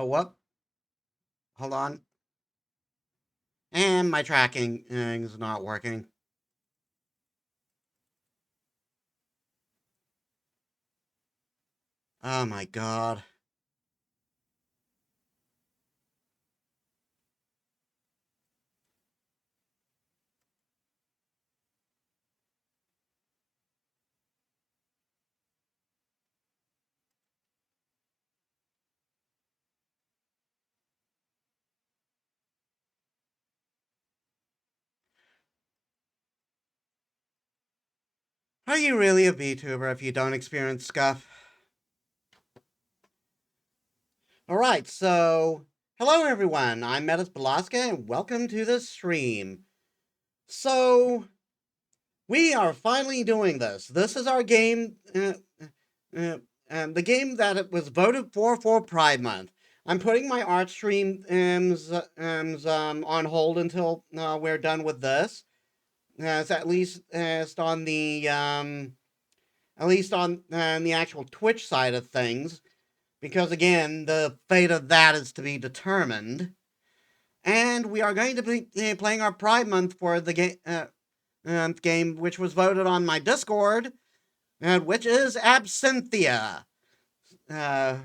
Oh, whoop. Hold on. And my tracking is not working. Oh my god. Are you really a VTuber if you don't experience scuff? Alright, so hello everyone. I'm Metis Balaska and welcome to the stream. So we are finally doing this. This is our game, the game that it was voted for Pride Month. I'm putting my art streams on hold until we're done with this. It's at least on the actual Twitch side of things, because again, the fate of that is to be determined. And we are going to be playing our Pride Month for the game, which was voted on my Discord, which is Absinthia. Uh,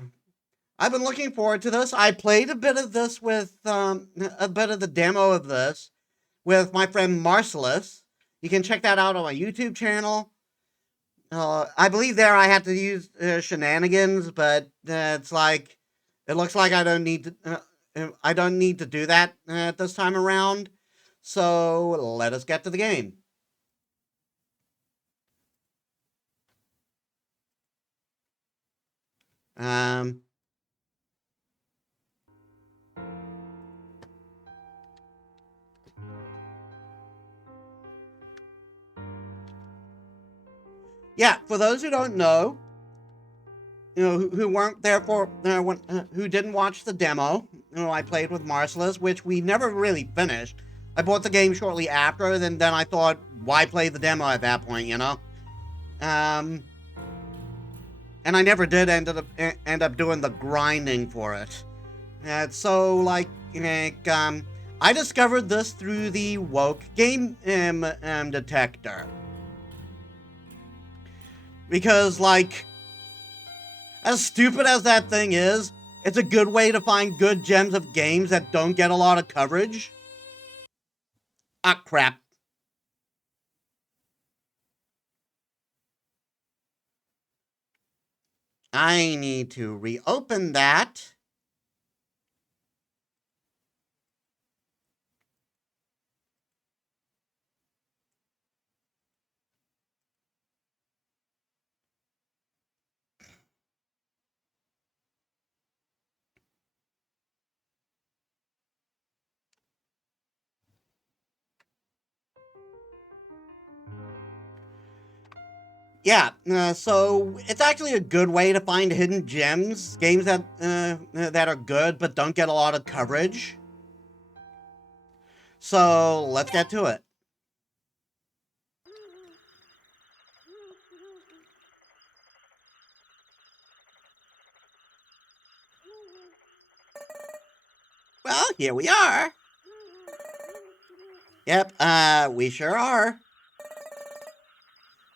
I've been looking forward to this. I played a bit of this with a bit of the demo of this with my friend Marcellus. You can check that out on my YouTube channel. I believe there I had to use shenanigans, but it's like it looks like I don't need to do that this time around. So let us get to the game. Um, yeah, for those who don't know, who weren't there for who didn't watch the demo, I played with Marcellus, which we never really finished. I bought the game shortly after, and then I thought, why play the demo at that point, Um, and I never did end up doing the grinding for it. So I discovered this through the woke game detector, because as stupid as that thing is, it's a good way to find good gems of games that don't get a lot of coverage. Ah, crap. I need to reopen that. Yeah, so it's actually a good way to find hidden gems, games that are good but don't get a lot of coverage. So let's get to it. Well, here we are. Yep, we sure are.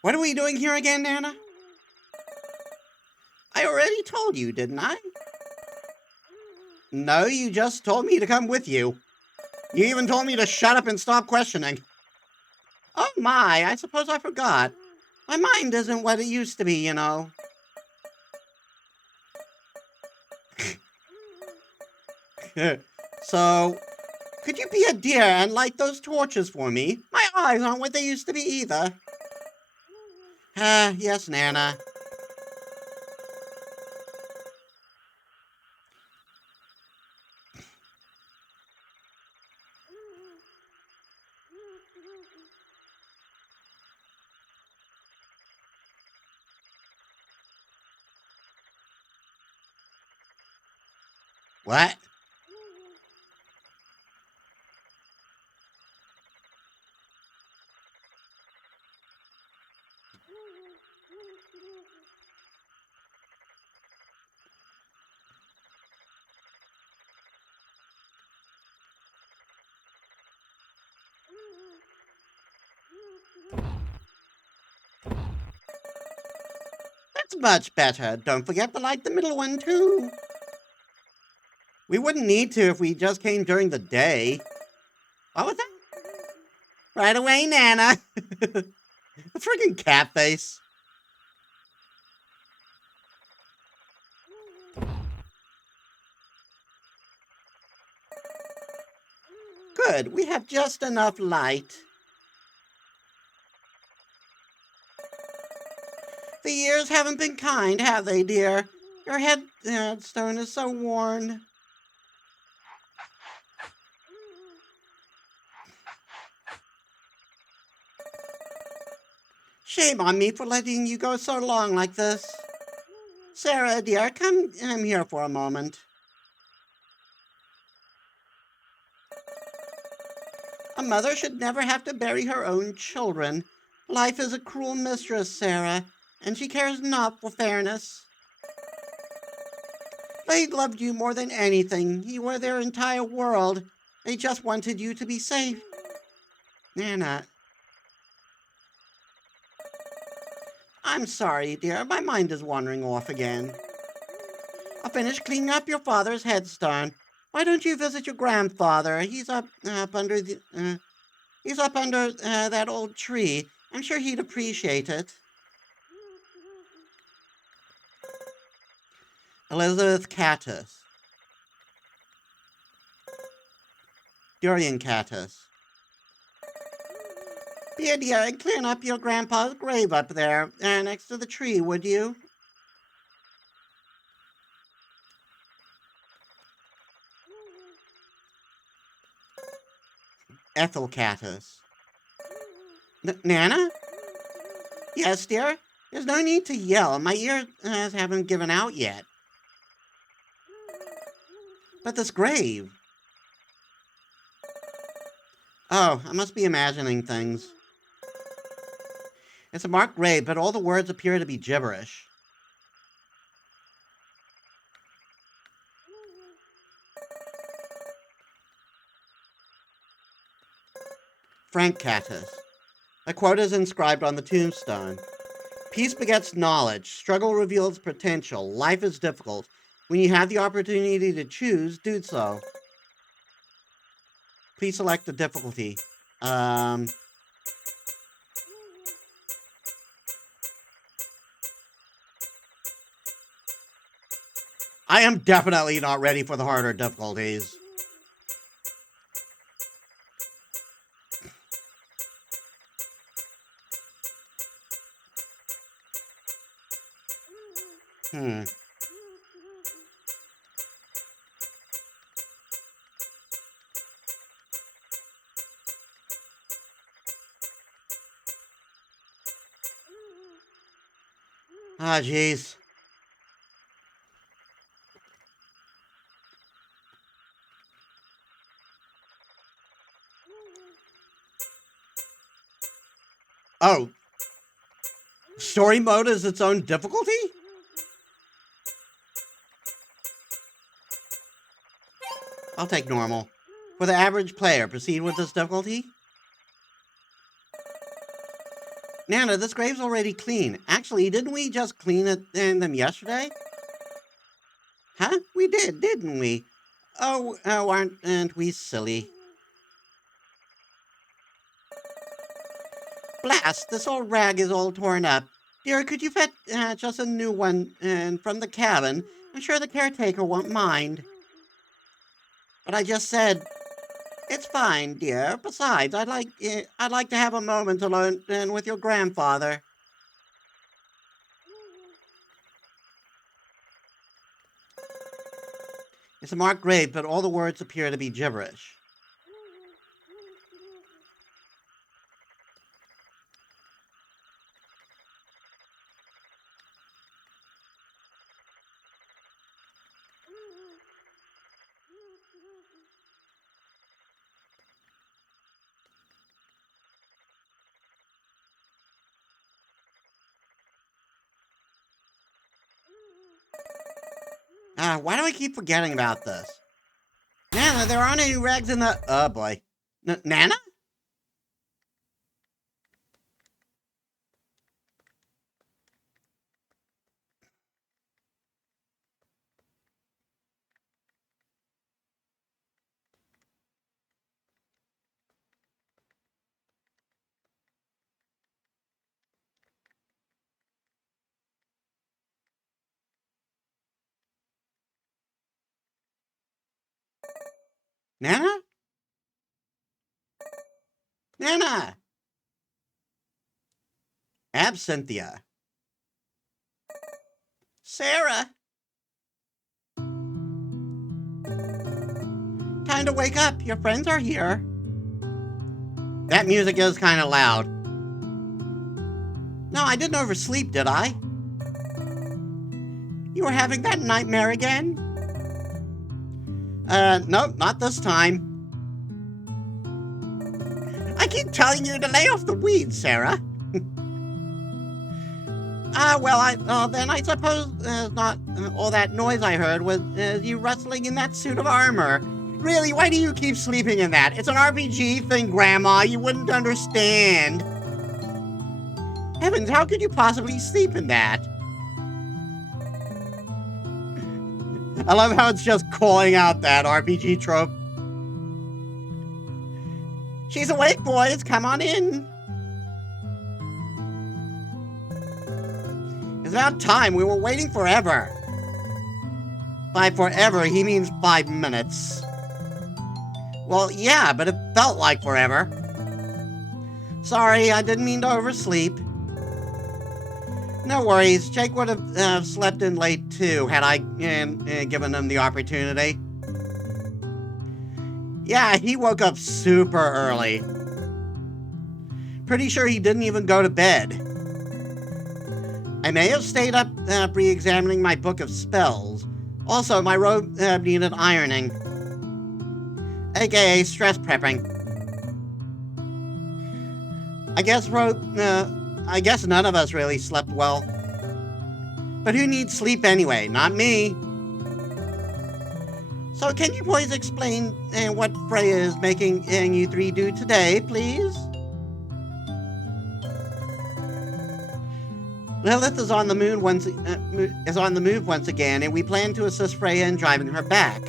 What are we doing here again, Nana? I already told you, didn't I? No, you just told me to come with you. You even told me to shut up and stop questioning. Oh my, I suppose I forgot. My mind isn't what it used to be, So, could you be a dear and light those torches for me? My eyes aren't what they used to be either. Yes, Nana. What? That's much better. Don't forget to light the middle one, too. We wouldn't need to if we just came during the day. What was that? Right away, Nana. A freaking cat face. Good, we have just enough light. The years haven't been kind, have they, dear? Your headstone is so worn. Shame on me for letting you go so long like this. Sarah, dear, come here for a moment. A mother should never have to bury her own children. Life is a cruel mistress, Sarah, and she cares not for fairness. They loved you more than anything. You were their entire world. They just wanted you to be safe. Nana. I'm sorry, dear. My mind is wandering off again. I'll finish cleaning up your father's headstone. Why don't you visit your grandfather? He's up under that old tree. I'm sure he'd appreciate it. Elizabeth Catus. Durian Catus. Dear, clean up your grandpa's grave up there, next to the tree, would you? Ethel Catus. Nana? Yes, dear? There's no need to yell. My ears haven't given out yet. But this grave... Oh, I must be imagining things. It's a marked grave, but all the words appear to be gibberish. Frank Catus. A quote is inscribed on the tombstone. Peace begets knowledge. Struggle reveals potential. Life is difficult. When you have the opportunity to choose, do so. Please select a difficulty. I am definitely not ready for the harder difficulties. Ah, jeez. Oh. Story mode is its own difficulty? I'll take normal. For the average player, proceed with this difficulty. Nana, this grave's already clean. Actually, didn't we just clean them yesterday? Huh? We did, didn't we? Oh, aren't we silly? Blast, this old rag is all torn up. Dear, could you fetch just a new one from the cabin? I'm sure the caretaker won't mind. But I just said, it's fine, dear. Besides, I'd like to have a moment alone with your grandfather. It's a marked grave, but all the words appear to be gibberish. Why do I keep forgetting about this? Nana, there aren't any rags in the... Oh, boy. Nana? Nana? Nana! Absinthia. Sarah! Time to wake up. Your friends are here. That music is kind of loud. No, I didn't oversleep, did I? You were having that nightmare again? Nope, not this time. I keep telling you to lay off the weeds, Sarah. Then I suppose not all that noise I heard was you rustling in that suit of armor. Really, why do you keep sleeping in that? It's an RPG thing, Grandma. You wouldn't understand. Heavens, how could you possibly sleep in that? I love how it's just calling out that RPG trope. She's awake, boys. Come on in. It's about time. We were waiting forever. By forever, he means 5 minutes. Well, yeah, but it felt like forever. Sorry, I didn't mean to oversleep. No worries. Jake would have slept in late, too, had I given him the opportunity. Yeah, he woke up super early. Pretty sure he didn't even go to bed. I may have stayed up re-examining my book of spells. Also, my robe needed ironing. AKA stress prepping. I guess none of us really slept well. But who needs sleep anyway? Not me. So can you boys explain what Freya is making you three do today, please? Lilith is on the move once again, and we plan to assist Freya in driving her back.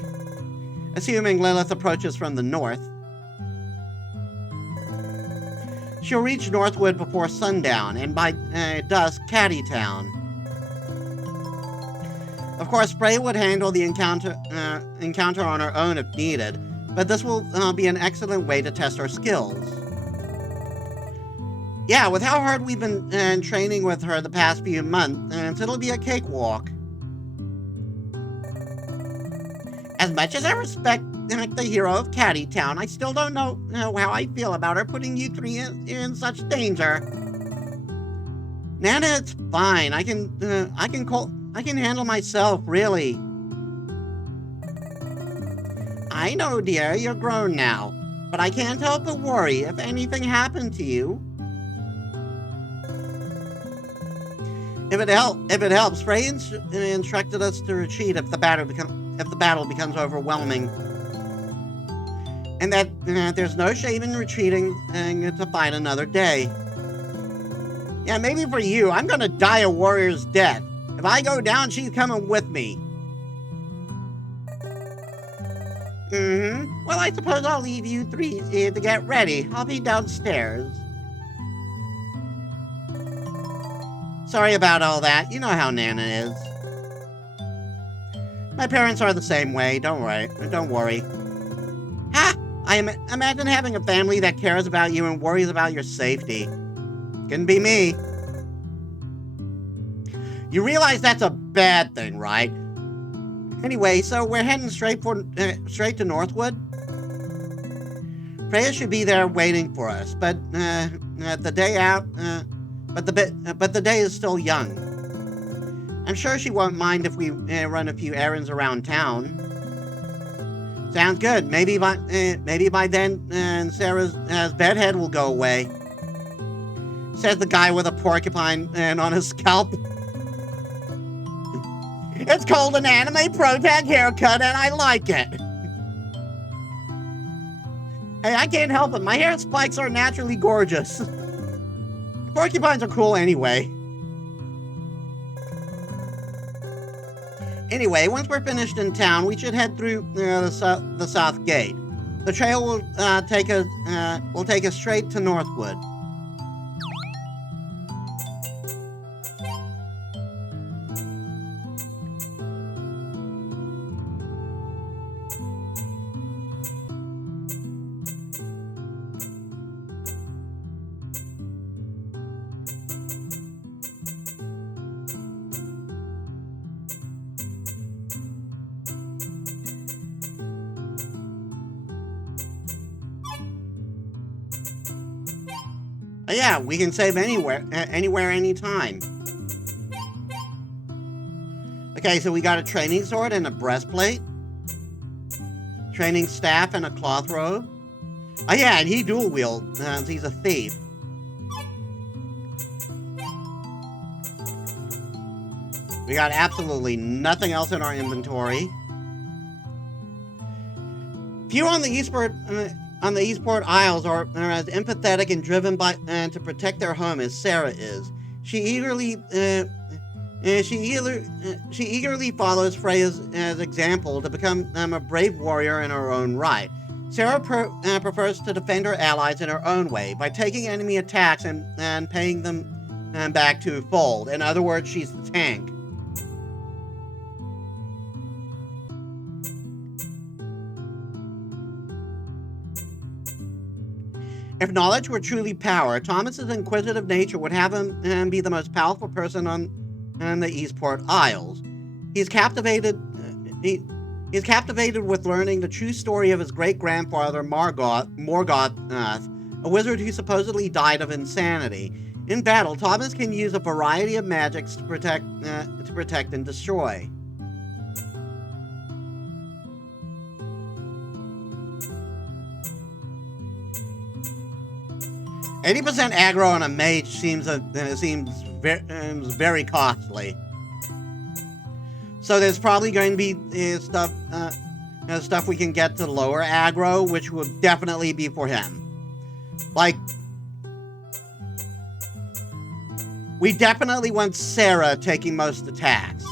Assuming Lilith approaches from the north. She'll reach Northwood before sundown, and by dusk, Caddytown. Of course, Freya would handle the encounter on her own if needed, but this will be an excellent way to test our skills. Yeah, with how hard we've been training with her the past few months, it'll be a cakewalk. As much as I respect the hero of Caddytown, I still don't know how I feel about her putting you three in such danger. Nana, it's fine. I can handle myself, really. I know, dear, you're grown now, but I can't help but worry if anything happened to you. If it helps, Frey instructed us to retreat if the battle becomes overwhelming, and that there's no shame in retreating to fight another day. Yeah, maybe for you, I'm gonna die a warrior's death. If I go down, she's coming with me. Well, I suppose I'll leave you three to get ready. I'll be downstairs. Sorry about all that. You know how Nana is. My parents are the same way. Don't worry. Ha! Imagine having a family that cares about you and worries about your safety. Couldn't be me. You realize that's a bad thing, right? Anyway, so we're heading straight to Northwood. Freya should be there waiting for us, but the day is still young. I'm sure she won't mind if we run a few errands around town. Sounds good. Maybe by then, Sarah's bedhead will go away. Says the guy with a porcupine on his scalp. It's called an anime protag haircut, and I like it. Hey, I can't help it. My hair spikes are naturally gorgeous. Porcupines are cool anyway. Anyway, once we're finished in town, we should head through the south gate. The trail will take us straight to Northwood. Yeah, we can save anywhere, anytime. Okay, so we got a training sword and a breastplate. Training staff and a cloth robe. Oh yeah, and he dual wields. He's a thief. We got absolutely nothing else in our inventory. Few on the Eastport Isles are as empathetic and driven by to protect their home as Sarah is. She eagerly follows Freya's example to become a brave warrior in her own right. Sarah prefers to defend her allies in her own way by taking enemy attacks and paying them back to fold. In other words, she's the tank. If knowledge were truly power, Thomas's inquisitive nature would have him be the most powerful person on the Eastport Isles. He's captivated with learning the true story of his great-grandfather Morgoth, a wizard who supposedly died of insanity. In battle, Thomas can use a variety of magics to protect and destroy. 80% aggro on a mage seems very costly. So there's probably going to be stuff we can get to lower aggro, which would definitely be for him. Like, we definitely want Sarah taking most attacks.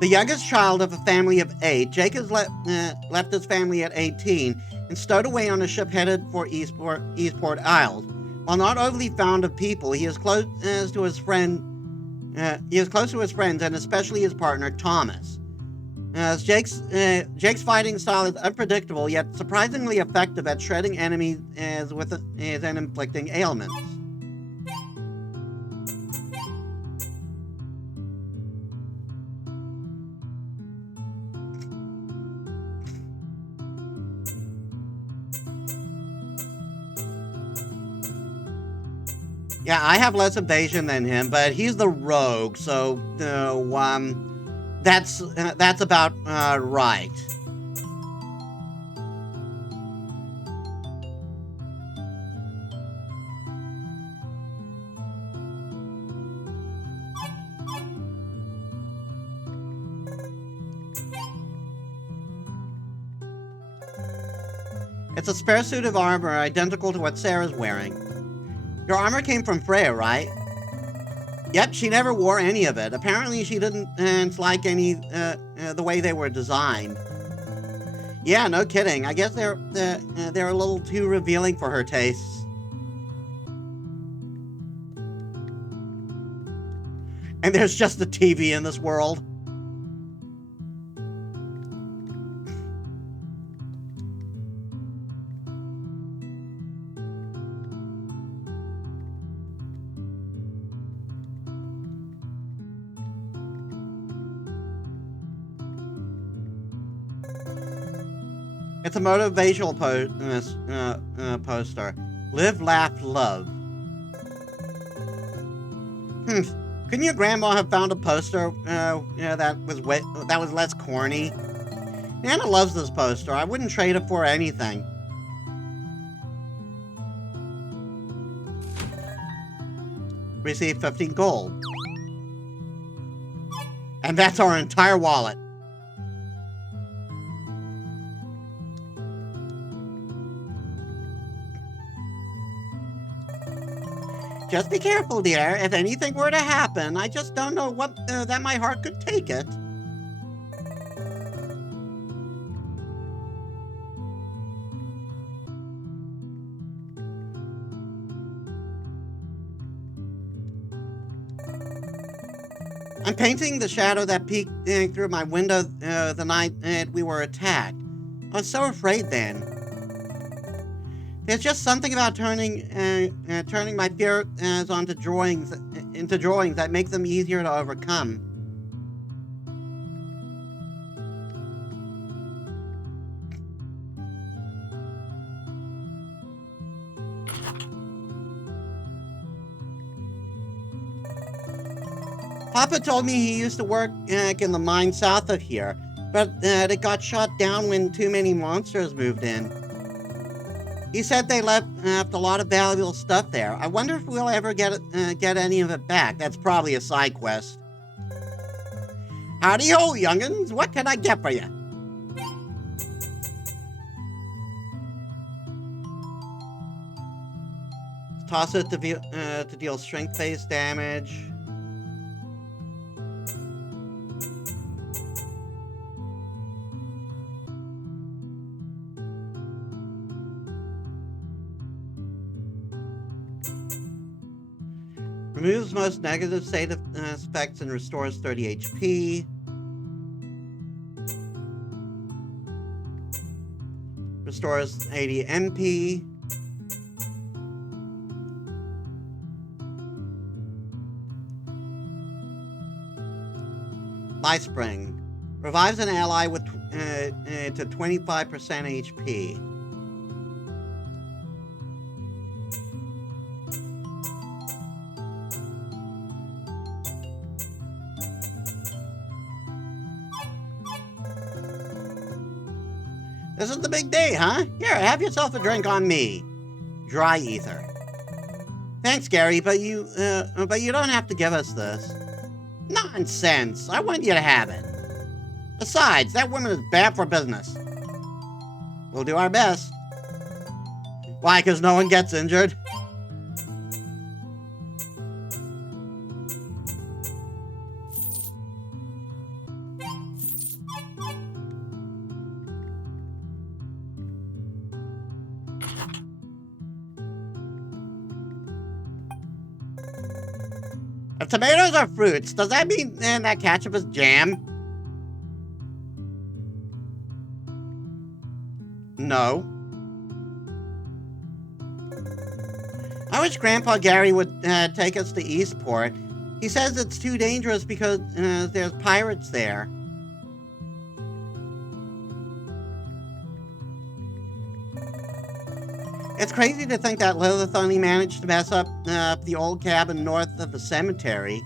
The youngest child of a family of 8, Jake has left his family at 18 and stowed away on a ship headed for Eastport Isles. While not overly fond of people, he is close to his friends and especially his partner Thomas. Jake's fighting style is unpredictable yet surprisingly effective at shredding enemies and inflicting ailments. Yeah, I have less evasion than him, but he's the rogue, so that's about right. It's a spare suit of armor identical to what Sarah's wearing. Your armor came from Freya, right? Yep, she never wore any of it. Apparently she didn't like any the way they were designed. Yeah, no kidding. I guess they're a little too revealing for her tastes. And there's just a TV in this world. It's a motivational poster. Live, laugh, love. Couldn't your grandma have found a poster that was less corny? Nana loves this poster. I wouldn't trade it for anything. Receive 15 gold. And that's our entire wallet. Just be careful, dear. If anything were to happen, I just don't know what that my heart could take it. I'm painting the shadow that peeked through my window the night we were attacked. I was so afraid then. There's just something about turning my fears into drawings that make them easier to overcome. Papa told me he used to work in the mine south of here, but it got shut down when too many monsters moved in. He said they left a lot of valuable stuff there. I wonder if we'll ever get any of it back. That's probably a side quest. Howdy-ho, young'uns. What can I get for you? Toss it to deal strength-based damage. Removes most negative state effects and restores 30 HP. Restores 80 MP. Life Spring. Revives an ally with to 25% HP. This is the big day, huh? Here, have yourself a drink on me. Dry ether. Thanks, Gary, but you don't have to give us this. Nonsense! I want you to have it. Besides, that woman is bad for business. We'll do our best. Why? 'Cause no one gets injured? If tomatoes are fruits, does that mean that ketchup is jam? No. I wish Grandpa Gary would take us to Eastport. He says it's too dangerous because there's pirates there. It's crazy to think that Lilith only managed to mess up the old cabin north of the cemetery.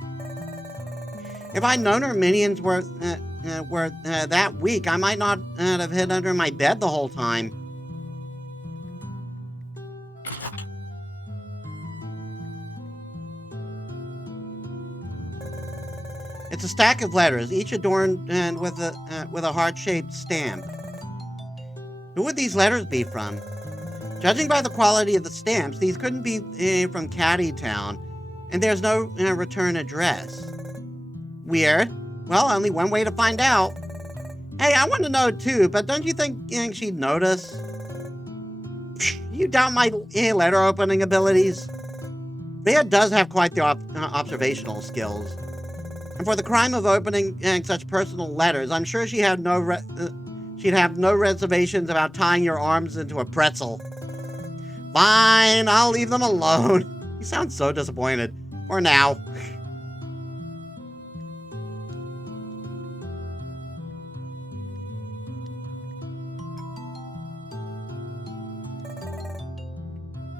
If I'd known her minions were that weak, I might not have hid under my bed the whole time. It's a stack of letters, each adorned with a heart-shaped stamp. Who would these letters be from? Judging by the quality of the stamps, these couldn't be from Caddy Town, and there's no return address. Weird. Well, only one way to find out. Hey, I want to know too, but don't you think she'd notice? You doubt my letter opening abilities? Rhea does have quite the observational skills. And for the crime of opening such personal letters, I'm sure she'd have no reservations about tying your arms into a pretzel. Fine, I'll leave them alone. You sound so disappointed. For now.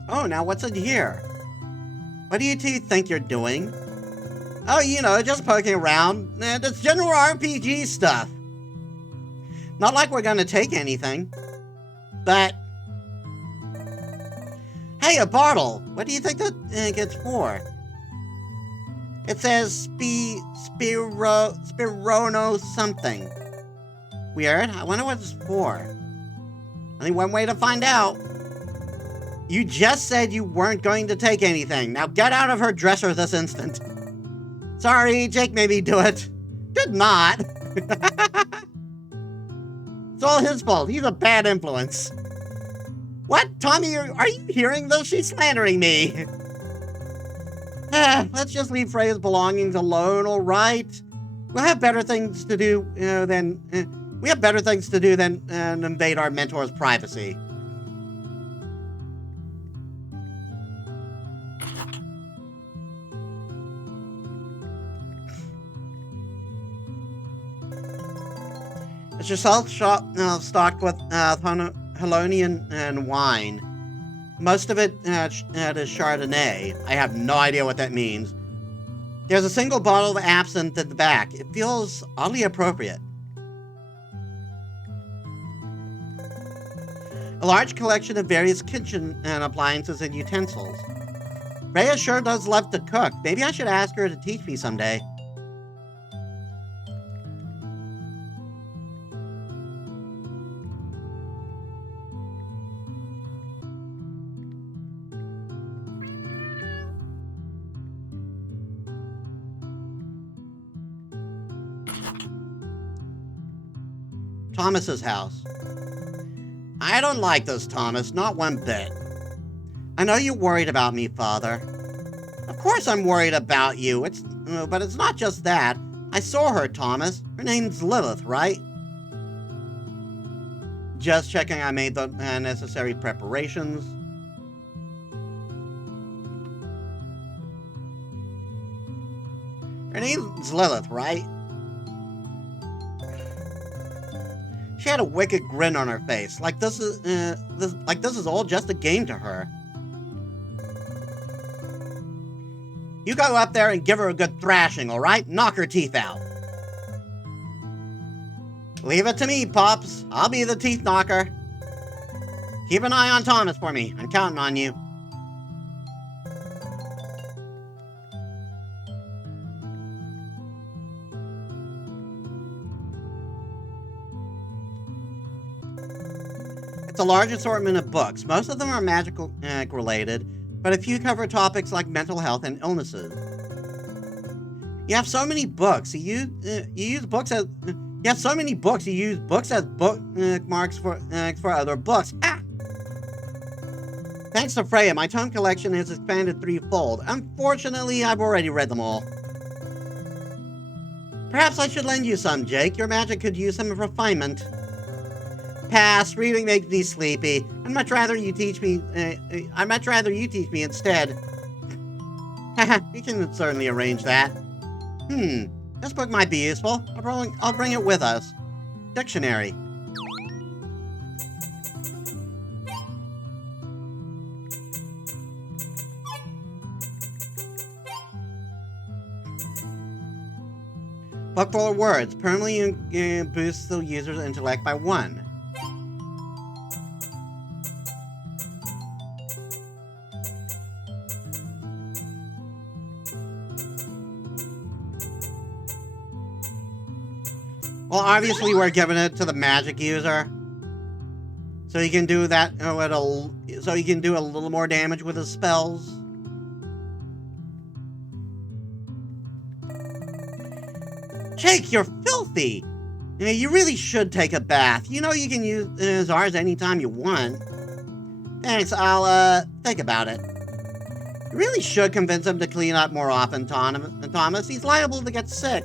Oh, now what's in here? What do you two think you're doing? Oh, you know, just poking around. It's general RPG stuff. Not like we're gonna take anything. But... Hey, a bottle! What do you think that gets for? It says Spirono something. Weird. I wonder what it's for. Only one way to find out. You just said you weren't going to take anything. Now get out of her dresser this instant. Sorry, Jake made me do it. Did not. It's all his fault. He's a bad influence. What? Tommy, are you hearing this? She's slandering me. Let's just leave Freya's belongings alone, all right? We'll have better things to do than invade our mentor's privacy. It's yourself stocked with Halonian and wine. Most of it is Chardonnay. I have no idea what that means. There's a single bottle of absinthe at the back. It feels oddly appropriate. A large collection of various kitchen appliances and utensils. Rhea sure does love to cook. Maybe I should ask her to teach me someday. Thomas's house. I don't like this, Thomas, not one bit. I know you're worried about me, Father. Of course I'm worried about you, but it's not just that. I saw her, Thomas. Her name's Lilith, right? Just checking I made the necessary preparations. Her name's Lilith, right? She had a wicked grin on her face, like this is all just a game to her. You go up there and give her a good thrashing, all right? Knock her teeth out. Leave it to me, Pops. I'll be the teeth knocker. Keep an eye on Thomas for me. I'm counting on you. A large assortment of books. Most of them are magical related, but a few cover topics like mental health and illnesses. You have so many books. You use books as bookmarks for other books. Ah! Thanks to Freya, my tome collection has expanded threefold. Unfortunately, I've already read them all. Perhaps I should lend you some, Jake. Your magic could use some refinement. Pass. Reading makes me sleepy. I'd much rather you teach me instead. Haha, we can certainly arrange that. This book might be useful. I'll bring it with us. Dictionary. Book full of words. Permanently boosts the user's intellect by 1. Well, obviously we're giving it to the magic user, so he can do that. So he can do a little more damage with his spells. Jake, you're filthy. You really should take a bath. You know you can use ours anytime you want. Thanks. I'll think about it. You really should convince him to clean up more often, Thomas. He's liable to get sick.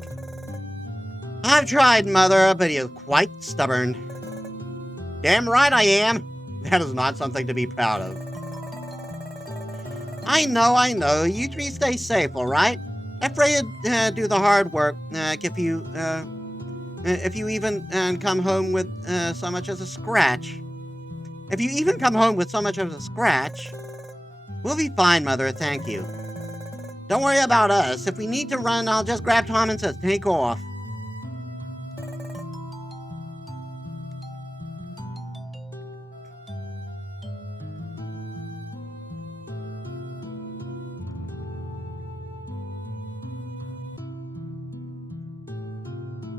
I've tried, Mother, but he is quite stubborn. Damn right I am. That is not something to be proud of. I know. You three stay safe, all right? Let Freya do the hard work. If you even come home with so much as a scratch. If you even come home with so much as a scratch, we'll be fine, Mother. Thank you. Don't worry about us. If we need to run, I'll just grab Tom and just take off.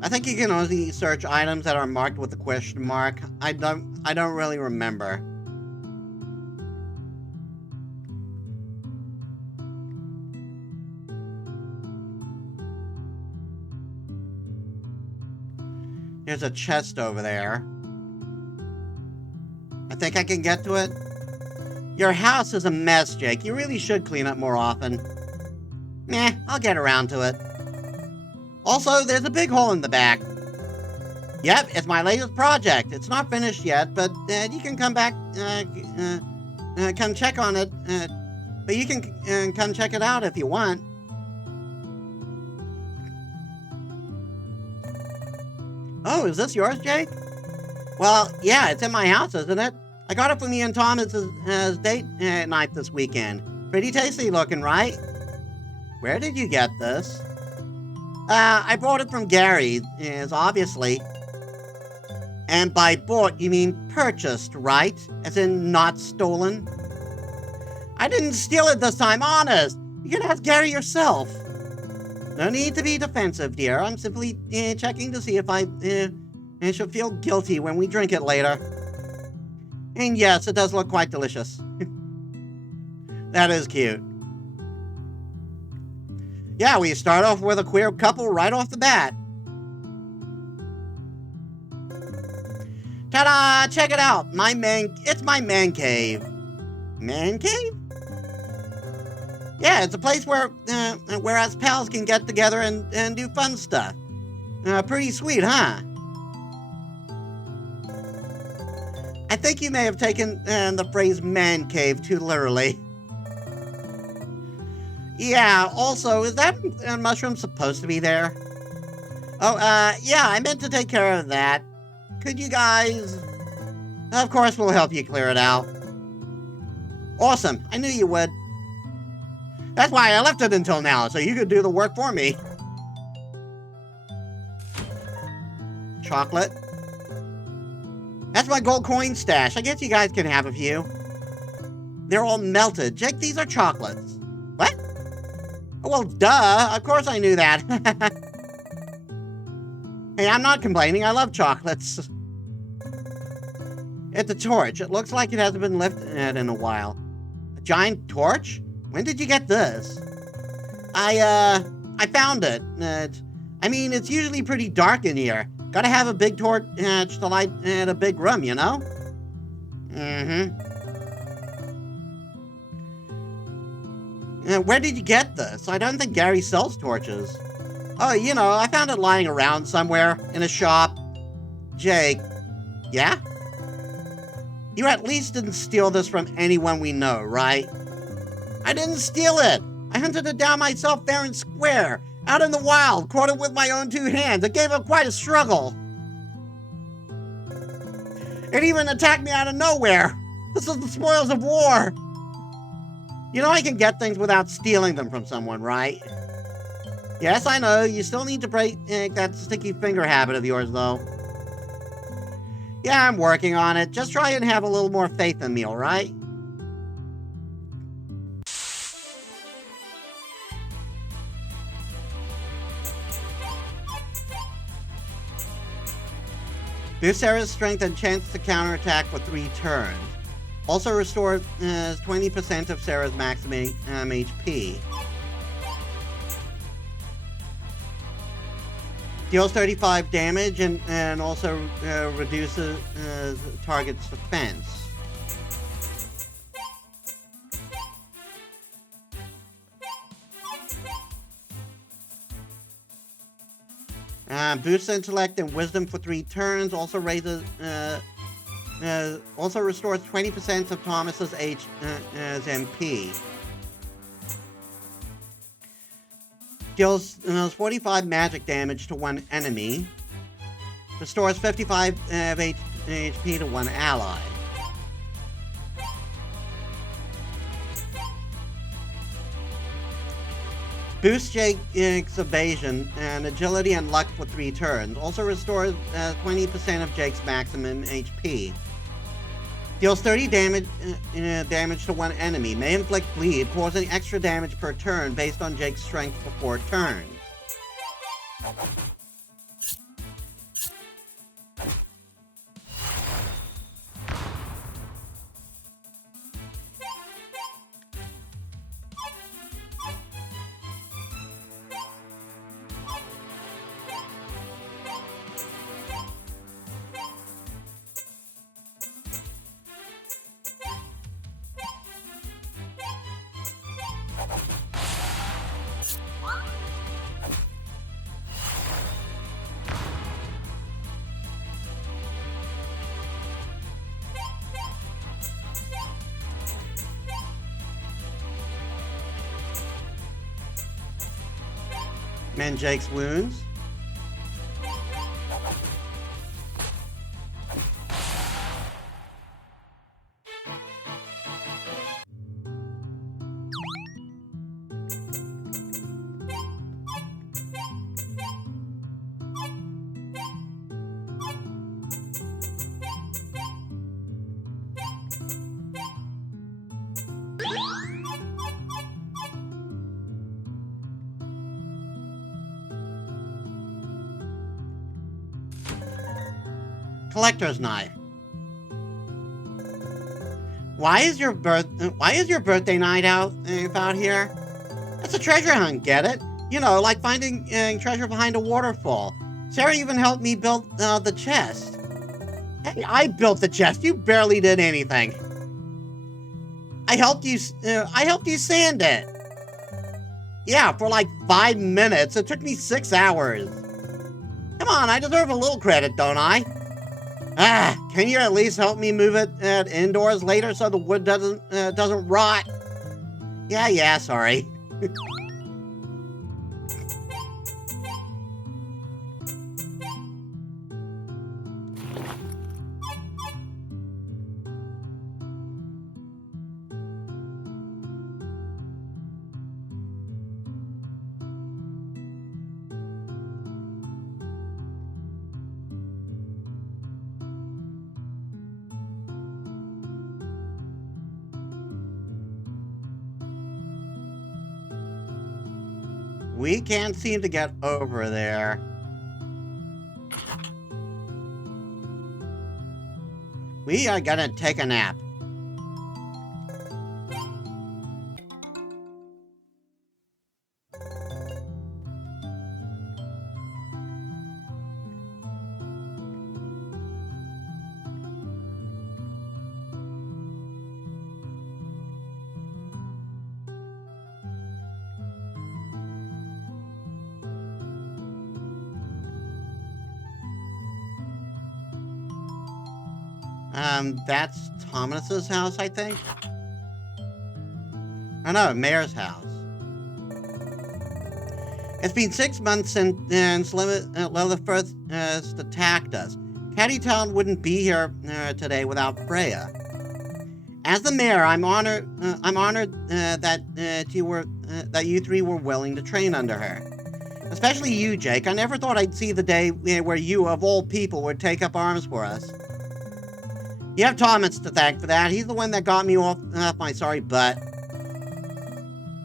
I think you can only search items that are marked with a question mark. I don't really remember. There's a chest over there. I think I can get to it. Your house is a mess, Jake. You really should clean up more often. Meh, I'll get around to it. Also, there's a big hole in the back. Yep, it's my latest project. It's not finished yet, but you can come back, come check on it. But you can come check it out if you want. Oh, is this yours, Jake? Well, yeah, it's in my house, isn't it? I got it from me and Thomas's date night this weekend. Pretty tasty looking, right? Where did you get this? I bought it from Gary, obviously. And by bought, you mean purchased, right? As in not stolen? I didn't steal it this time, honest. You can ask Gary yourself. No need to be defensive, dear. I'm simply checking to see if I shall feel guilty when we drink it later. And yes, it does look quite delicious. That is cute. Yeah, we start off with a queer couple right off the bat. Ta-da! Check it out. It's my man cave. Man cave? Yeah, it's a place where us pals can get together and do fun stuff. Pretty sweet, huh? I think you may have taken the phrase man cave too literally. Yeah, also, is that mushroom supposed to be there? Oh, yeah, I meant to take care of that. Could you guys... Of course, we'll help you clear it out. Awesome, I knew you would. That's why I left it until now, so you could do the work for me. Chocolate. That's my gold coin stash. I guess you guys can have a few. They're all melted. Jake, these are chocolates. What? Well, duh. Of course I knew that. Hey, I'm not complaining. I love chocolates. It's a torch. It looks like it hasn't been lifted in a while. A giant torch? When did you get this? I found it. I mean, it's usually pretty dark in here. Gotta have a big torch to light a big room, you know? Where did you get this? I don't think Gary sells torches. Oh, you know, I found it lying around somewhere in a shop. Jake. Yeah? You at least didn't steal this from anyone we know, right? I didn't steal it. I hunted it down myself fair and square. Out in the wild, caught it with my own two hands. It gave up quite a struggle. It even attacked me out of nowhere. This is the spoils of war. You know I can get things without stealing them from someone, right? Yes, I know. You still need to break that sticky finger habit of yours, though. Yeah, I'm working on it. Just try and have a little more faith in me, all right? Boost Sarah's strength and chance to counterattack for 3 turns. Also restores 20% of Sarah's maximum HP. Deals 35 damage and also reduces target's defense. Boosts intellect and wisdom for 3 turns. Also raises, also restores 20% of Thomas's MP. Deals 45 magic damage to one enemy. Restores 55 HP to one ally. Boosts Jake's evasion and agility and luck for 3 turns. Also restores 20% of Jake's maximum HP. Deals 30 damage to one enemy. May inflict bleed, causing extra damage per turn based on Jake's strength for 4 turns. Mend Jake's wounds. collector's knife. Why is your birthday night out here? It's a treasure hunt, get it? You know, like finding treasure behind a waterfall. Sarah even helped me build the chest. Hey, I built the chest. You barely did anything. I helped you sand it. Yeah, for like 5 minutes. It took me 6 hours. Come on, I deserve a little credit, don't I? Can you at least help me move it indoors later so the wood doesn't rot? Yeah, sorry. We can't seem to get over there. We are gonna take a nap. That's Thomas's house, I think. Oh no, Mayor's house. It's been 6 months since Lilith attacked us. Caddytown wouldn't be here today without Freya. As the mayor, I'm honored that you three were willing to train under her. Especially you, Jake. I never thought I'd see the day where you, of all people, would take up arms for us. You have Thomas to thank for that. He's the one that got me off my sorry butt.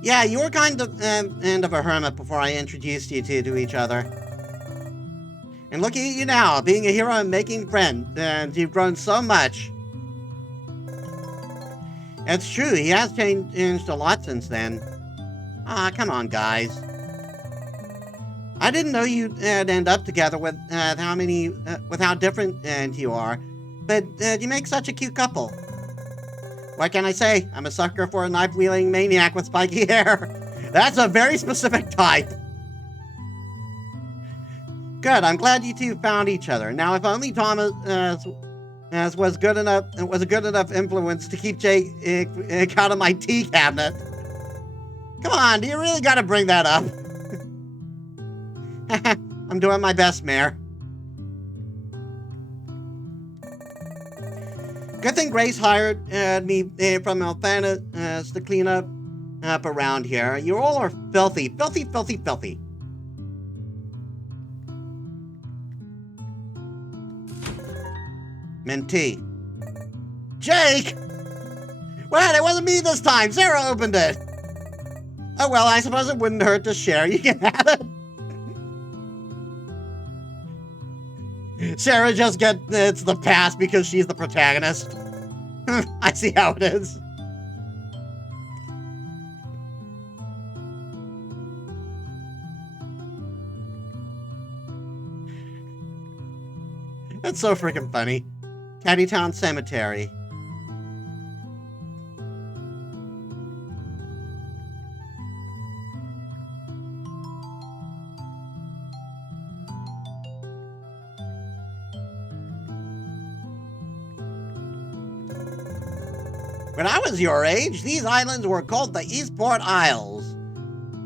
Yeah, you were kind of a hermit before I introduced you to each other. And look at you now, being a hero and making friends, and you've grown so much. It's true, he has changed a lot since then. Come on, guys. I didn't know you'd end up together with how different you are. But you make such a cute couple. What can I say? I'm a sucker for a knife-wielding maniac with spiky hair. That's a very specific type. Good, I'm glad you two found each other. Now, if only Thomas was a good enough influence to keep Jake out of my tea cabinet. Come on, do you really gotta bring that up? I'm doing my best, Mayor. Good thing Grace hired me from Alphana to clean up around here. You all are filthy, filthy, filthy, filthy. Minty. Jake! Well, it wasn't me this time. Sarah opened it. Oh, well, I suppose it wouldn't hurt to share. You can have it. Sarah just gets the pass because she's the protagonist. I see how it is. That's so freaking funny. Caddytown Cemetery. When I was your age, these islands were called the Eastport Isles.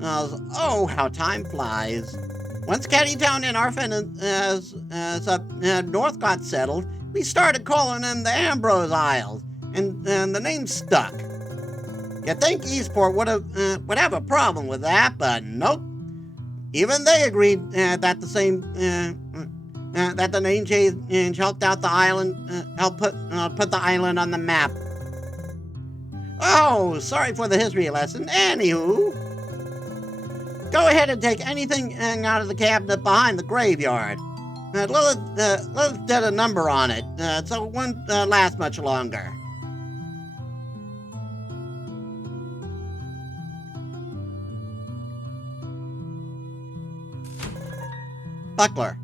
Oh, how time flies. Once Caddytown and Arfin up north got settled, we started calling them the Ambrose Isles, and the name stuck. You'd think Eastport would have a problem with that, but nope. Even they agreed that the name change helped out the island, helped put the island on the map. Oh, sorry for the history lesson. Anywho, go ahead and take anything out of the cabinet behind the graveyard. Lilith did a number on it, so it won't last much longer. Buckler.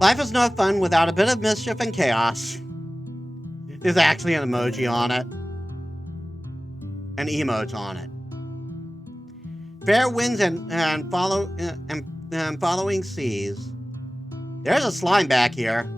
Life is no fun without a bit of mischief and chaos. There's actually an emoji on it. An emote on it. Fair winds and following seas. There's a slime back here.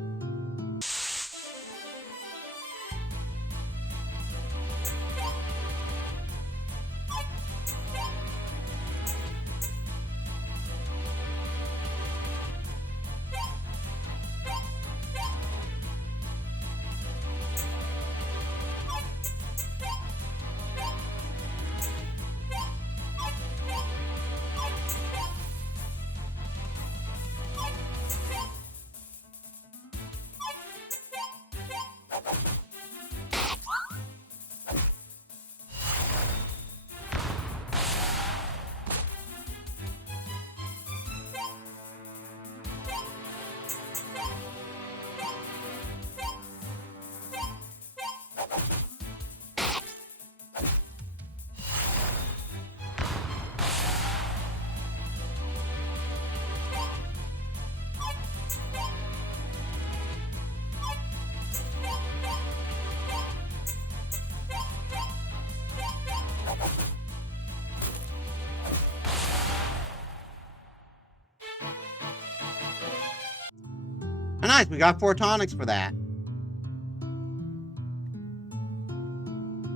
Oh, nice, we got 4 tonics for that.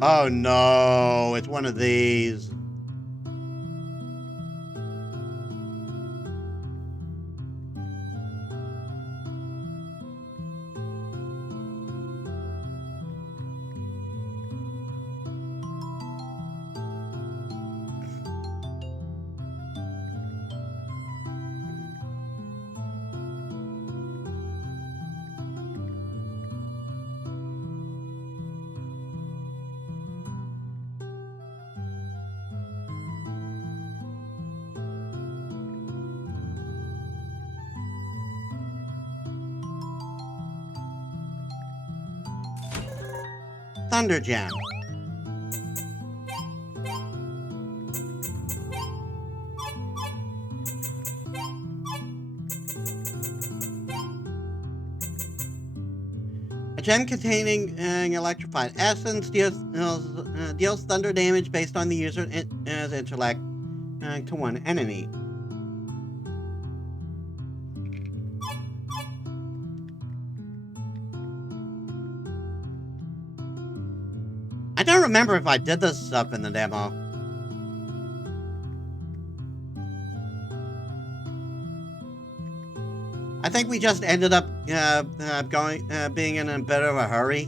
Oh no, it's one of these. Thunder Gem. A gem containing an electrified essence deals thunder damage based on the user's intellect to one enemy. I don't remember if I did this stuff in the demo. I think we just ended up being in a bit of a hurry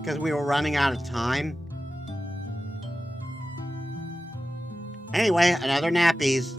because we were running out of time. Anyway, another nappies.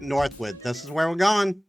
Northwood. This is where we're going.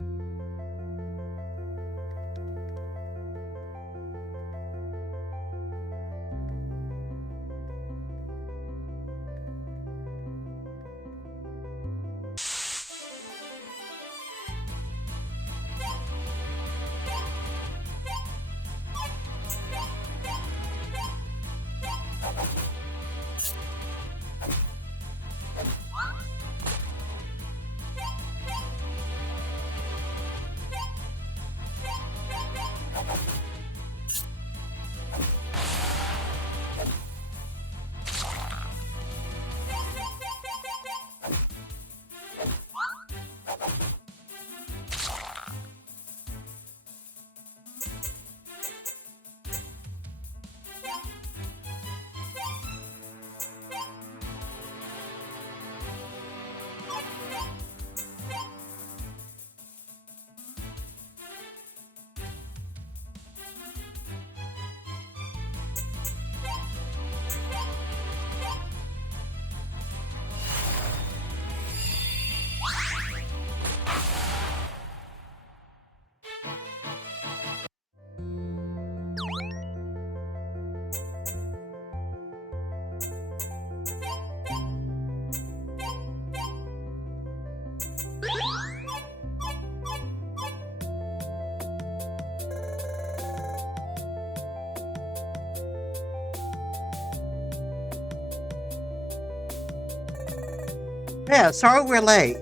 Yeah, sorry we're late.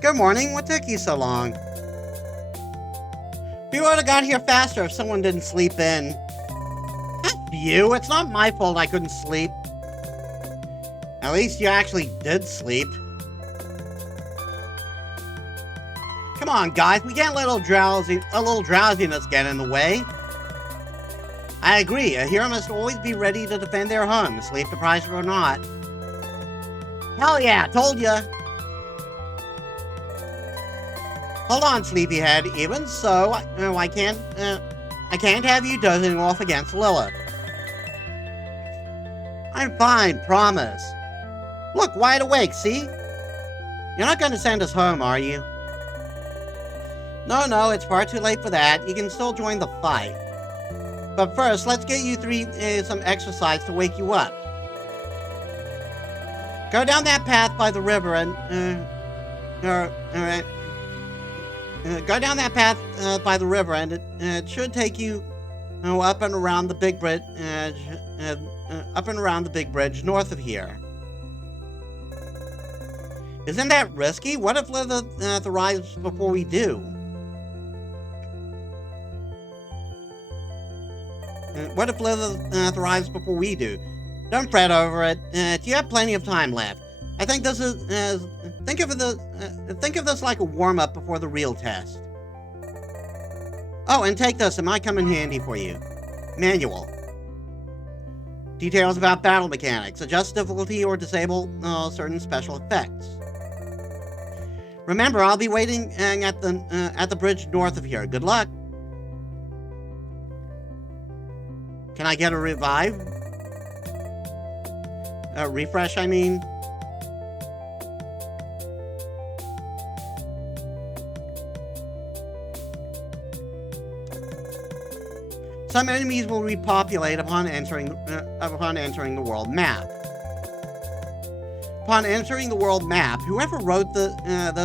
Good morning, what took you so long? We would have got here faster if someone didn't sleep in. You, it's not my fault I couldn't sleep. At least you actually did sleep. Come on, guys, we can't let a little drowsiness get in the way. I agree, a hero must always be ready to defend their home, sleep deprived or not. Hell yeah, told ya! Hold on, sleepyhead. Even so, I can't have you dozing off against Lilith. I'm fine, promise. Look, wide awake, see? You're not going to send us home, are you? No, it's far too late for that. You can still join the fight. But first, let's get you three some exercise to wake you up. Go down that path by the river and, go down that path by the river, and it should take you up and around the big bridge, north of here. Isn't that risky? What if Lilith arrives before we do? What if Lilith arrives before we do? Don't fret over it. You have plenty of time left. I think this is think of this like a warm-up before the real test. Oh, and take this. It might come in handy for you. Manual. Details about battle mechanics. Adjust difficulty or disable certain special effects. Remember, I'll be waiting at the bridge north of here. Good luck. Can I get a revive? Refresh, I mean. Some enemies will repopulate upon entering the world map. Upon entering the world map, whoever wrote this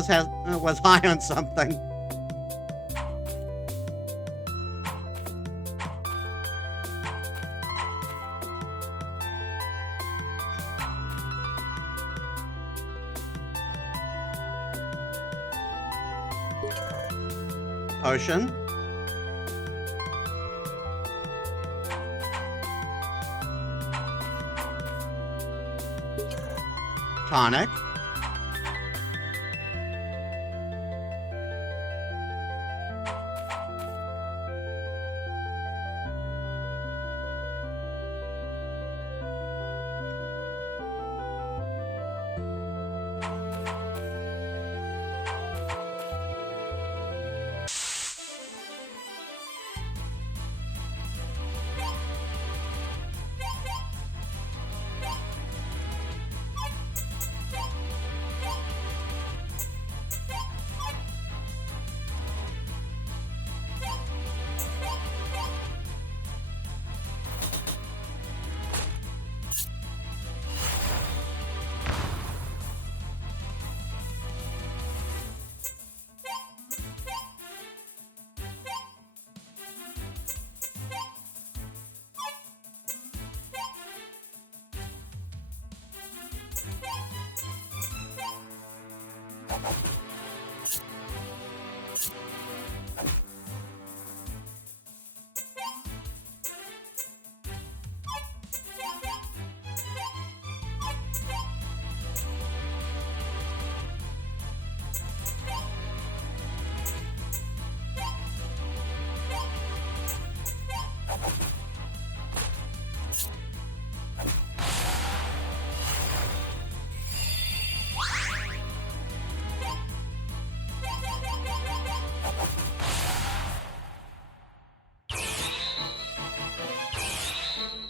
was high on something. Potion. Tonic.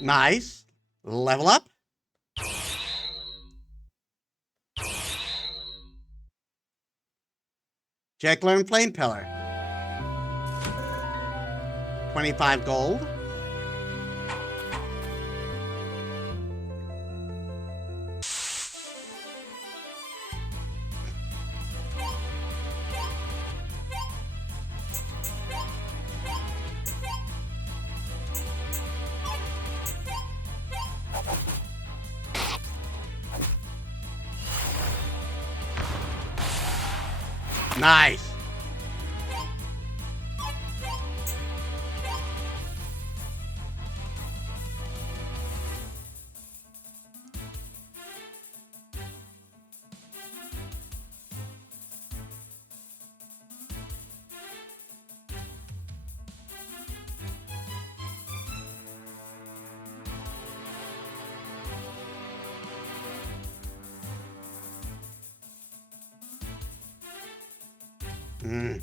Nice. Level up. Jack learned Flame Pillar. 25 gold. Nice. Mm.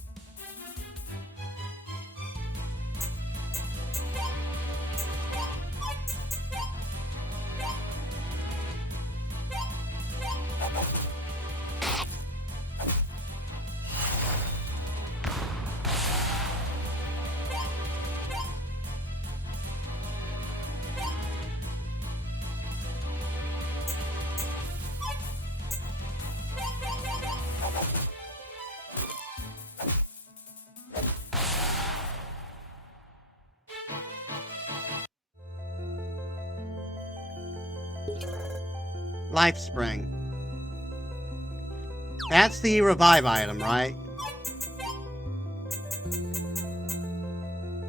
Life Spring. That's the revive item, right?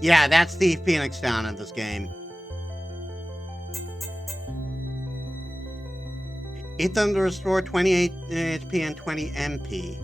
Yeah, that's the Phoenix Down in this game. Eat them to restore 28 HP and 20 MP.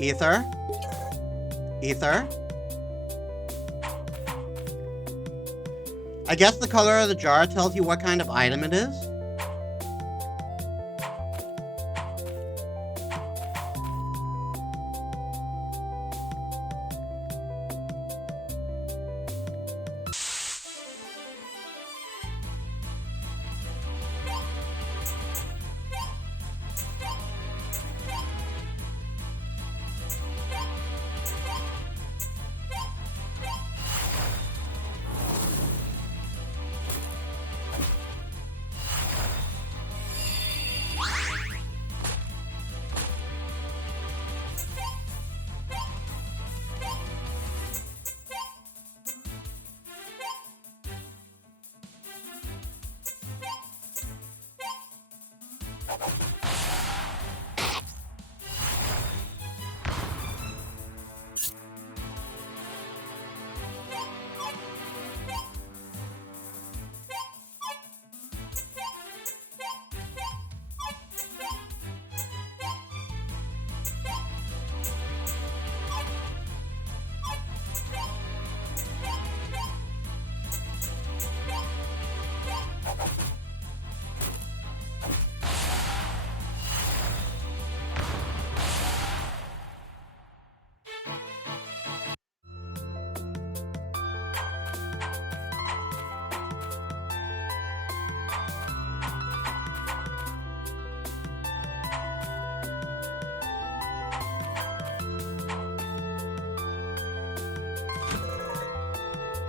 Ether? Ether? I guess the color of the jar tells you what kind of item it is?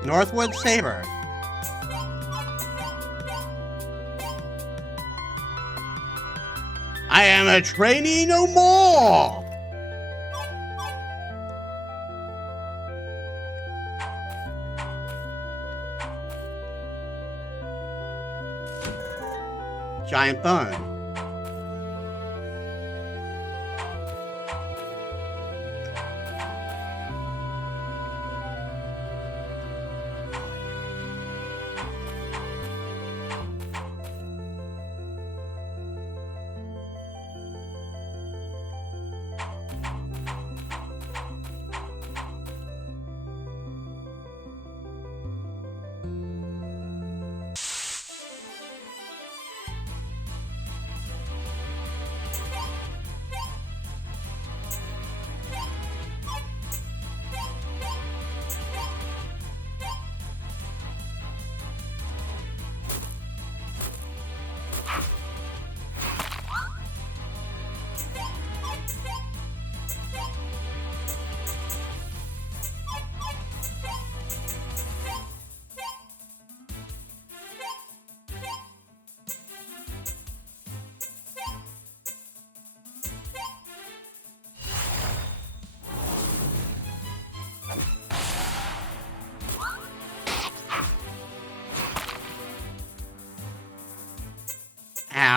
Northwood Saber. I am a trainee no more! Giant Bone.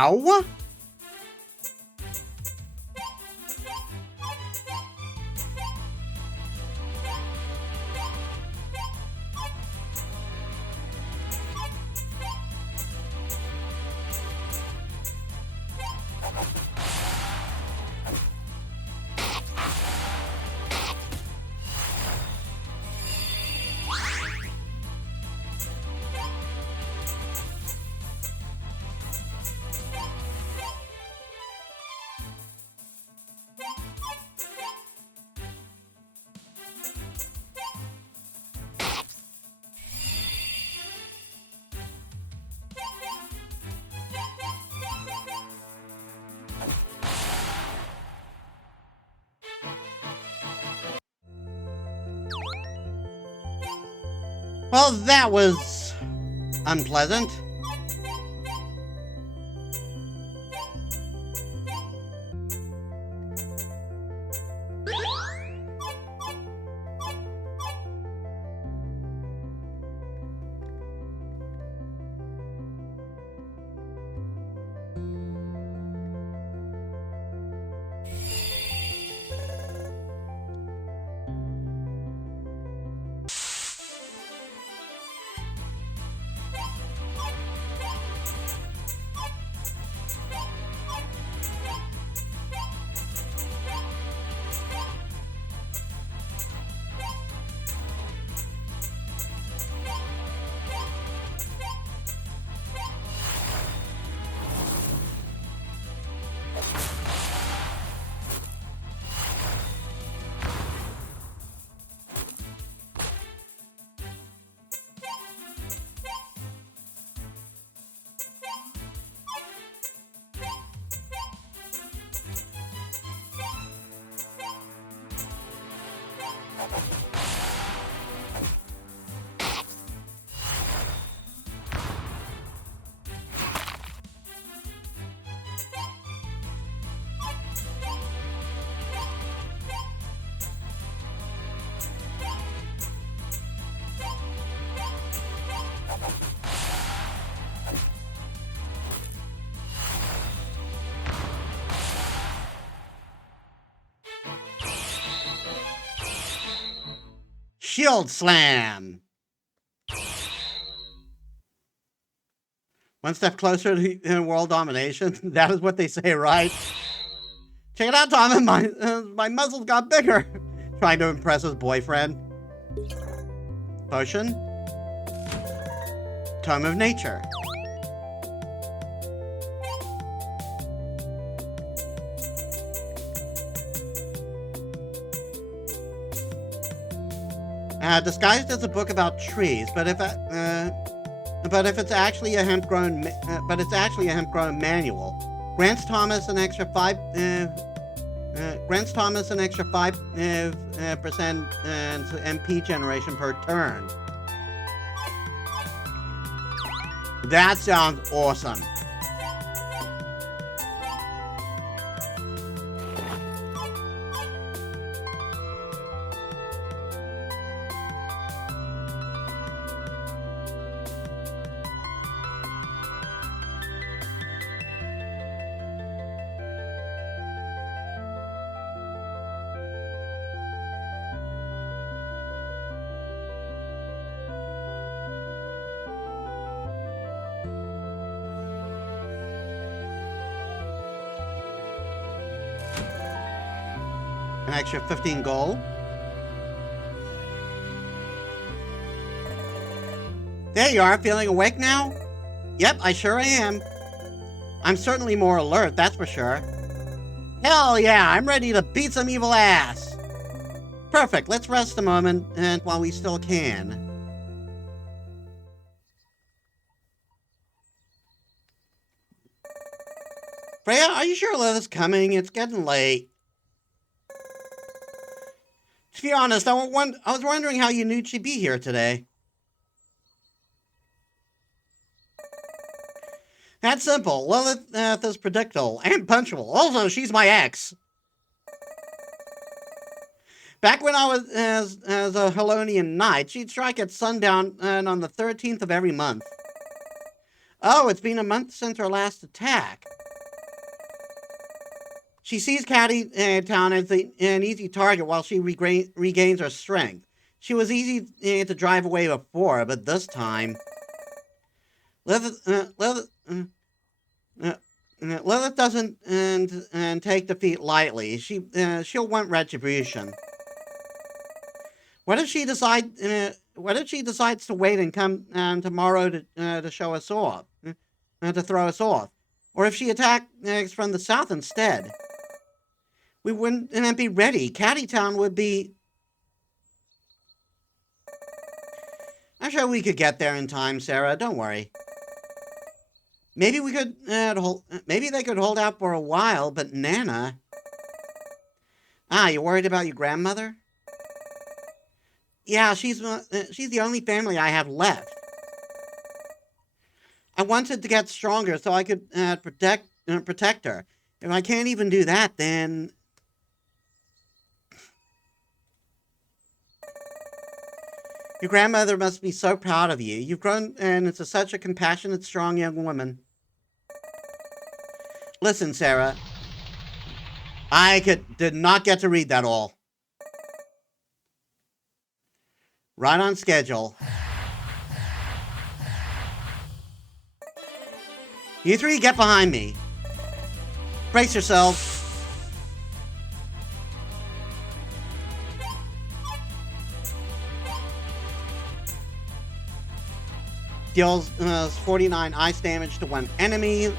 Ow! Well, that was unpleasant. Shield Slam! One step closer to world domination. That is what they say, right? Check it out, Tom. My muscles got bigger. Trying to impress his boyfriend. Potion. Tome of Nature. Disguised as a book about trees, but if it's actually a hemp-grown manual, grants Thomas an extra 5% MP generation per turn. That sounds awesome. An extra 15 gold. There you are, feeling awake now? Yep, I sure am. I'm certainly more alert, that's for sure. Hell yeah, I'm ready to beat some evil ass. Perfect, let's rest a moment while we still can. Freya, are you sure Lilith's coming? It's getting late. To be honest, I was wondering how you knew she'd be here today. That's simple. Lilith is predictable and punctual. Also, she's my ex. Back when I was as a Helonian knight, she'd strike at sundown on the 13th of every month. Oh, it's been a month since her last attack. She sees Catty Town as an easy target while she regains her strength. She was easy to drive away before, but this time... Lilith doesn't take defeat lightly. She'll want retribution. What if she decides to wait and come tomorrow to show us off, to throw us off, or if she attacks from the south instead? We wouldn't be ready. Catty Town would be. I'm sure we could get there in time, Sarah. Don't worry. Maybe we could. Maybe they could hold out for a while, but Nana. You worried about your grandmother? Yeah, she's the only family I have left. I wanted to get stronger so I could protect her. If I can't even do that, then. Your grandmother must be so proud of you. You've grown into such a compassionate, strong young woman. Listen, Sarah. I did not get to read that all. Right on schedule. You three, get behind me. Brace yourselves. Deals 49 ice damage to one enemy,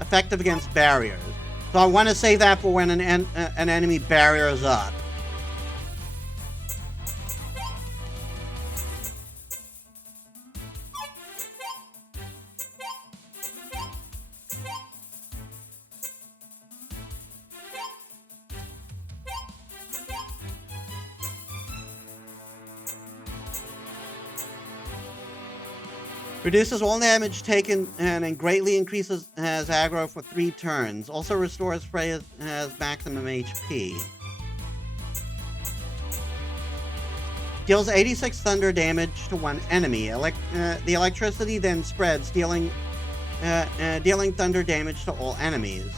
effective against barriers. So I want to save that for when an enemy barrier is up. Reduces all damage taken and greatly increases his aggro for 3 turns. Also restores Freya's maximum HP. Deals 86 thunder damage to one enemy. The electricity then spreads, dealing thunder damage to all enemies.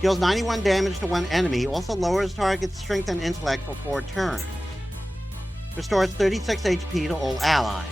Deals 91 damage to one enemy. Also lowers target's strength and intellect for 4 turns. Restores 36 HP to all allies.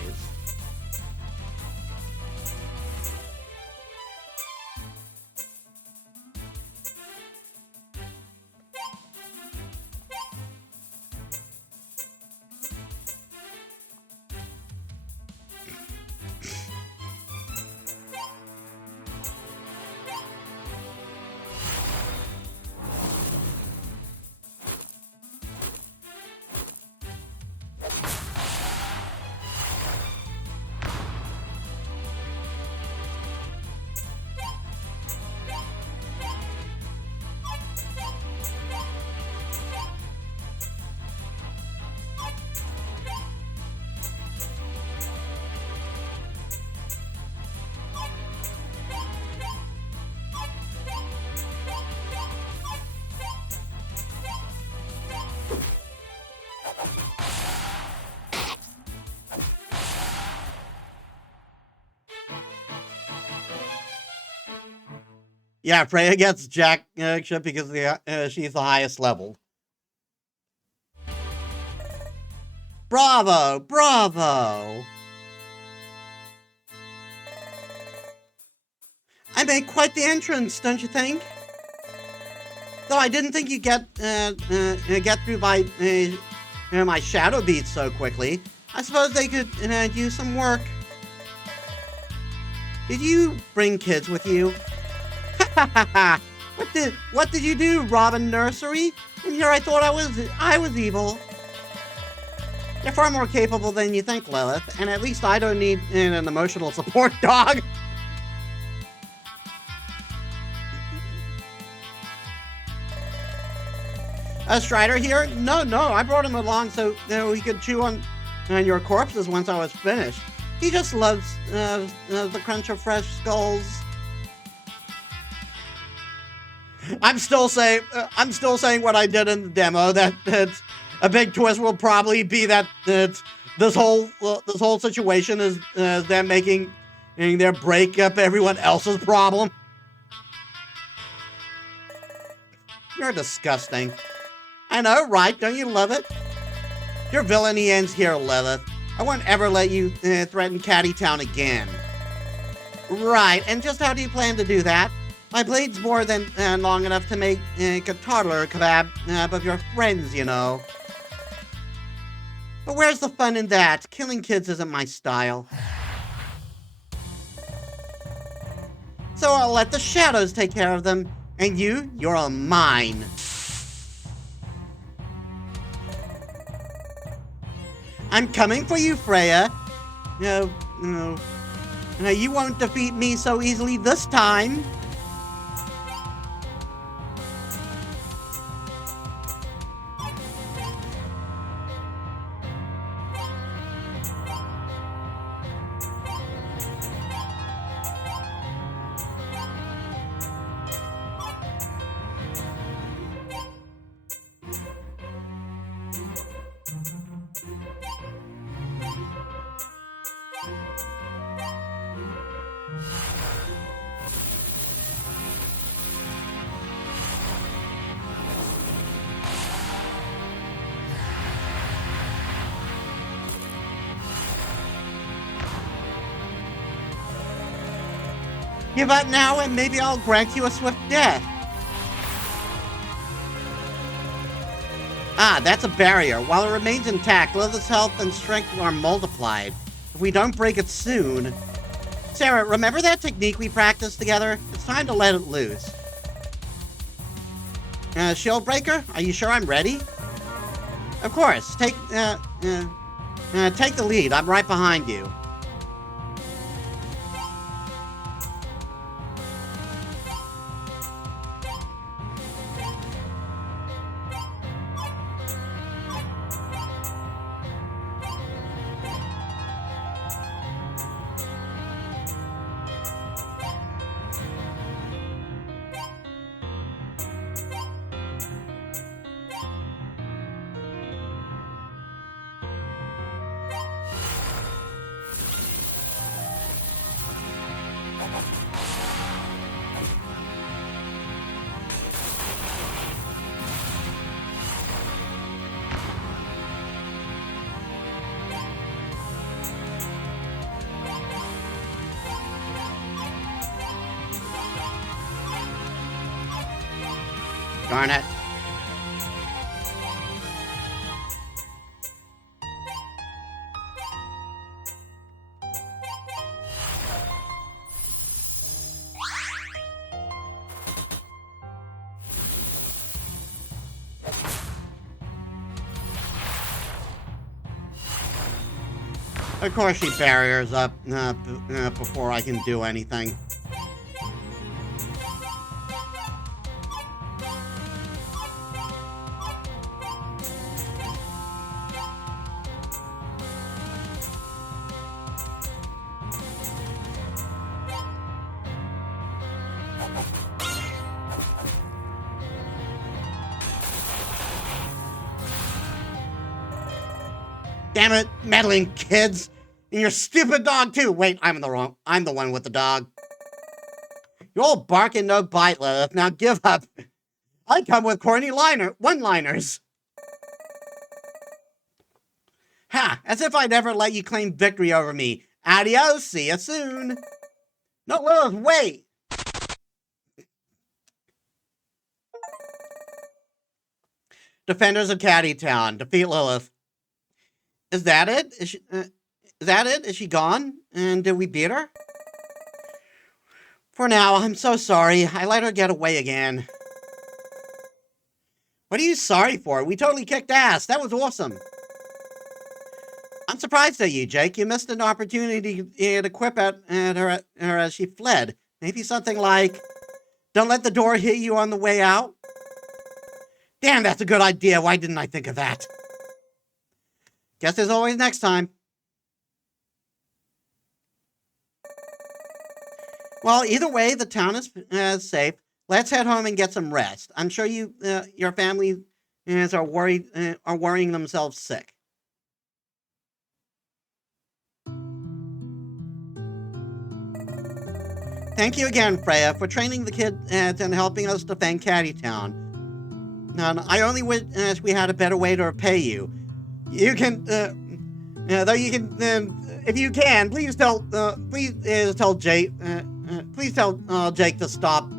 Yeah, Freya gets Jack because she's the highest level. Bravo! Bravo! I made quite the entrance, don't you think? Though I didn't think you'd get through by my shadow beats so quickly. I suppose they could use some work. Did you bring kids with you? What did you do, Robin Nursery? And here I thought I was evil. You're far more capable than you think, Lilith, and at least I don't need an emotional support dog. Strider here? No, I brought him along so he could chew on your corpses once I was finished. He just loves the crunch of fresh skulls. I'm still saying what I did in the demo. That a big twist will probably be that this whole situation is them making their breakup everyone else's problem. You're disgusting. I know, right? Don't you love it? Your villainy ends here, Lilith. I won't ever let you threaten Caddy Town again. Right, and just how do you plan to do that? My blade's more than long enough to make a toddler kebab of your friends, you know. But where's the fun in that? Killing kids isn't my style. So I'll let the shadows take care of them. And you're all mine. I'm coming for you, Freya. No, you won't defeat me so easily this time. Give up now and maybe I'll grant you a swift death. Ah, that's a barrier. While it remains intact, Lilith's health and strength are multiplied. If we don't break it soon... Sarah, remember that technique we practiced together? It's time to let it loose. Shield Breaker, are you sure I'm ready? Of course. Take the lead. I'm right behind you. Darn it. Of course she barriers up before I can do anything. Damn it, meddling kids! And your stupid dog too! Wait, I'm the one with the dog. You're all bark and no bite, Lilith. Now give up. I come with corny one-liners. Ha! As if I'd ever let you claim victory over me. Adios, see you soon. No, Lilith, wait! Defenders of Caddy Town, defeat Lilith. Is that it? Is that it? Is she gone? And did we beat her? For now, I'm so sorry. I let her get away again. What are you sorry for? We totally kicked ass. That was awesome. I'm surprised at you, Jake. You missed an opportunity to quip at her as she fled. Maybe something like, don't let the door hit you on the way out. Damn, that's a good idea. Why didn't I think of that? Guess there's always next time. Well, either way, the town is safe. Let's head home and get some rest. I'm sure your family are worrying themselves sick. Thank you again, Freya, for training the kids and helping us defend Caddytown. Now, I only wish we had a better way to repay you. You can, though you can, if you can, please tell Jake, please tell Jake to stop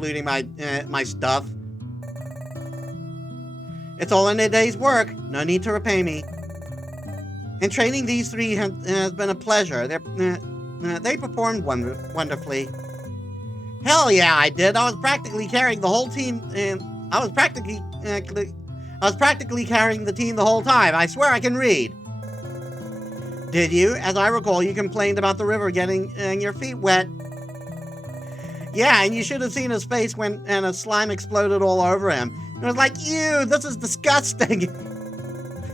looting my stuff. It's all in a day's work. No need to repay me. And training these three has been a pleasure. They performed wonderfully. Hell yeah, I did. I was practically carrying the whole team. I was practically carrying the team the whole time. I swear I can read. Did you? As I recall, you complained about the river getting your feet wet. Yeah, and you should have seen his face when a slime exploded all over him. It was like, ew, this is disgusting.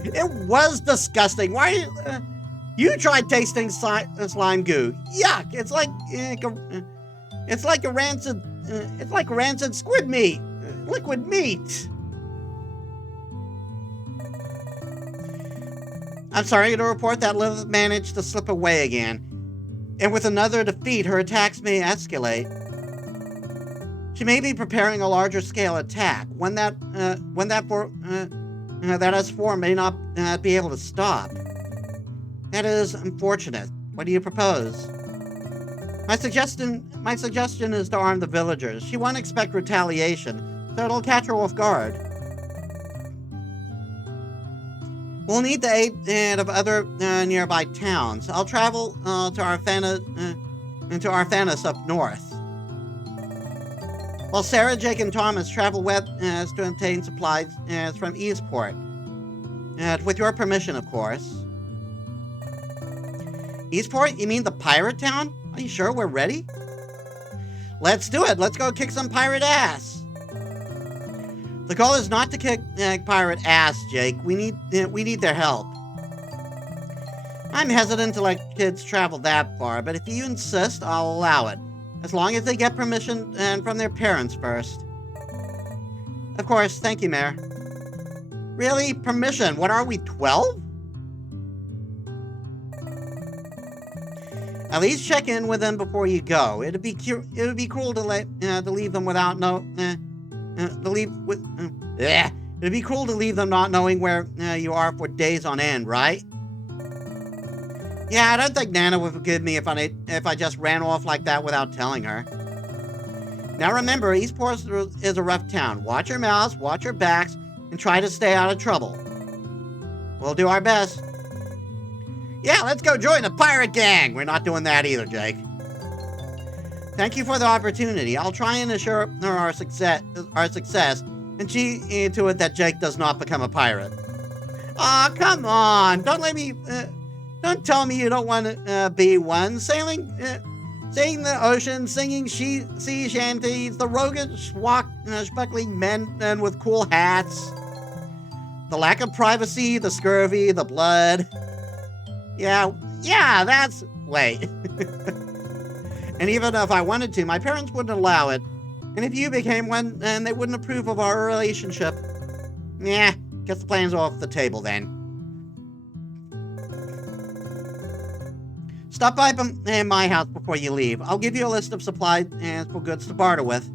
It was disgusting. Why? You tried tasting slime goo. Yuck! It's like rancid squid meat, liquid meat. I'm sorry to report that Lilith managed to slip away again, and with another defeat, her attacks may escalate. She may be preparing a larger scale attack, one that S4 may not be able to stop. That is unfortunate. What do you propose? My suggestion is to arm the villagers. She won't expect retaliation, so it'll catch her off guard. We'll need the aid of other nearby towns. I'll travel to Arthanis up north. While Sarah, Jake, and Thomas travel west to obtain supplies from Eastport. With your permission, of course. Eastport? You mean the pirate town? Are you sure we're ready? Let's do it. Let's go kick some pirate ass. The goal is not to kick pirate ass, Jake. We need their help. I'm hesitant to let kids travel that far, but if you insist, I'll allow it. As long as they get permission from their parents first. Of course, thank you, Mayor. Really? Permission? What are we, 12? At least check in with them before you go. It'd be cruel to leave them without It'd be cruel to leave them not knowing where you are for days on end, right? Yeah, I don't think Nana would forgive me if I just ran off like that without telling her. Now remember, Eastport is a rough town. Watch your mouths, watch your backs, and try to stay out of trouble. We'll do our best. Yeah, let's go join the pirate gang. We're not doing that either, Jake. Thank you for the opportunity. I'll try and assure her our success, and see to it that Jake does not become a pirate. Aw, come on! Don't tell me you don't want to be one. Sailing the ocean, singing sea shanties, the roguish, sparkling men with cool hats, the lack of privacy, the scurvy, the blood. Yeah, that's... Wait. And even if I wanted to, my parents wouldn't allow it. And if you became one, then they wouldn't approve of our relationship. Yeah, guess the plan's off the table then. Stop by my house before you leave. I'll give you a list of supplies and goods to barter with.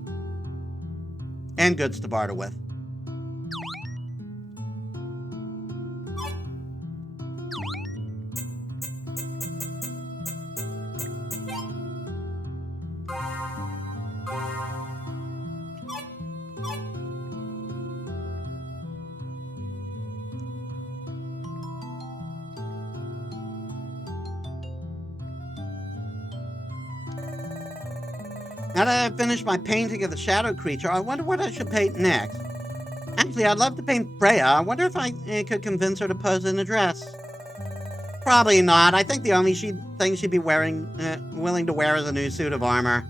Now that I've finished my painting of the shadow creature, I wonder what I should paint next. Actually, I'd love to paint Freya. I wonder if I could convince her to pose in a dress. Probably not. I think the only thing she'd be willing to wear is a new suit of armor.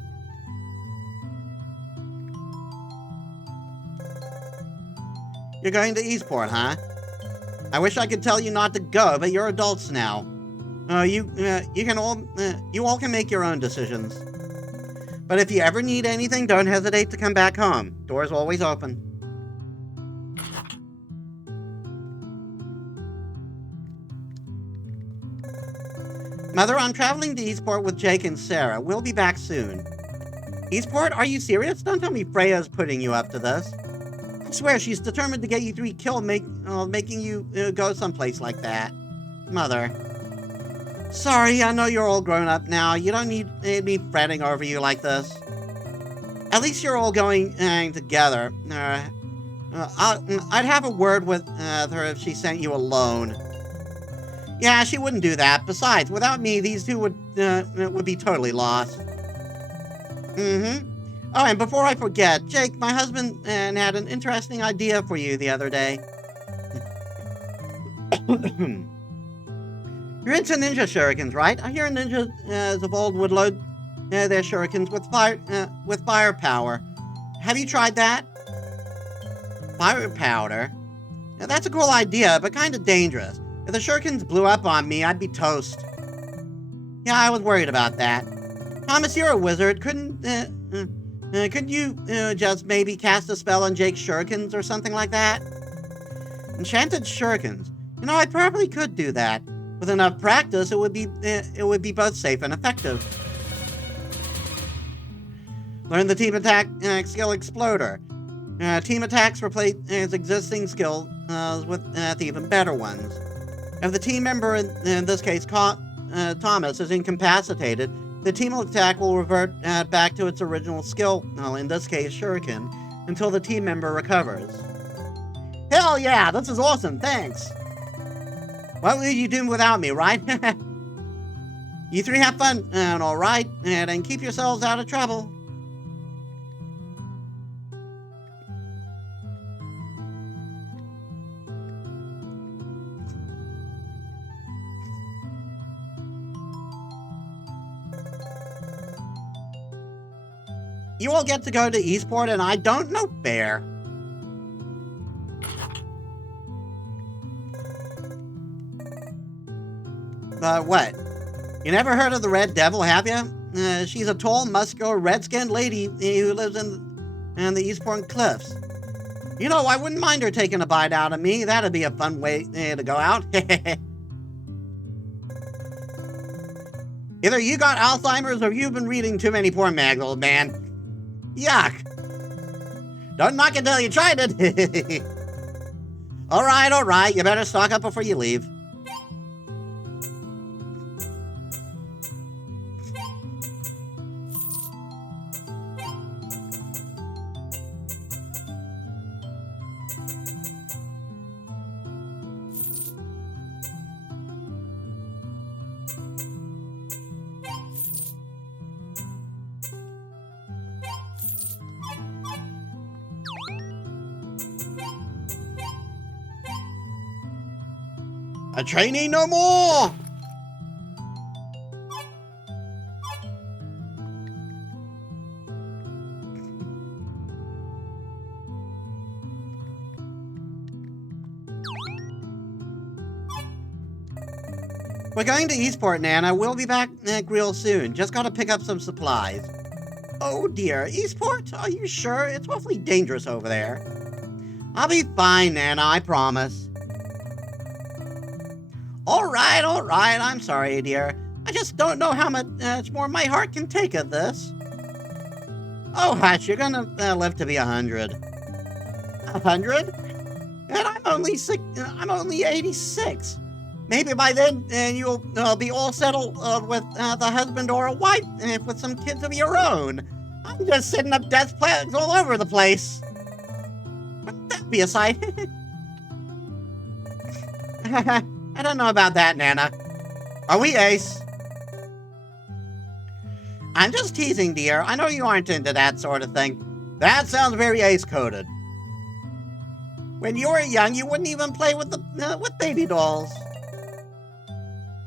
You're going to Eastport, huh? I wish I could tell you not to go, but you're adults now. You all can make your own decisions. But if you ever need anything, don't hesitate to come back home. Door's always open. Mother, I'm traveling to Eastport with Jake and Sarah. We'll be back soon. Eastport? Are you serious? Don't tell me Freya's putting you up to this. I swear she's determined to get you 3 killed, making you go someplace like that. Mother. Sorry, I know you're all grown up now. You don't need me fretting over you like this. At least you're all going together. I'd have a word with her if she sent you alone. Yeah, she wouldn't do that. Besides, without me, these two would be totally lost. Mm-hmm. Oh, and before I forget, Jake, my husband had an interesting idea for you the other day. You're into ninja shurikens, right? I hear ninjas of old would load their shurikens with firepower. Have you tried that? Fire powder? Now, that's a cool idea, but kind of dangerous. If the shurikens blew up on me, I'd be toast. Yeah, I was worried about that. Thomas, you're a wizard. Couldn't you just maybe cast a spell on Jake's shurikens or something like that? Enchanted shurikens. You know, I probably could do that. With enough practice, it would be both safe and effective. Learn the team attack skill Exploder. Team attacks replace existing skills with even better ones. If the team member, in this case Thomas, is incapacitated, the team attack will revert back to its original skill, in this case Shuriken, until the team member recovers. Hell yeah, this is awesome, thanks! What will you do without me, right? You 3 have fun, alright, and keep yourselves out of trouble. You all get to go to Eastport and I don't know fair. What? You never heard of the Red Devil, have you? She's a tall, muscular, red-skinned lady who lives in the Eastport Cliffs. You know, I wouldn't mind her taking a bite out of me. That'd be a fun way to go out. Either you got Alzheimer's or you've been reading too many porn mags, old man. Yuck. Don't knock it till you tried it. All right. You better stock up before you leave. A trainee no more! We're going to Eastport, Nana. We'll be back real soon. Just gotta pick up some supplies. Oh dear, Eastport? Are you sure? It's awfully dangerous over there. I'll be fine, Nana, I promise. All right. I'm sorry, dear. I just don't know how much more my heart can take of this. Oh, hush, you're gonna live to be 100. 100? And I'm only 86. Maybe by then you'll be all settled with the husband or a wife with some kids of your own. I'm just setting up death flags all over the place. Wouldn't that be a sight? I don't know about that, Nana. Are we ace? I'm just teasing, dear. I know you aren't into that sort of thing. That sounds very ace-coded. When you were young, you wouldn't even play with baby dolls.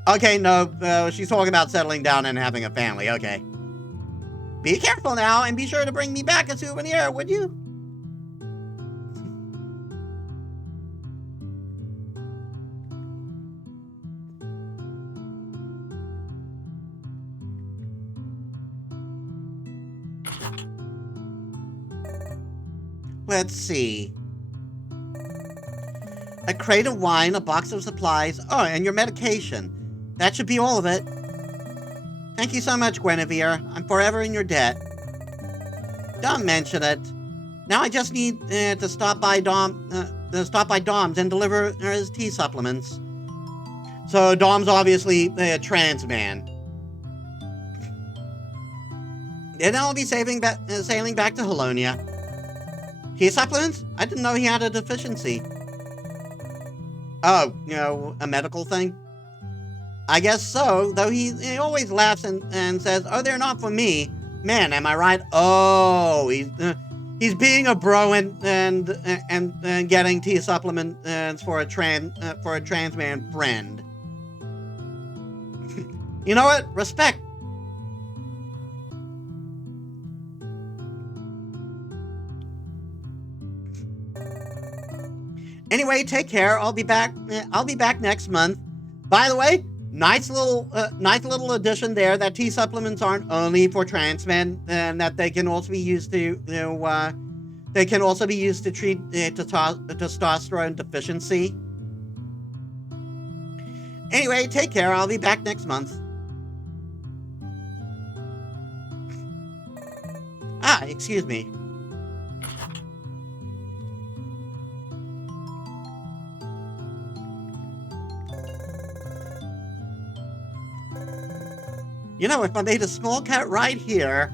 Okay, no, she's talking about settling down and having a family, okay. Be careful now, and be sure to bring me back a souvenir, would you? Let's see. A crate of wine, a box of supplies, oh, and your medication. That should be all of it. Thank you so much, Guinevere. I'm forever in your debt. Don't mention it. Now I just need to stop by Dom's and deliver his tea supplements. So Dom's obviously a trans man. Then I'll be sailing back to Halonia. Tea supplements? I didn't know he had a deficiency. Oh, a medical thing? I guess so, though he always laughs and says, "Oh, they're not for me." Man, am I right? Oh, he's being a bro and getting tea supplements for a trans man friend. You know what? Respect. Anyway, take care. I'll be back next month. By the way, nice little addition there that tea supplements aren't only for trans men, and that they can also be used to treat testosterone deficiency. Anyway, take care. I'll be back next month. Excuse me. You know, if I made a small cut right here,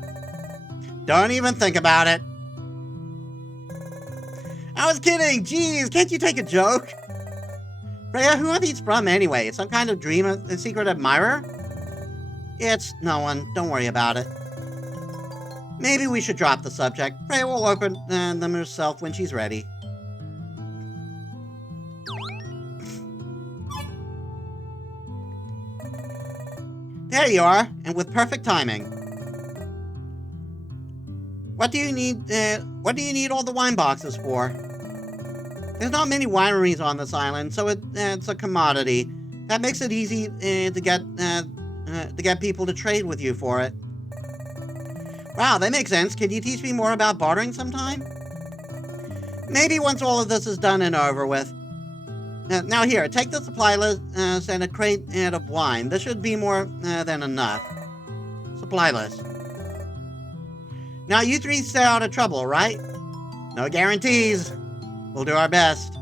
don't even think about it. I was kidding. Jeez, can't you take a joke? Freya, who are these from anyway? Some kind of dream, a secret admirer? It's no one. Don't worry about it. Maybe we should drop the subject. Freya will open them herself when she's ready. There you are, and with perfect timing. What do you need all the wine boxes for? There's not many wineries on this island, so it's a commodity. That makes it easy to get people to trade with you for it. Wow, that makes sense. Can you teach me more about bartering sometime? Maybe once all of this is done and over with. Now here, take the supply list and a crate of wine. This should be more than enough. Supply list. Now you three stay out of trouble, right? No guarantees. We'll do our best.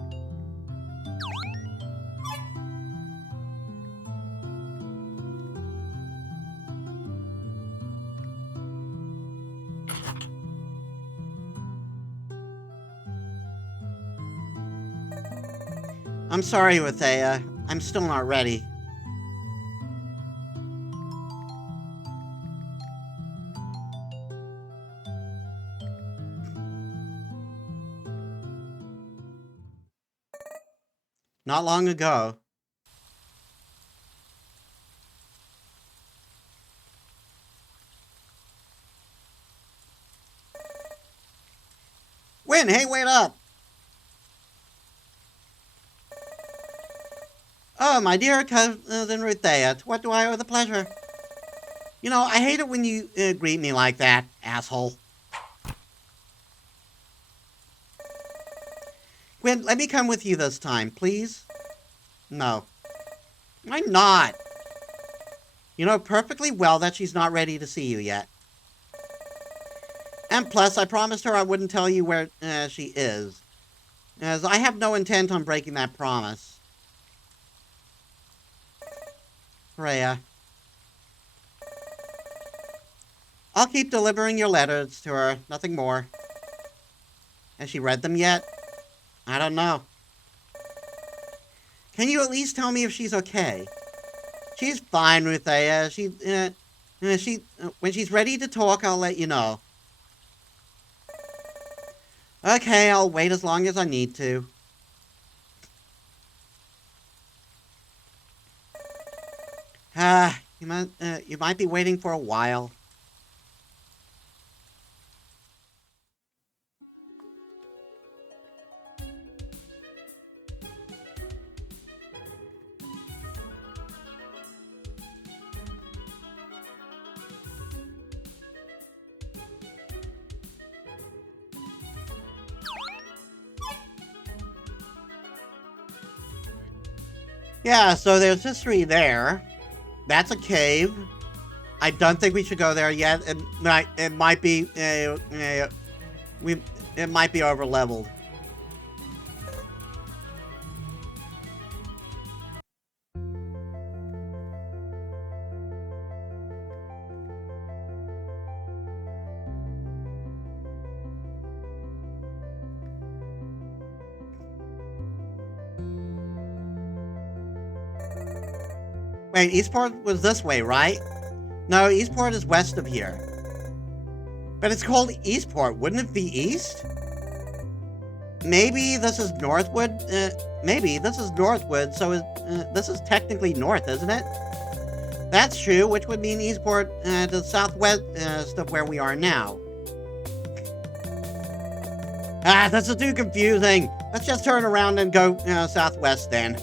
I'm sorry, Withea. I'm still not ready. Not long ago. Win, hey, wait up! Oh, my dear cousin Ruthea, to what do I owe the pleasure? You know, I hate it when you greet me like that, asshole. Gwen, let me come with you this time, please? No. I'm not. You know perfectly well that she's not ready to see you yet. And plus, I promised her I wouldn't tell you where she is, as I have no intent on breaking that promise. Freya. I'll keep delivering your letters to her, nothing more. Has she read them yet? I don't know. Can you at least tell me if she's okay? She's fine, Ruthea. When she's ready to talk, I'll let you know. Okay, I'll wait as long as I need to. You might be waiting for a while. Yeah, so there's history there. That's a cave. I don't think we should go there yet. It might be it might be over leveled. Wait, Eastport was this way, right? No, Eastport is west of here. But it's called Eastport. Wouldn't it be east? Maybe this is Northwood? Maybe this is Northwood, so this is technically north, isn't it? That's true, which would mean Eastport to the southwest of where we are now. Ah, this is too confusing. Let's just turn around and go southwest then.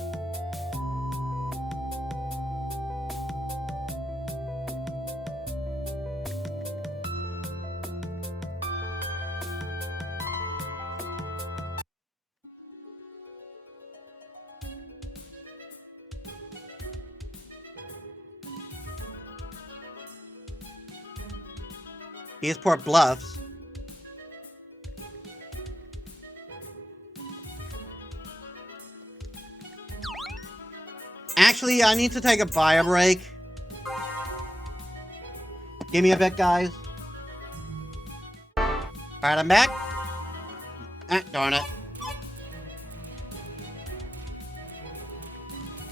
Eastport Bluffs. Actually, I need to take a bio break. Give me a bit, guys. Alright, I'm back. Ah, darn it.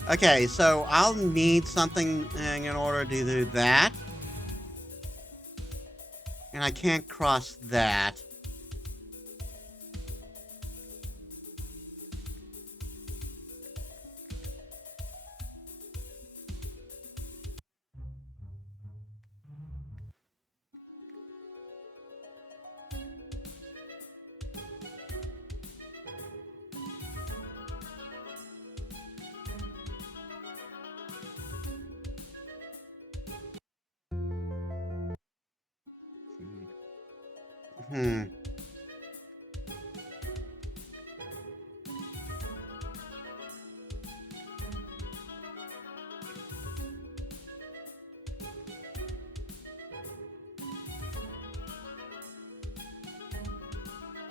Okay, so I'll need something in order to do that. And I can't cross that.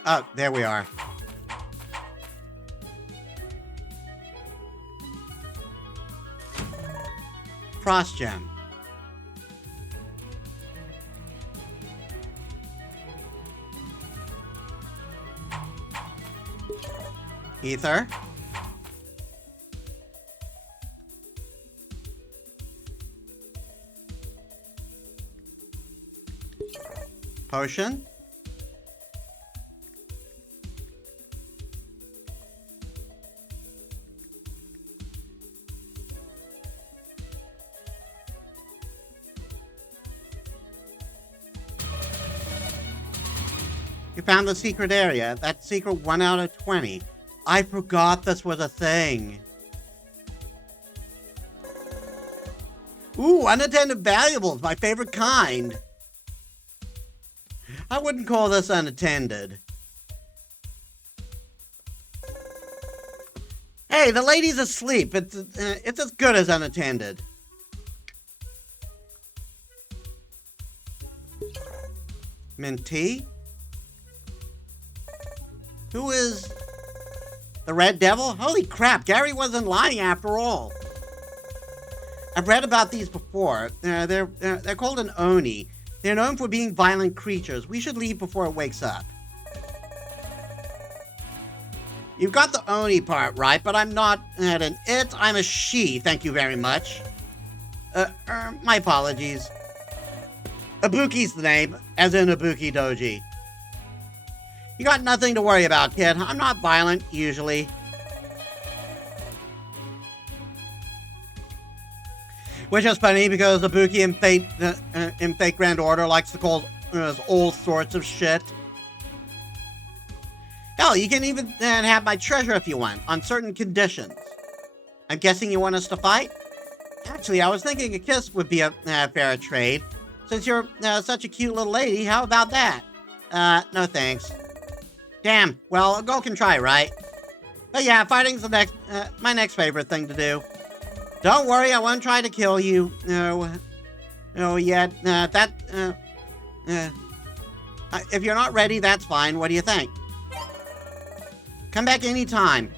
Oh, there we are. Frost gem. Ether. Potion. You found the secret area. That secret 1 out of 20. I forgot this was a thing. Ooh, unattended valuables, my favorite kind. I wouldn't call this unattended. Hey, the lady's asleep. It's as good as unattended. Mint tea? Who is the Red Devil? Holy crap, Gary wasn't lying after all. I've read about these before. They're called an Oni. They're known for being violent creatures. We should leave before it wakes up. You've got the Oni part right, but I'm not an it, I'm a she, thank you very much. My apologies. Ibuki's the name, as in Ibuki Doji. You got nothing to worry about, kid. I'm not violent, usually. Which is funny, because Ibuki in Fate Grand Order likes to call us all sorts of shit. Hell, you can even have my treasure if you want, on certain conditions. I'm guessing you want us to fight? Actually, I was thinking a kiss would be a fair trade. Since you're such a cute little lady, how about that? No thanks. Damn, well, a girl can try, right? But yeah, fighting's the my next favorite thing to do. Don't worry, I won't try to kill you. No. Oh, yeah, if you're not ready, that's fine. What do you think? Come back anytime.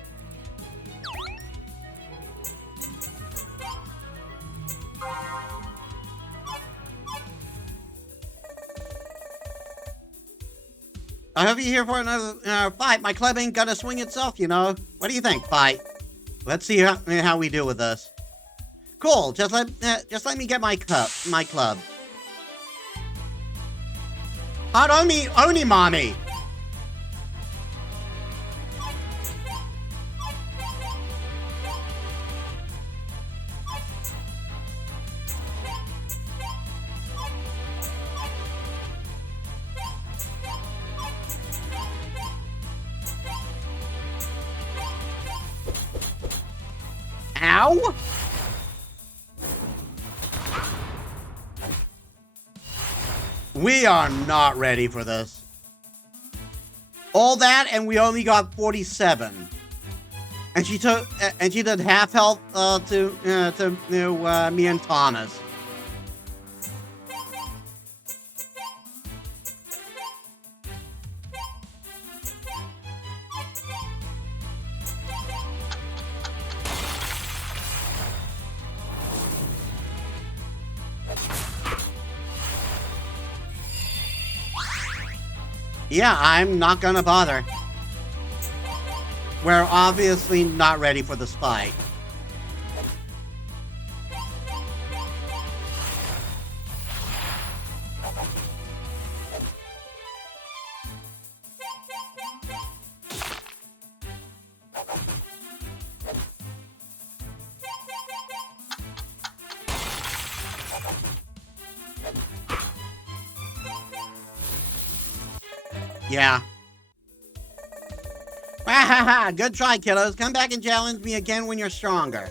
I hope you're here for another fight. My club ain't gonna swing itself, you know. What do you think, fight? Let's see how we do with this. Cool. Just let me get my club. Hot Oni mommy. Ow! We are not ready for this. All that, and we only got 47. And she did half health to me and Thomas. Yeah, I'm not gonna bother. We're obviously not ready for this fight. Yeah. Wahaha! Good try, kiddos. Come back and challenge me again when you're stronger.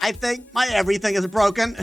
I think my everything is broken.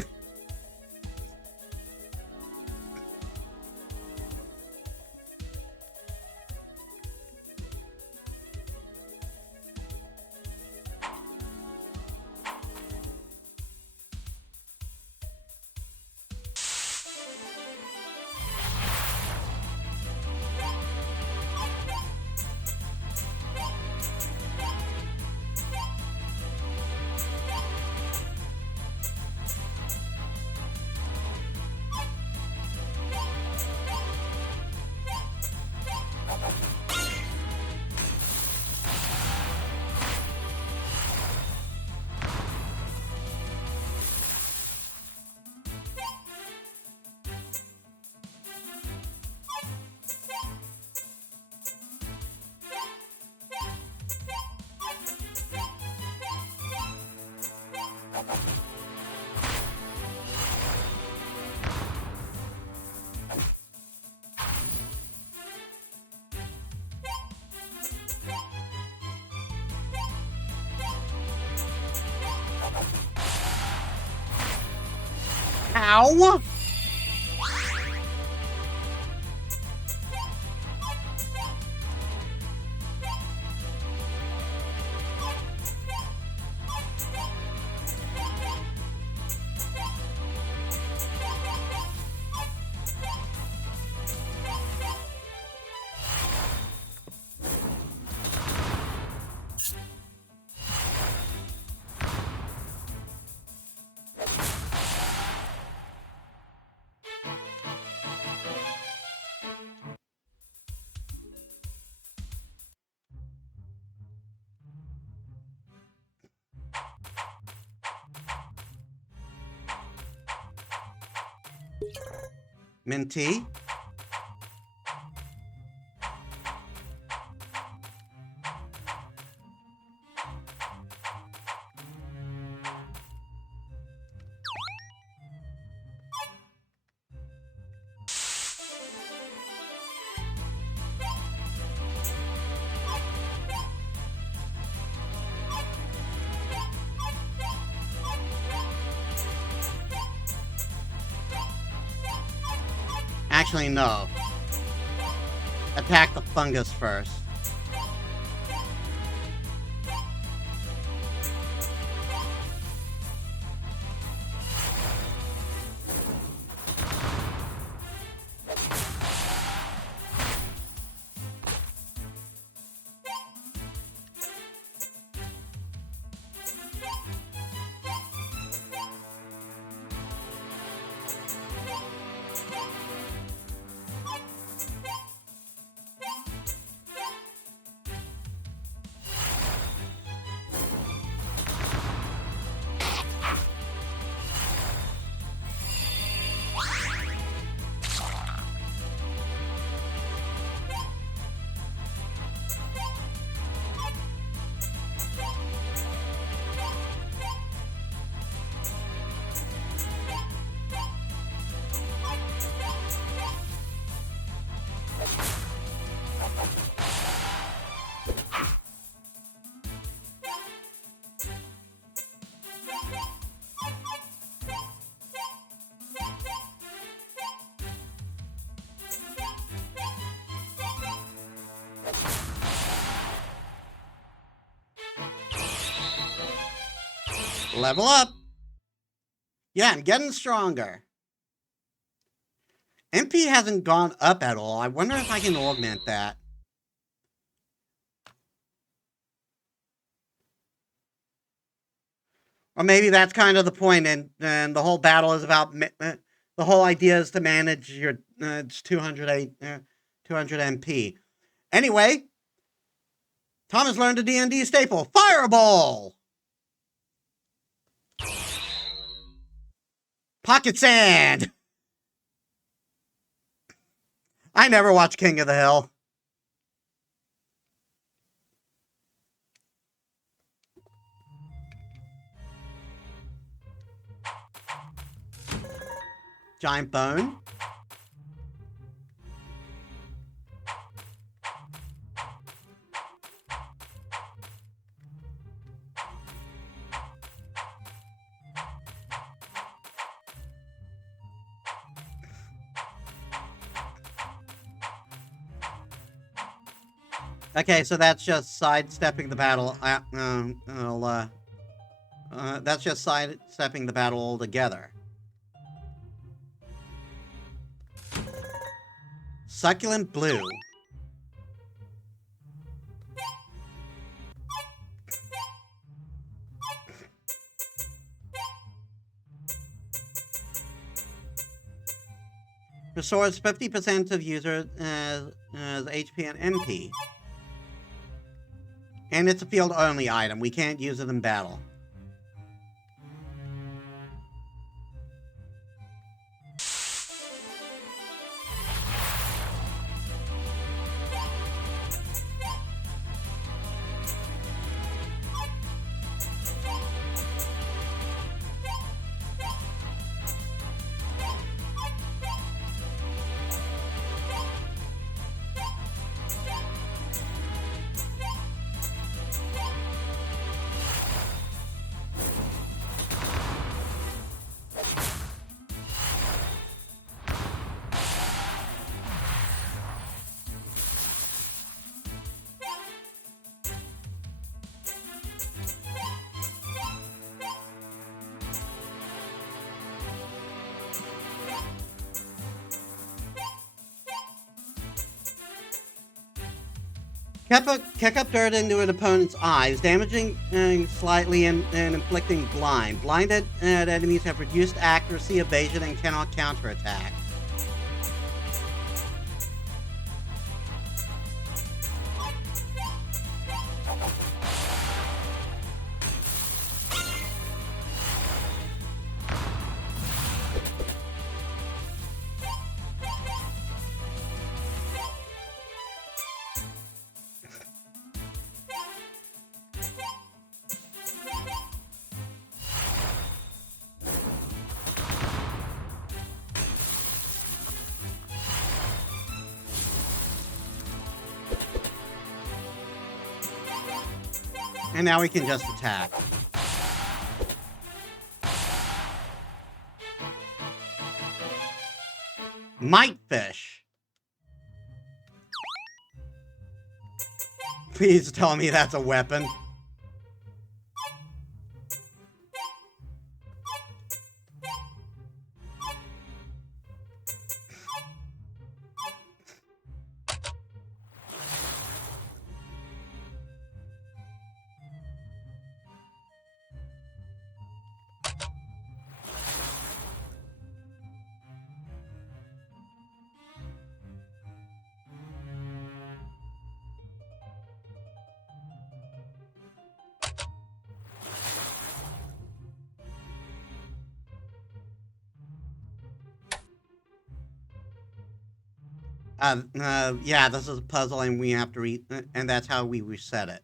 Ow! Minty? Actually, no. Attack the fungus first. Level up. Yeah, I'm getting stronger. MP hasn't gone up at all. I wonder if I can augment that. Or maybe that's kind of the point, and the whole battle is about... the whole idea is to manage your... it's 200 MP. Anyway, Tom has learned a D&D staple. Fireball! Pocket sand! I never watched King of the Hill. Giant bone. Okay, so that's just sidestepping the battle. That's just sidestepping the battle altogether. Succulent blue. Restores 50% of user HP and MP. And it's a field-only item. We can't use it in battle. Kick up dirt into an opponent's eyes, damaging slightly and inflicting blind. Blinded enemies have reduced accuracy, evasion, and cannot counterattack. And now we can just attack. Might fish. Please tell me that's a weapon. Yeah, this is a puzzle and we have to and that's how we reset it.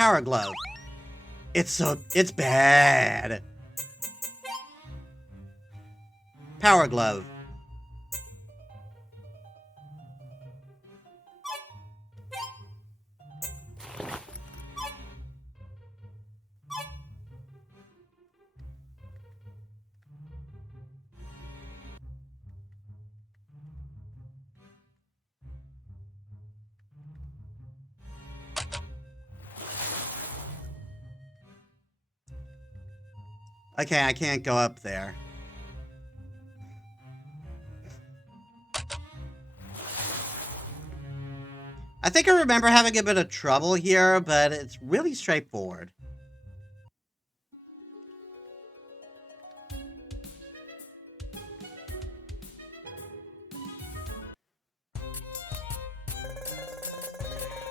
Power Glove. It's bad. Power Glove. Okay, I can't go up there. I think I remember having a bit of trouble here, but it's really straightforward.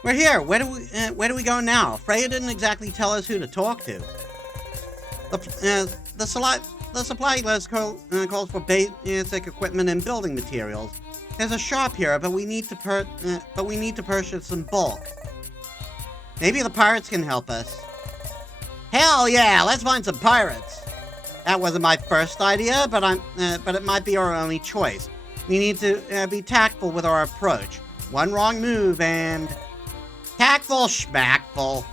We're here. Where do we go now? Freya didn't exactly tell us who to talk to. The supply list calls for basic equipment and building materials. There's a shop here, but we need to purchase in bulk. Maybe the pirates can help us. Hell yeah! Let's find some pirates. That wasn't my first idea, but it might be our only choice. We need to be tactful with our approach. One wrong move and tactful schmackful.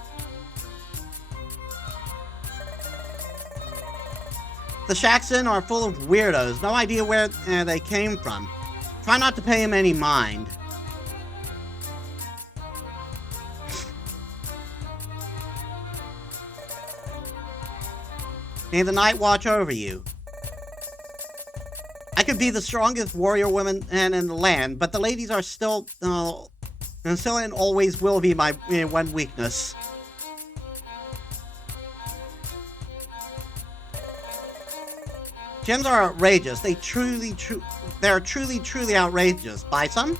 The Shaxon are full of weirdos. No idea where they came from. Try not to pay him any mind. May the night watch over you. I could be the strongest warrior woman in the land, but the ladies are still and always will be my one weakness. Gems are outrageous. They're truly outrageous. Buy some?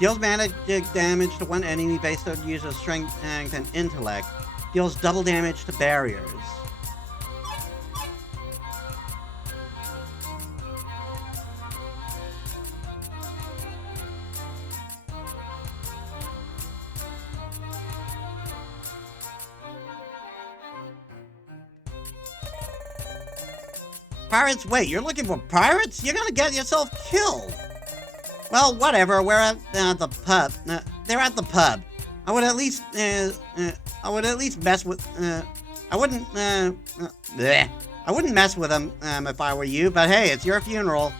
Deals magic damage to one enemy based on user's strength and intellect. Deals double damage to barriers. Pirates? Wait, you're looking for pirates? You're gonna get yourself killed. Well, whatever. We're at the pub. They're at the pub. I would at least mess with. I wouldn't mess with them if I were you. But hey, it's your funeral.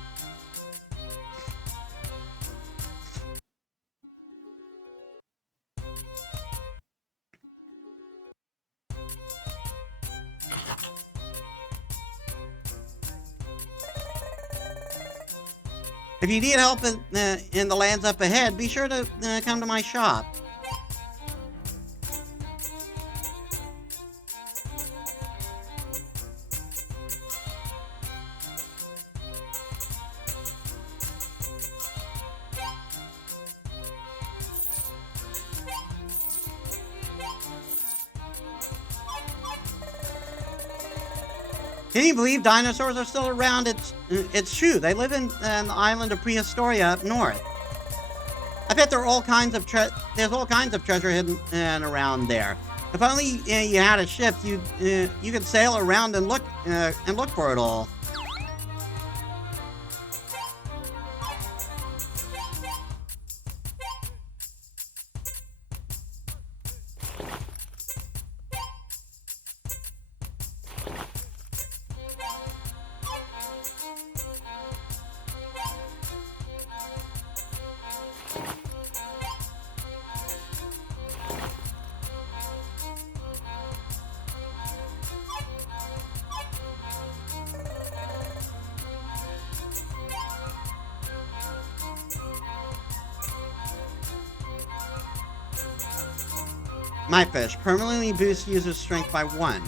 If you need help in the lands up ahead, be sure to come to my shop. Can you believe dinosaurs are still around? It's true. They live in the island of Prehistoria up north. I bet there's all kinds of treasure hidden around there. If only you had a ship, you could sail around and look for it all. My fish permanently boosts user's strength by 1.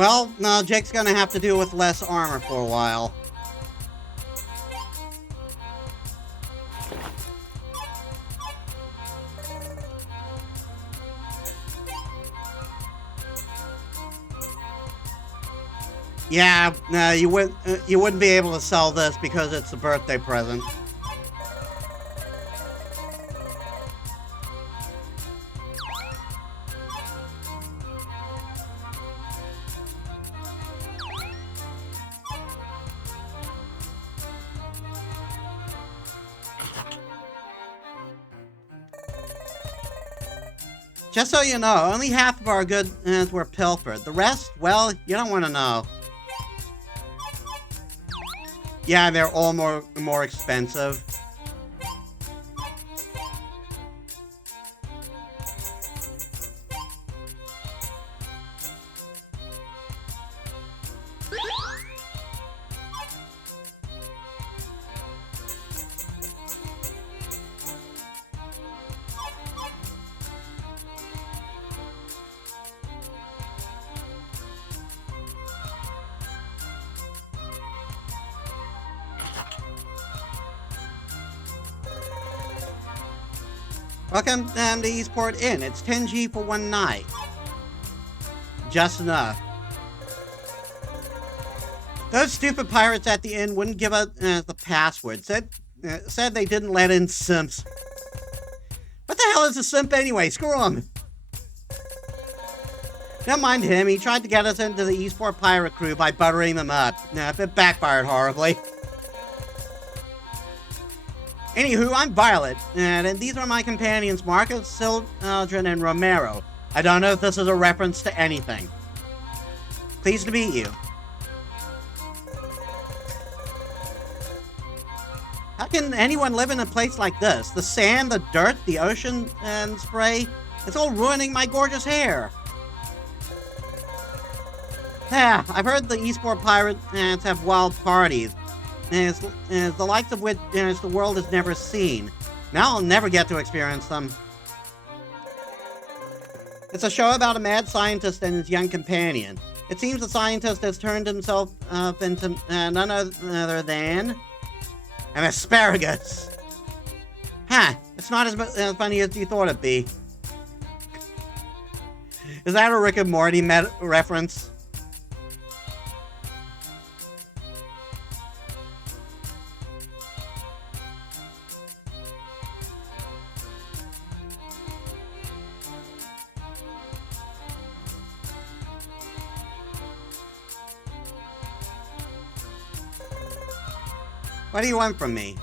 Well, no, Jake's gonna have to deal with less armor for a while. Yeah, no, you wouldn't be able to sell this because it's a birthday present. Just so you know, only half of our goods were pilfered. The rest, well, you don't want to know. Yeah, they're all more expensive. Welcome to Eastport Inn. It's 10G for one night. Just enough. Those stupid pirates at the inn wouldn't give up the password. Said they didn't let in simps. What the hell is a simp anyway? Screw him. Don't mind him. He tried to get us into the Eastport pirate crew by buttering them up. It backfired horribly. Anywho, I'm Violet, and these are my companions, Marcus, Sildren, and Romero. I don't know if this is a reference to anything. Pleased to meet you. How can anyone live in a place like this? The sand, the dirt, the ocean, and spray, it's all ruining my gorgeous hair. Yeah, I've heard the Eastport pirates have wild parties. As the likes of which the world has never seen. Now I'll never get to experience them. It's a show about a mad scientist and his young companion. It seems the scientist has turned himself into none other than an asparagus. Huh, it's not as funny as you thought it'd be. Is that a Rick and Morty reference? What do you want from me?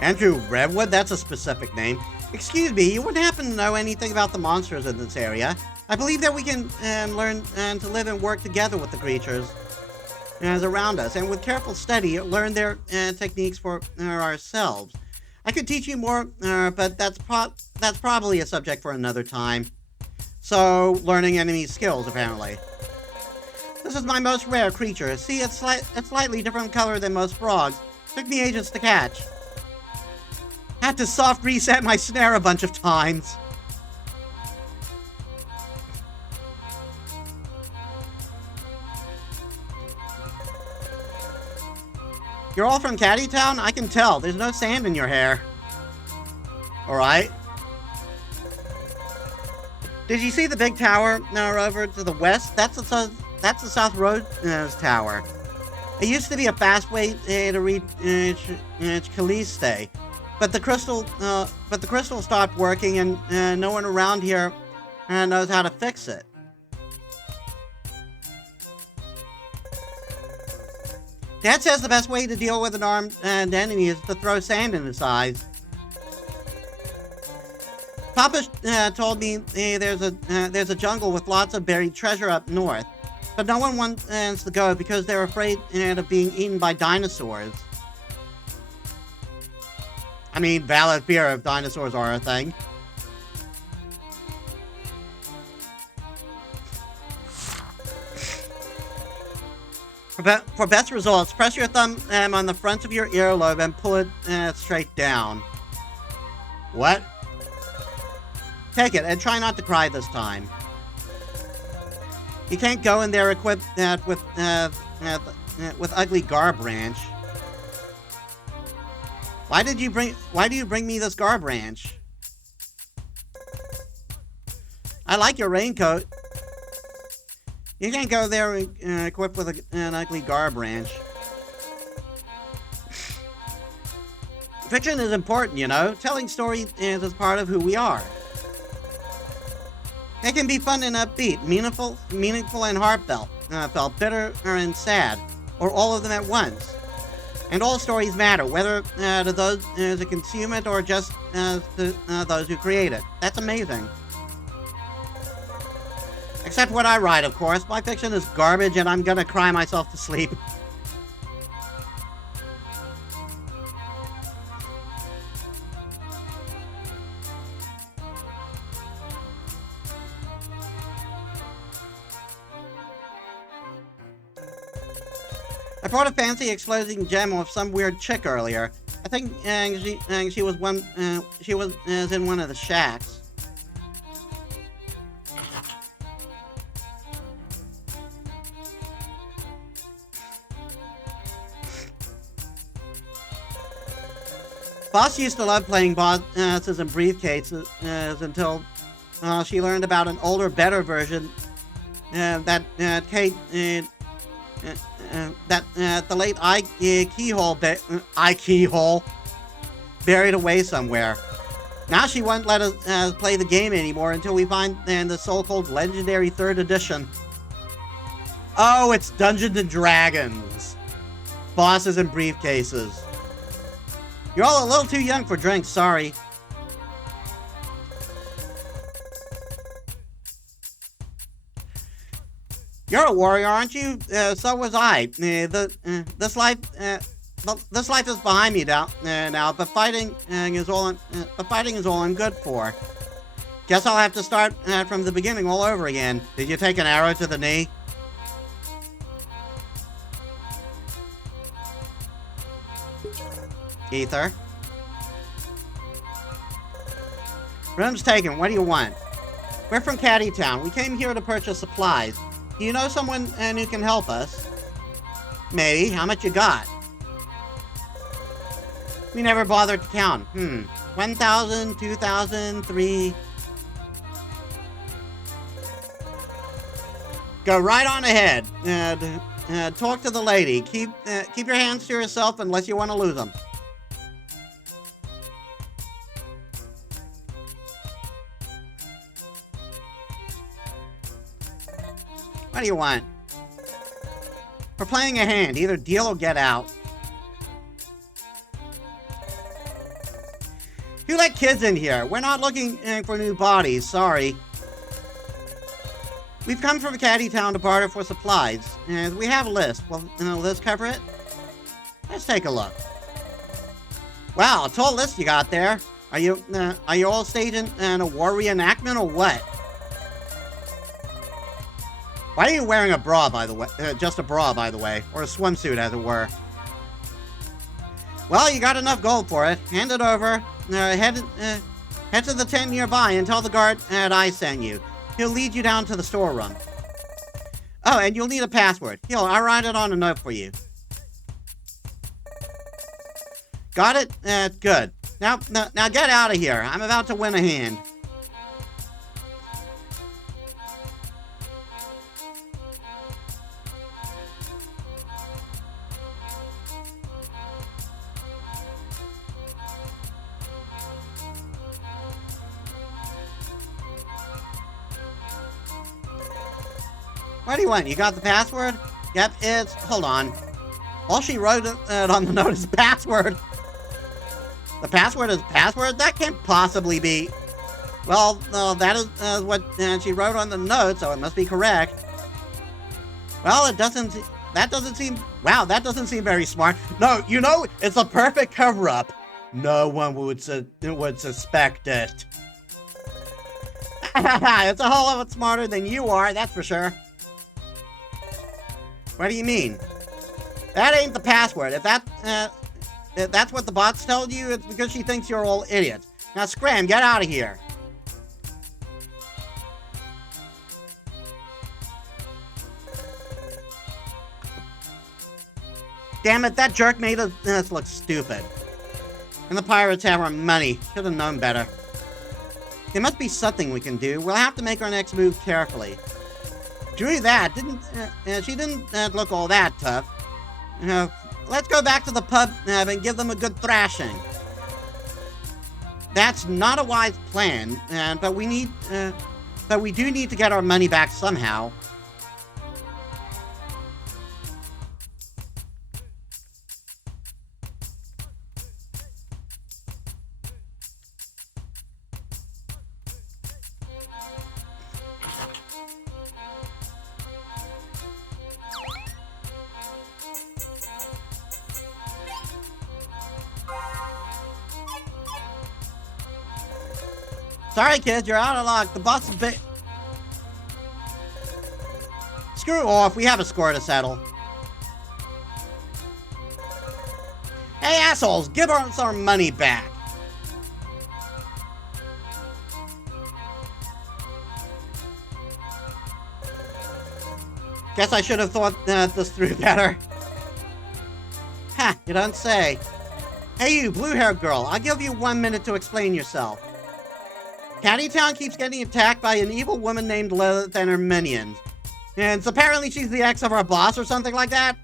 Andrew Redwood? That's a specific name. Excuse me, you wouldn't happen to know anything about the monsters in this area? I believe that we can learn to live and work together with the creatures around us, and with careful study, learn their techniques for ourselves. I could teach you more, but that's probably a subject for another time. So, learning enemy skills, apparently. This is my most rare creature. See, it's slightly different color than most frogs. Took me ages to catch. Had to soft reset my snare a bunch of times. You're all from Caddytown? I can tell. There's no sand in your hair. Alright. Did you see the big tower over to the west? That's the South Road Tower. It used to be a fast way to reach Caliste, but the crystal stopped working, and no one around here knows how to fix it. Dad says the best way to deal with an armed enemy is to throw sand in his eyes. Papa told me there's a jungle with lots of buried treasure up north. But no one wants to go because they're afraid of being eaten by dinosaurs. I mean, valid fear if dinosaurs are a thing. For best results, press your thumb on the front of your earlobe and pull it straight down. What? Take it and try not to cry this time. You can't go in there equipped with ugly Garbranch. Why do you bring me this Garbranch? I like your raincoat. You can't go there equipped with an ugly Garbranch. Fiction is important, you know. Telling stories is part of who we are. It can be fun and upbeat, meaningful and heartfelt, felt bitter and sad, or all of them at once. And all stories matter, whether to those who consume it or just to those who create it. That's amazing. Except what I write, of course. My fiction is garbage and I'm gonna cry myself to sleep. I brought a fancy exploding gem with some weird chick earlier. I think she was in one of the shacks. Boss used to love playing bosses and briefcases until she learned about an older, better version that Kate. The late keyhole buried away somewhere. Now she won't let us play the game anymore until we find the so-called legendary 3rd edition. Oh, it's Dungeons and Dragons. Bosses and briefcases. You're all a little too young for drinks, sorry. You're a warrior, aren't you? So was I. This life is behind me now. But fighting is all I'm good for. Guess I'll have to start from the beginning all over again. Did you take an arrow to the knee? Ether. Room's taken. What do you want? We're from Caddy Town. We came here to purchase supplies. Do you know someone who can help us? Maybe. How much you got? We never bothered to count. 1,000, 2,000, 3. Go right on ahead. Talk to the lady. Keep your hands to yourself unless you want to lose them. What do you want? We're playing a hand. Either deal or get out. You let kids in here. We're not looking for new bodies. Sorry. We've come from Caddy Town to barter for supplies. We have a list. Will this cover it? Let's take a look. Wow, a tall list you got there. Are you all staging a war reenactment or what? Why are you wearing a bra, by the way? Just a bra, by the way. Or a swimsuit, as it were. Well, you got enough gold for it. Hand it over. Head to the tent nearby and tell the guard that I sent you. He'll lead you down to the storeroom. Oh, and you'll need a password. Here, I'll write it on a note for you. Got it? Good. Now get out of here. I'm about to win a hand. What do you want? You got the password? Yep, it's... Hold on. All she wrote on the note is password. The password is password? That can't possibly be... Well, that is what she wrote on the note, so it must be correct. Well, it doesn't... That doesn't seem... Wow, that doesn't seem very smart. No, you know, it's a perfect cover-up. No one would suspect it. It's a whole lot smarter than you are, that's for sure. What do you mean? That ain't the password. If that's what the bots told you, it's because she thinks you're all idiots. Now scram, get out of here. Damn it, that jerk made us look stupid. And the pirates have our money. Should have known better. There must be something we can do. We'll have to make our next move carefully. True that, she didn't look all that tough. Let's go back to the pub and give them a good thrashing. That's not a wise plan, but we do need to get our money back somehow. Sorry, kids, you're out of luck. The boss is big. Screw off. We have a score to settle. Hey, assholes, give us our money back. Guess I should have thought this through better. Ha, you don't say. Hey, you blue-haired girl, I'll give you 1 minute to explain yourself. Caddytown keeps getting attacked by an evil woman named Lilith and her minions. And apparently she's the ex of our boss or something like that.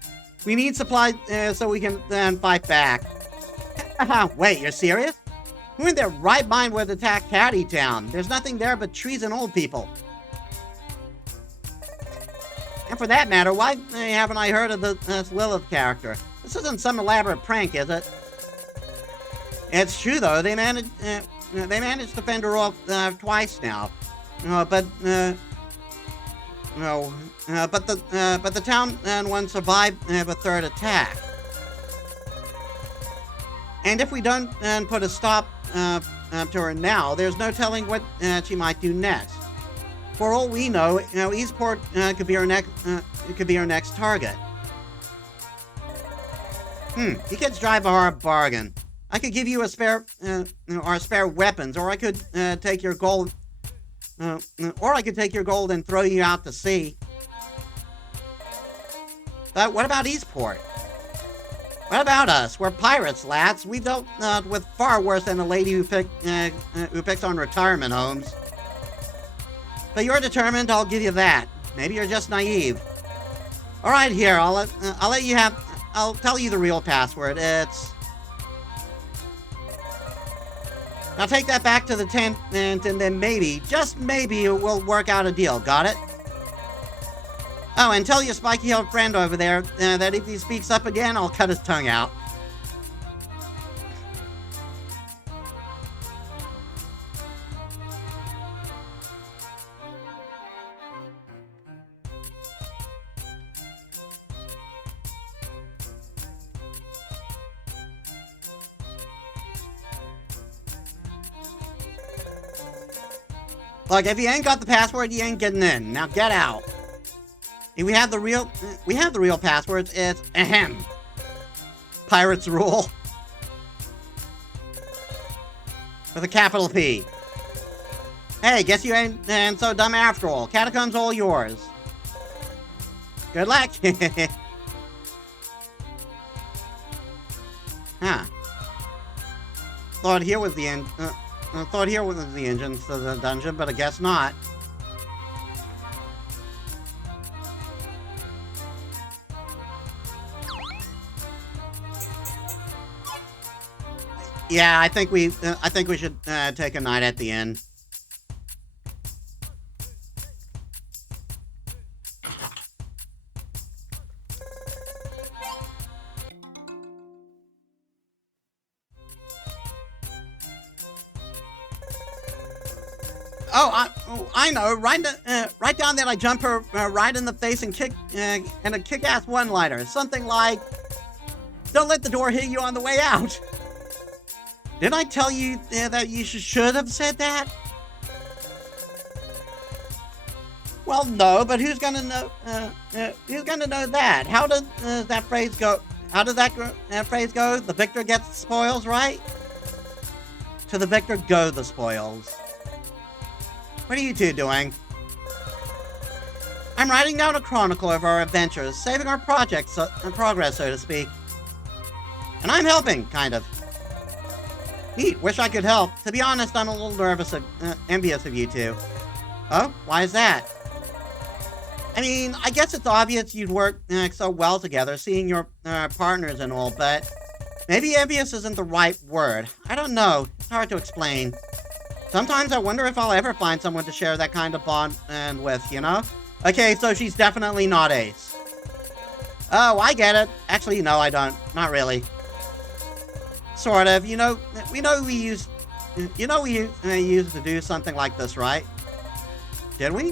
We need supplies so we can fight back. Wait, you're serious? Who in their right mind would attack Caddytown? There's nothing there but trees and old people. And for that matter, why haven't I heard of this Lilith character? This isn't some elaborate prank, is it? It's true, though. They managed to fend her off twice now. But the town one survived a third attack. And if we don't put a stop to her now, there's no telling what she might do next. For all we know, Eastport could be our next target. You kids drive a hard bargain. I could give you a spare weapons, or I could take your gold, and throw you out to sea. But what about Eastport? What about us? We're pirates, lads. We've dealt with far worse than a lady who picks on retirement homes. But you're determined. I'll give you that. Maybe you're just naive. All right, here. I'll tell you the real password. It's. Now take that back to the tent, and then maybe, just maybe, we'll work out a deal. Got it? Oh, and tell your spiky-haired friend over there that if he speaks up again, I'll cut his tongue out. Look, if you ain't got the password, you ain't getting in. Now get out. If we have the real passwords. It's ahem. Pirates rule. With a capital P. Hey, guess you ain't so dumb after all. Catacombs all yours. Good luck. Huh. Thought here was the end. I thought here was the entrance to the dungeon, but I guess not. Yeah, I think we should take a night at the inn. I know. Right down there, I jump her right in the face and a kick-ass one-liner. Something like, "Don't let the door hit you on the way out." Didn't I tell you that you should have said that? Well, no, but who's gonna know? Who's gonna know that? How does that phrase go? How does that phrase go? The victor gets the spoils, right? To the victor go the spoils. What are you two doing? I'm writing down a chronicle of our adventures, saving our progress, so to speak. And I'm helping, kind of. Neat, wish I could help. To be honest, I'm a little envious of you two. Oh, why is that? I mean, I guess it's obvious you'd work so well together, seeing your partners and all, but maybe envious isn't the right word. I don't know. It's hard to explain. Sometimes I wonder if I'll ever find someone to share that kind of bond with, you know? Okay, so she's definitely not Ace. Oh, I get it. Actually, no, I don't. Not really. Sort of. You know, we used to do something like this, right? Did we?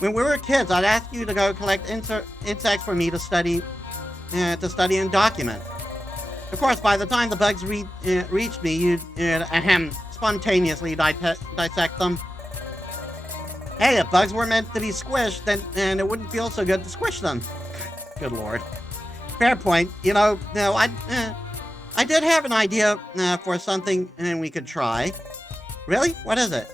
When we were kids, I'd ask you to go collect insects for me to study and document. Of course, by the time the bugs reached me, you'd spontaneously dissect them. Hey, if bugs were meant to be squished, then it wouldn't feel so good to squish them. Good lord. Fair point. You know, I did have an idea for something we could try. Really? What is it?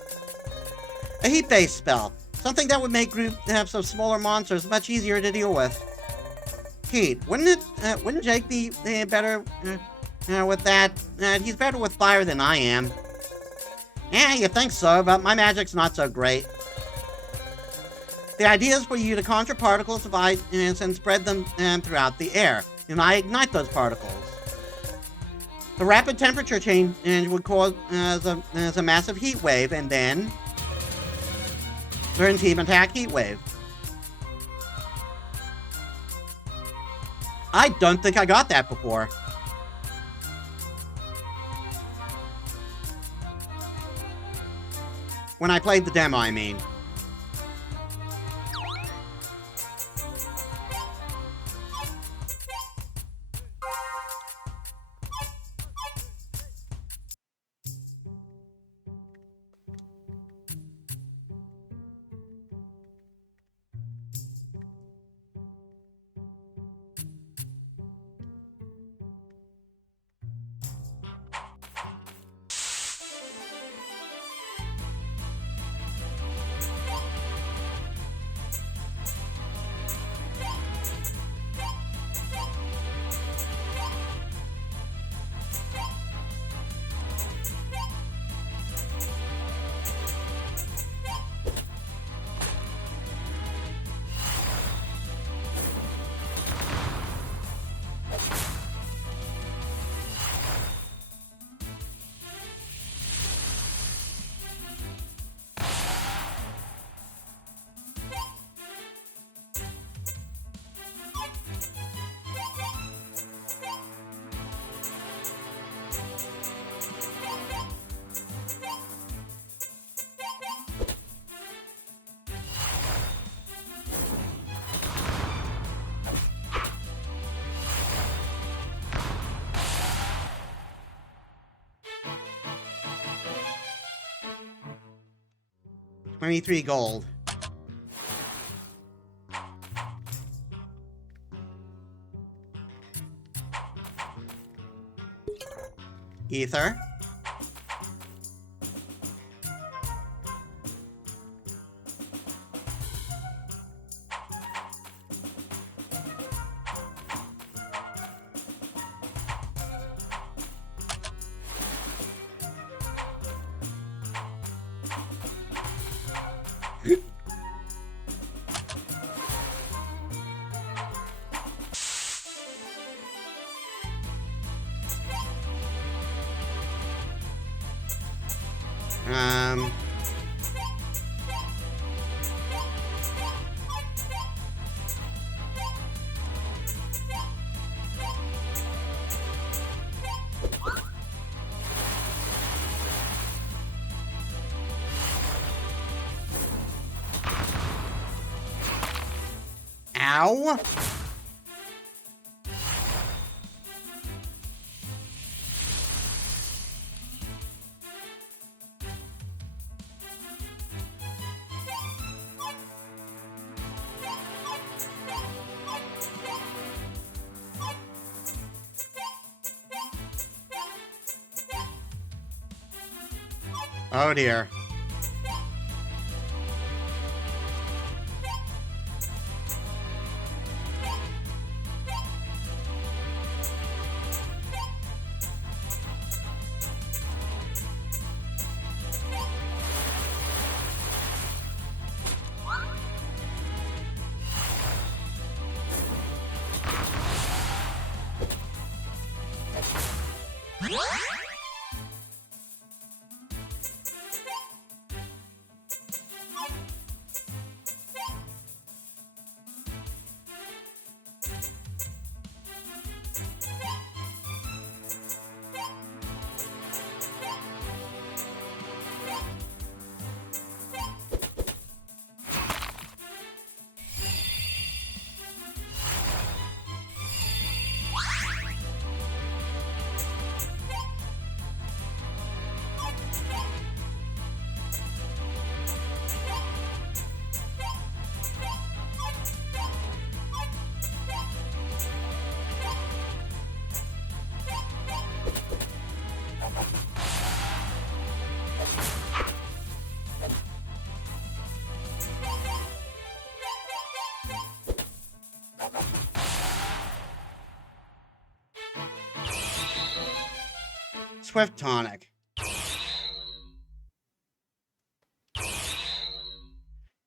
A heat-based spell. Something that would make groups of smaller monsters much easier to deal with. Heat. Wouldn't Jake be better with that? He's better with fire than I am. Yeah, you think so, but my magic's not so great. The idea is for you to conjure particles of ice and spread them throughout the air, and I ignite those particles. The rapid temperature change would cause a massive heat wave, and then turn team attack heat wave. I don't think I got that before. When I played the demo, I mean. $23 gold. Ether. Ow. Oh dear. Swift Tonic.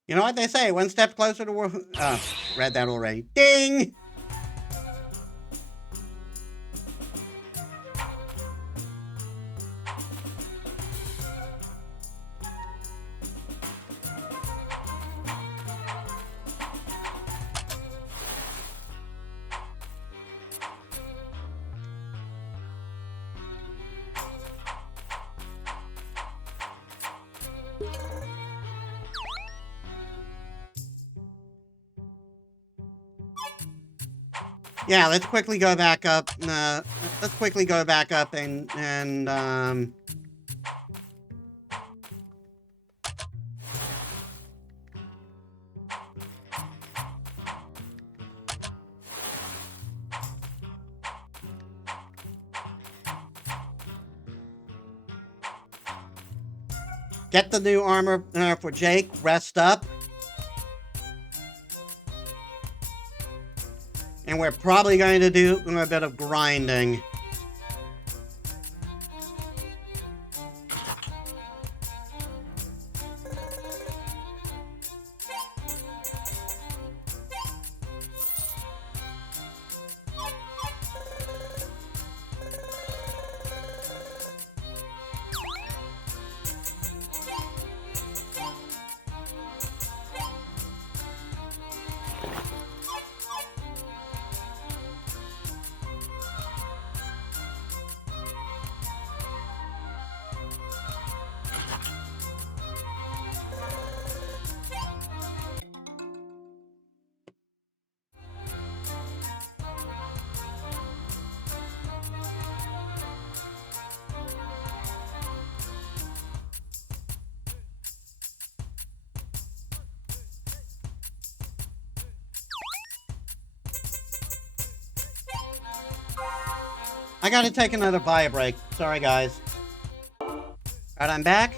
You know what they say, one step closer to read that already. Ding! Yeah, let's quickly go back up. Let's quickly go back up and get the new armor for Jake. Rest up. And we're probably going to do a bit of grinding. I gotta take another bio break. Sorry, guys. Alright, I'm back.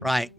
Right.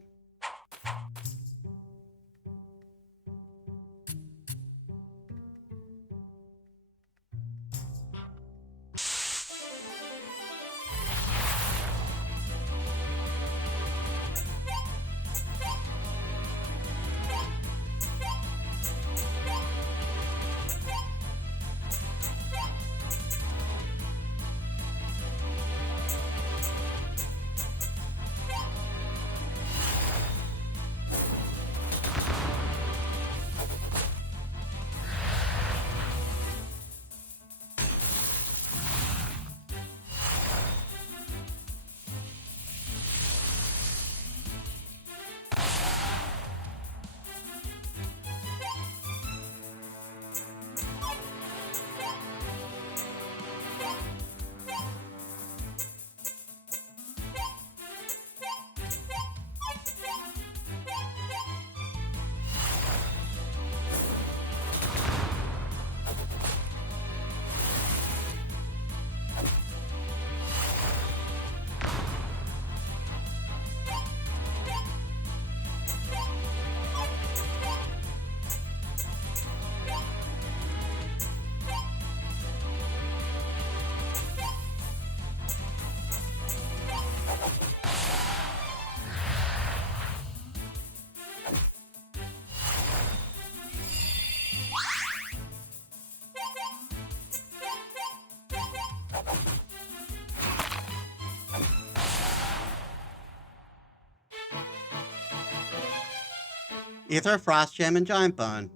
Ether, Frost Gem, and Giant Bone.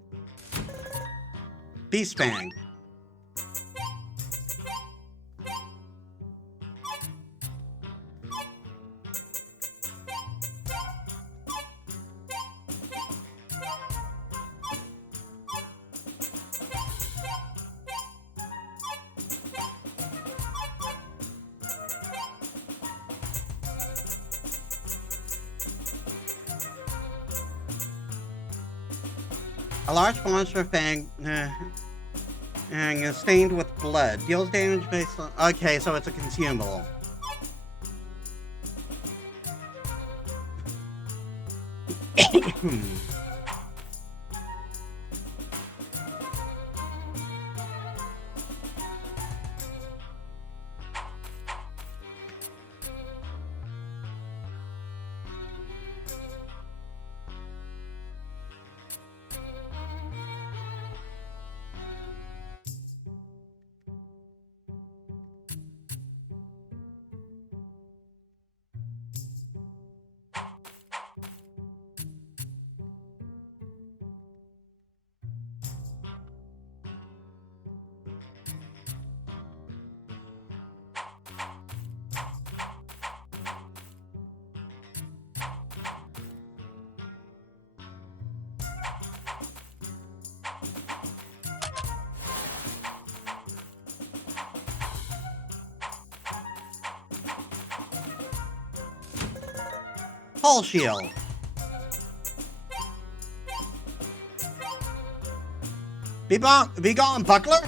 Beast Fang. A large monster fang and is stained with blood. Deals damage based on... Okay, so it's a consumable. Hull Shield. Be gone, Buckler.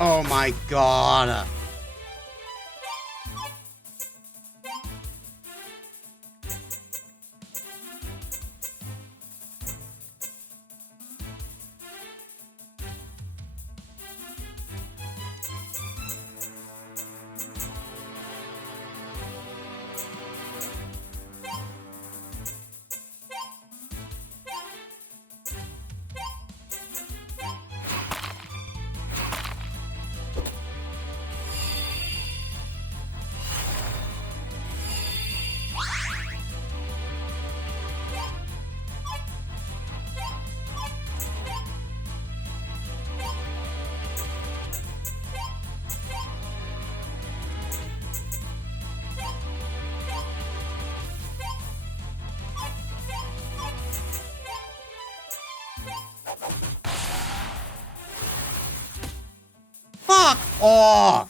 Oh my god. Fuck off!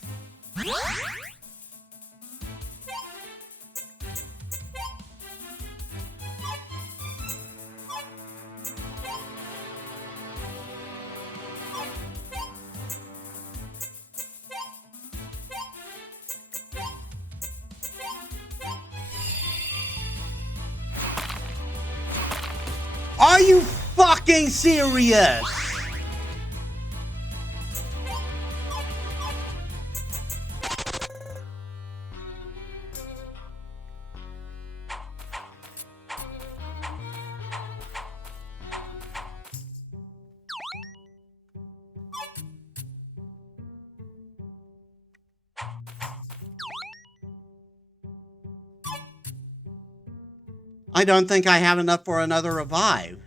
Are you fucking serious? I don't think I have enough for another revive.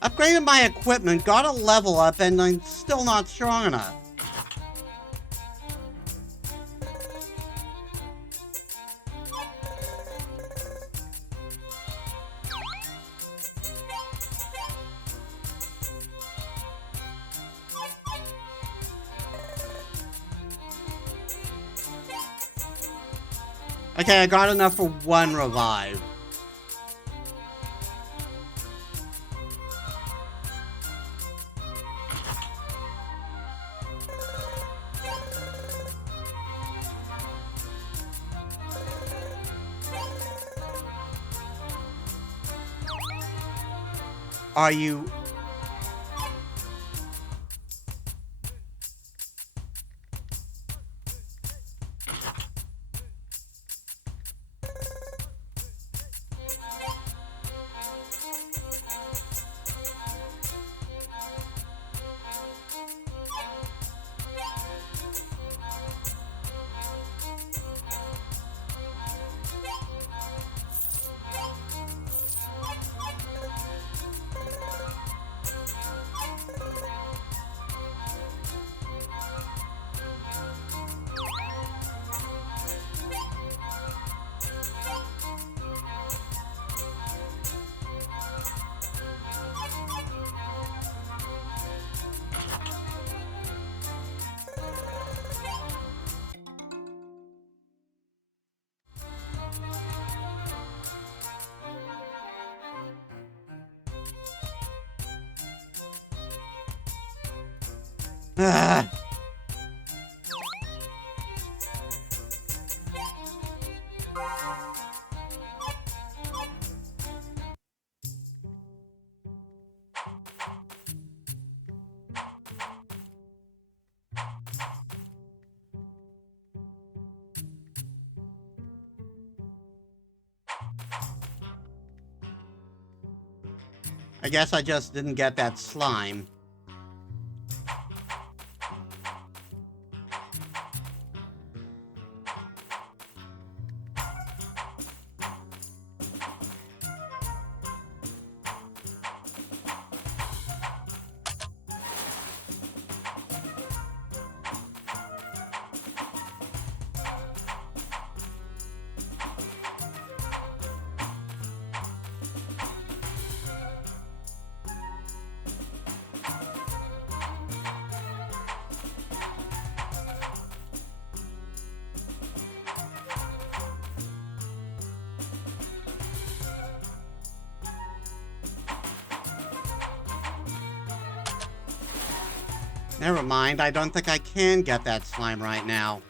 Upgraded my equipment, got a level up, and I'm still not strong enough. Okay, I got enough for one revive. Are you... Ugh. I guess I just didn't get that slime. Never mind, I don't think I can get that slime right now.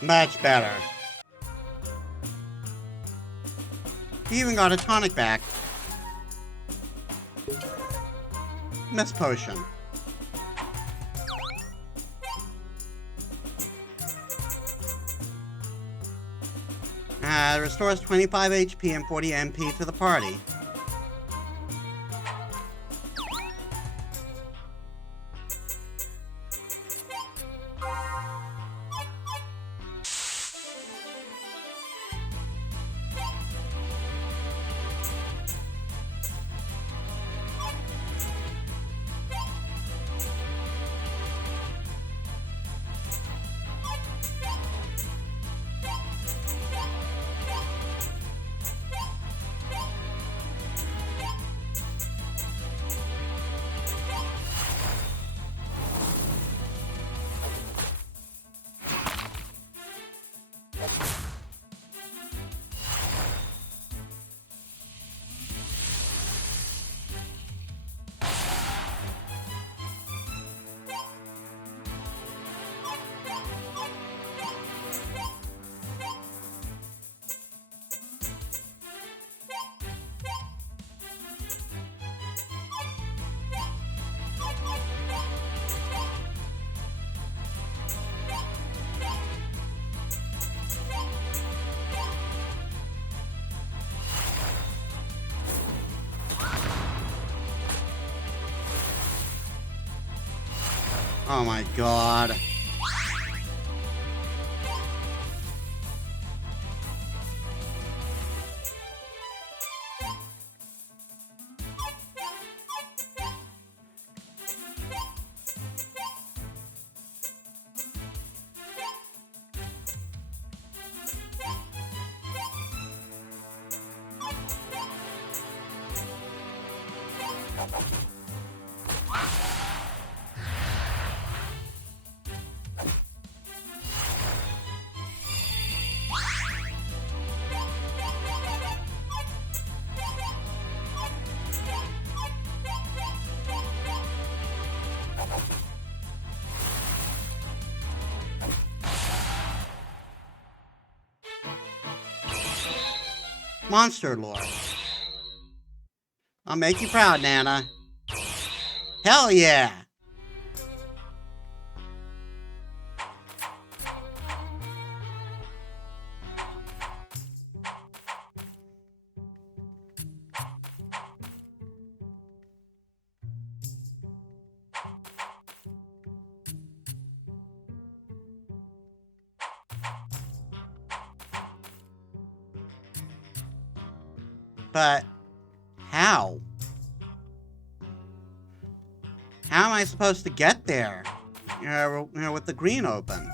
Much better. He even got a tonic back. Miss Potion. Restores 25 HP and 40 MP to the party. Oh my god. Monster lore. I'll make you proud, Nana. Hell yeah! But how? How am I supposed to get there? With the green open.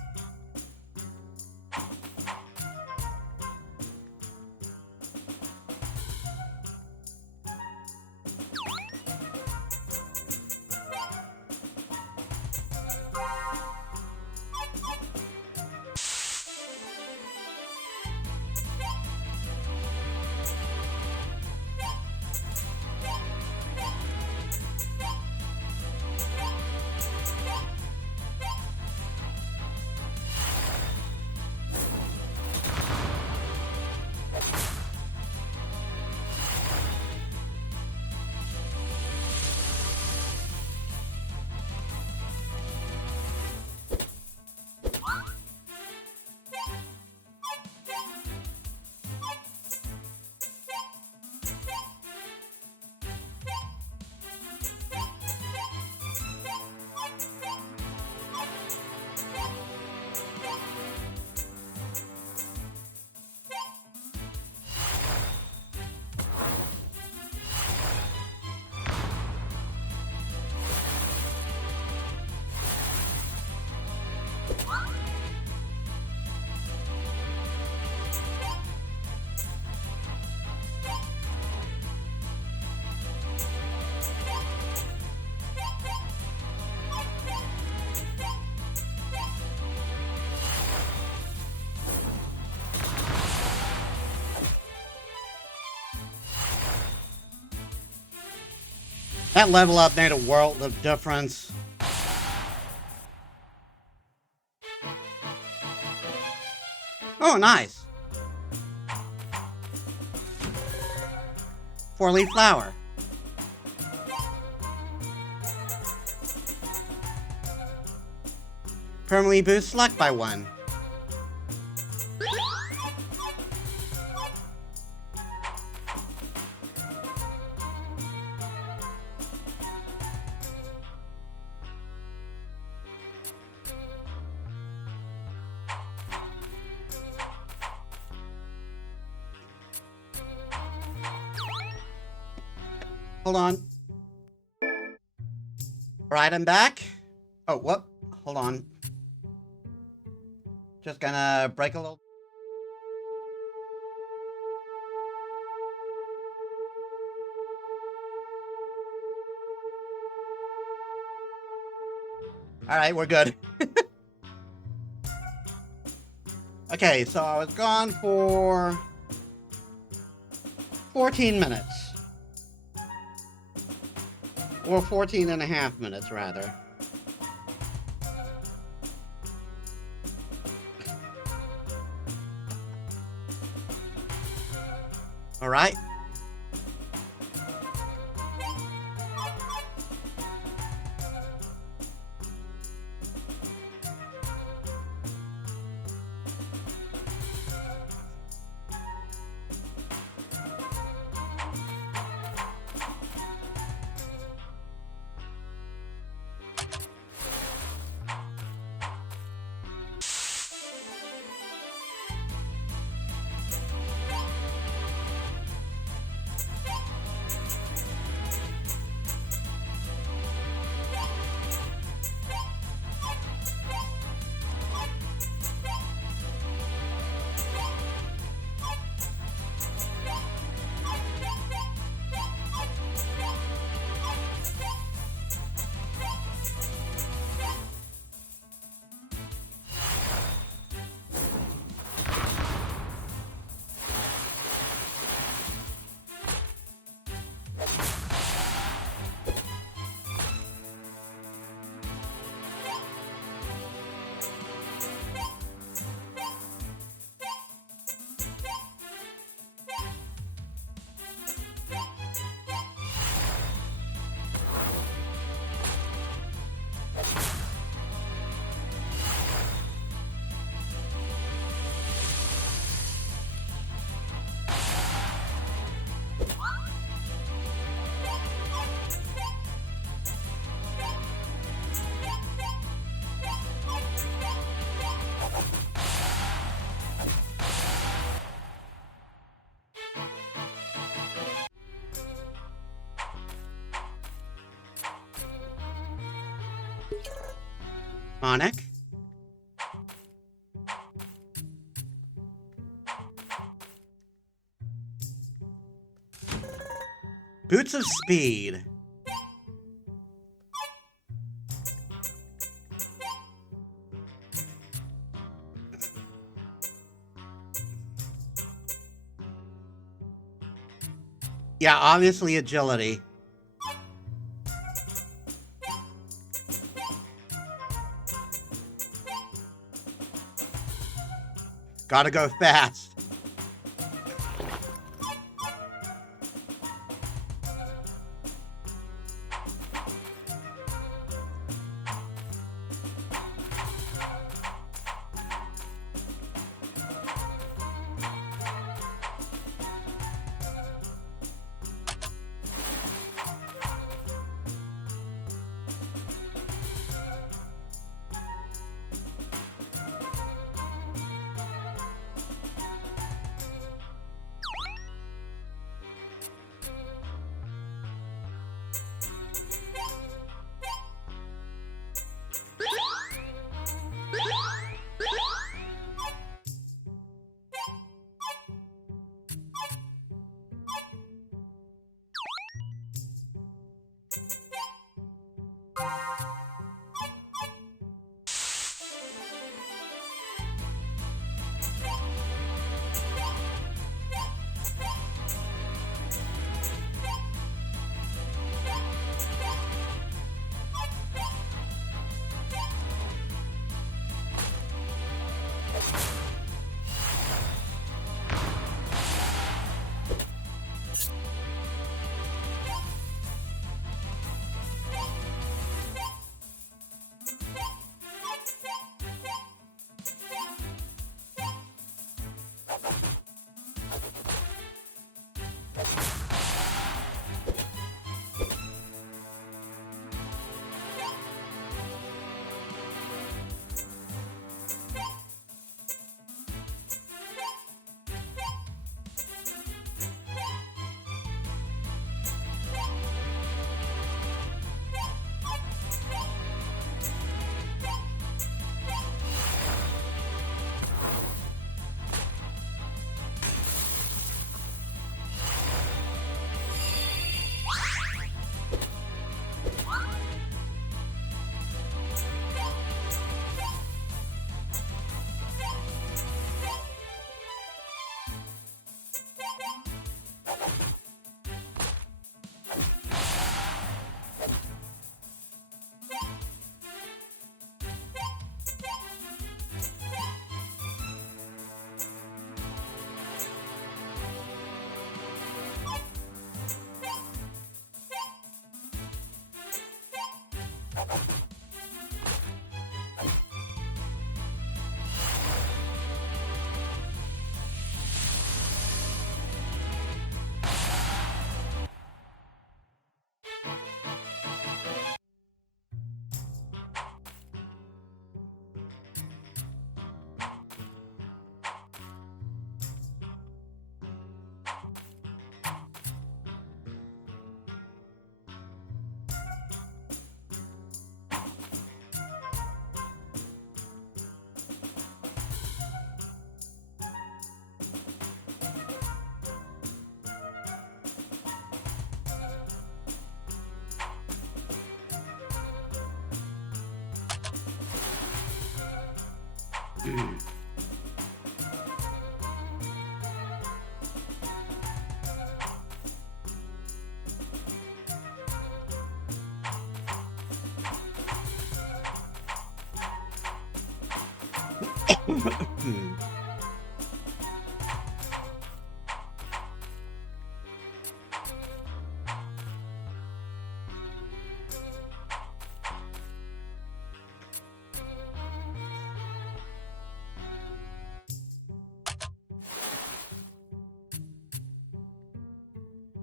That level up made a world of difference. Oh, nice. 4-leaf flower. Permanently boosts luck by 1. Hold on. Alright, I'm back. Oh, whoop. Hold on. Just gonna break a little. Alright, we're good. Okay, so I was gone for 14 minutes. Or 14 and a half minutes, rather. Alright. Sonic. Boots of Speed. Yeah, obviously agility. Gotta go fast.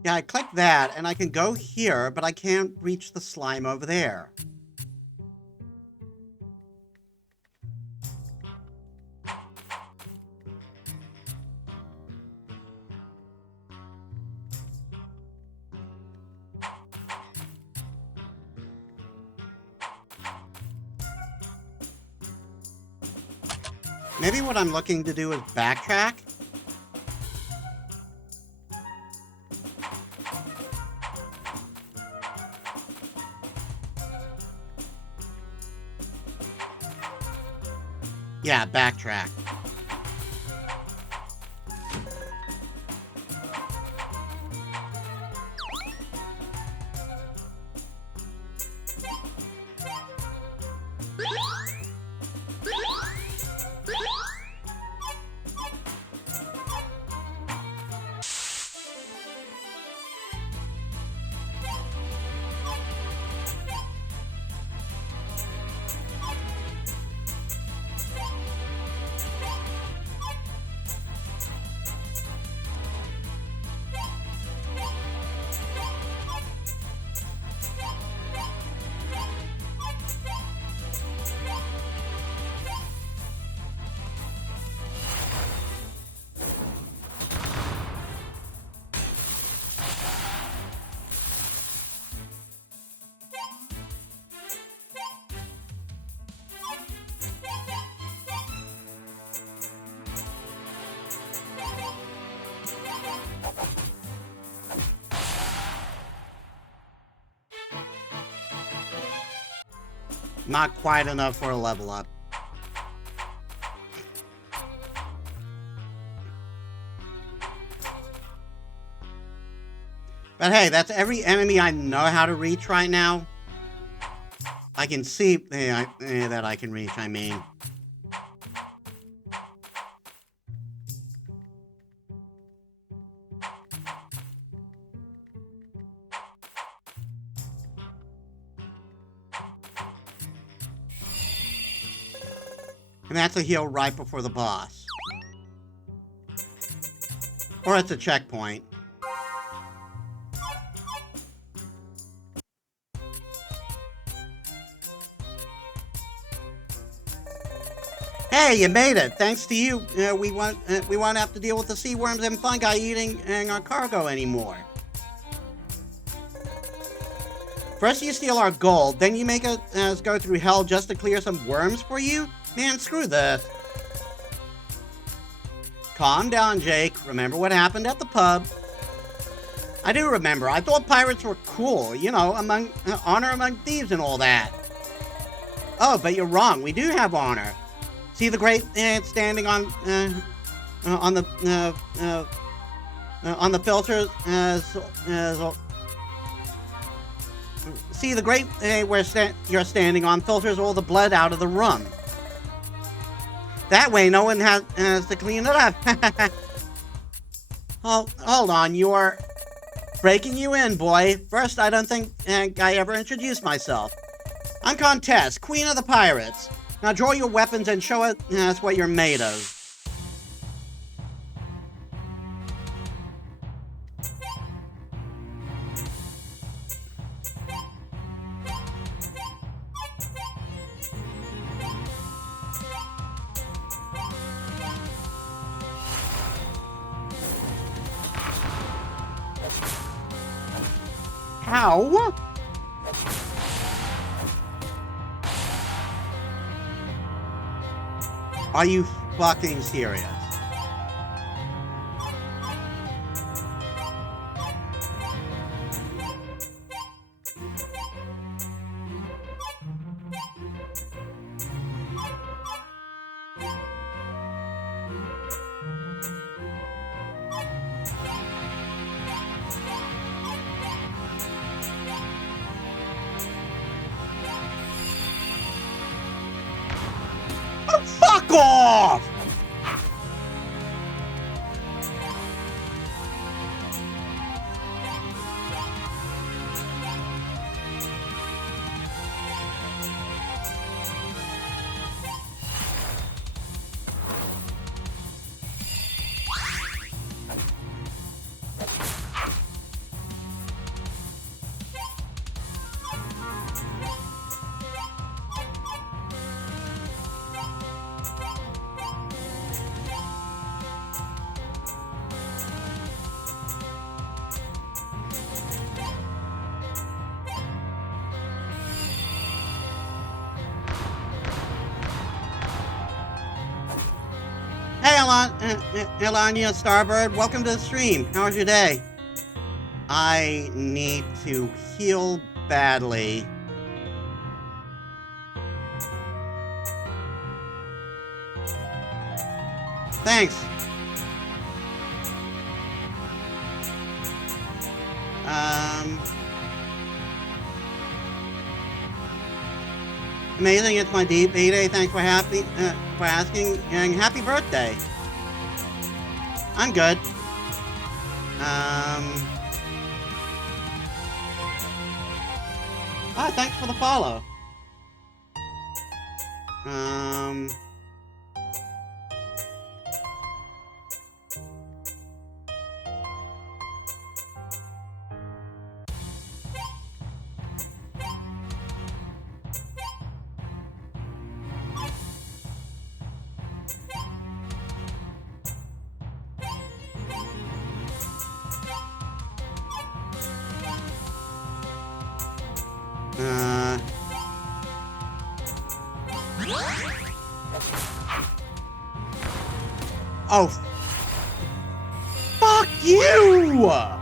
Yeah, I click that, and I can go here, but I can't reach the slime over there. Maybe what I'm looking to do is backtrack? Yeah, backtrack. Not quite enough for a level up. But hey, that's every enemy I know how to reach right now. I can see that I can reach, I mean. And that's a heal right before the boss. Or it's a checkpoint. Hey, you made it! Thanks to you, we won't have to deal with the sea worms and fungi eating our cargo anymore. First you steal our gold, then you make us go through hell just to clear some worms for you? Man, screw this. Calm down, Jake. Remember what happened at the pub? I do remember. I thought pirates were cool, you know, among honor among thieves and all that. Oh, but you're wrong. We do have honor. See the great standing on the filters. See the grate where you're standing on filters all the blood out of the rum. That way, no one has to clean it up. Oh, hold on, you're breaking you in, boy. First, I don't think I ever introduced myself. I'm Contess, Queen of the Pirates. Now draw your weapons and show us what you're made of. How? Are you fucking serious? Fuck off! Hey, Elania Starbird, welcome to the stream. How was your day? I need to heal badly. Thanks. Amazing, it's my D-Day. Thanks for asking, and happy birthday. I'm good. Thanks for the follow. Oh, fuck you! I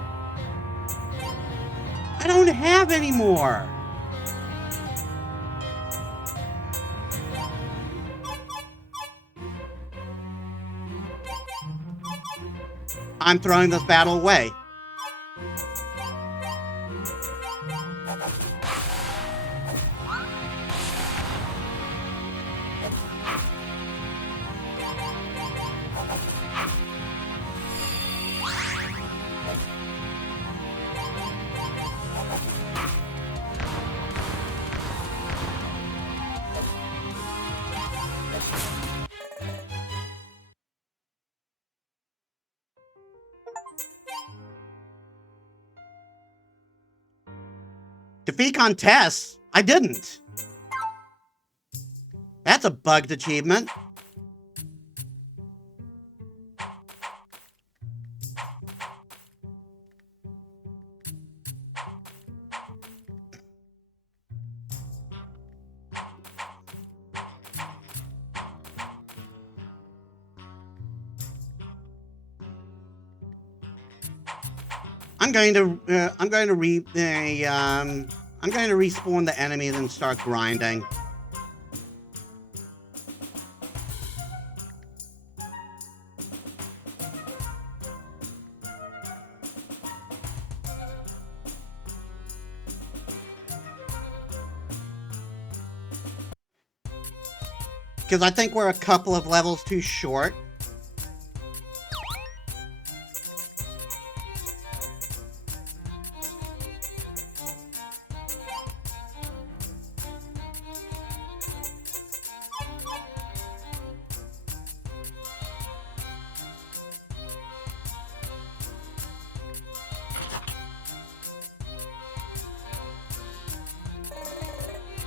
don't have any more. I'm throwing this battle away. Defeat contests? I didn't. That's a bugged achievement. I'm going to respawn the enemies and start grinding. Because I think we're a couple of levels too short.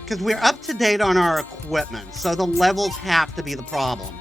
Because we're up to date on our equipment, so the levels have to be the problem.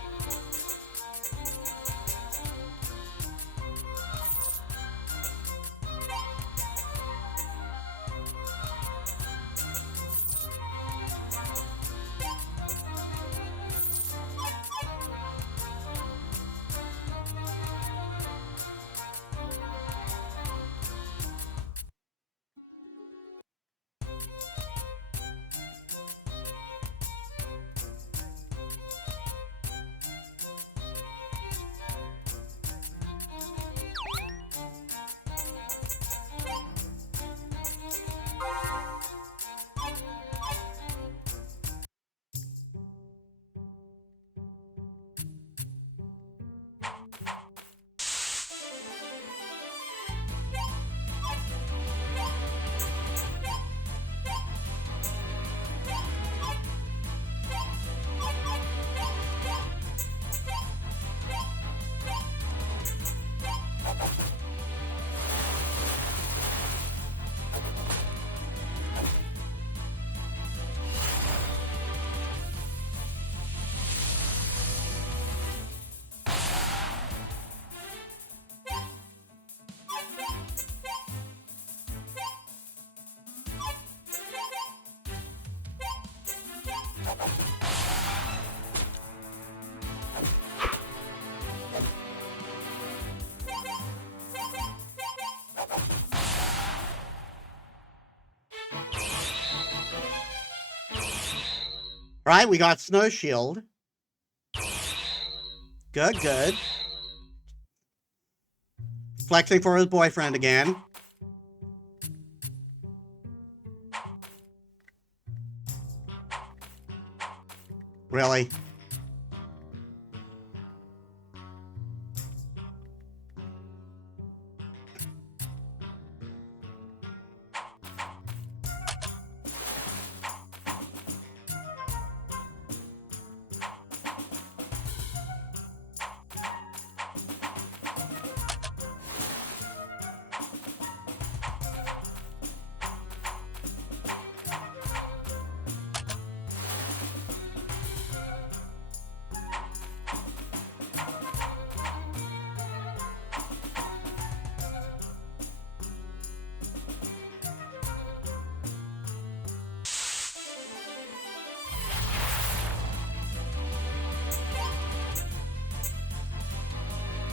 Right, we got Snow Shield. Good, good. Flexing for his boyfriend again. Really?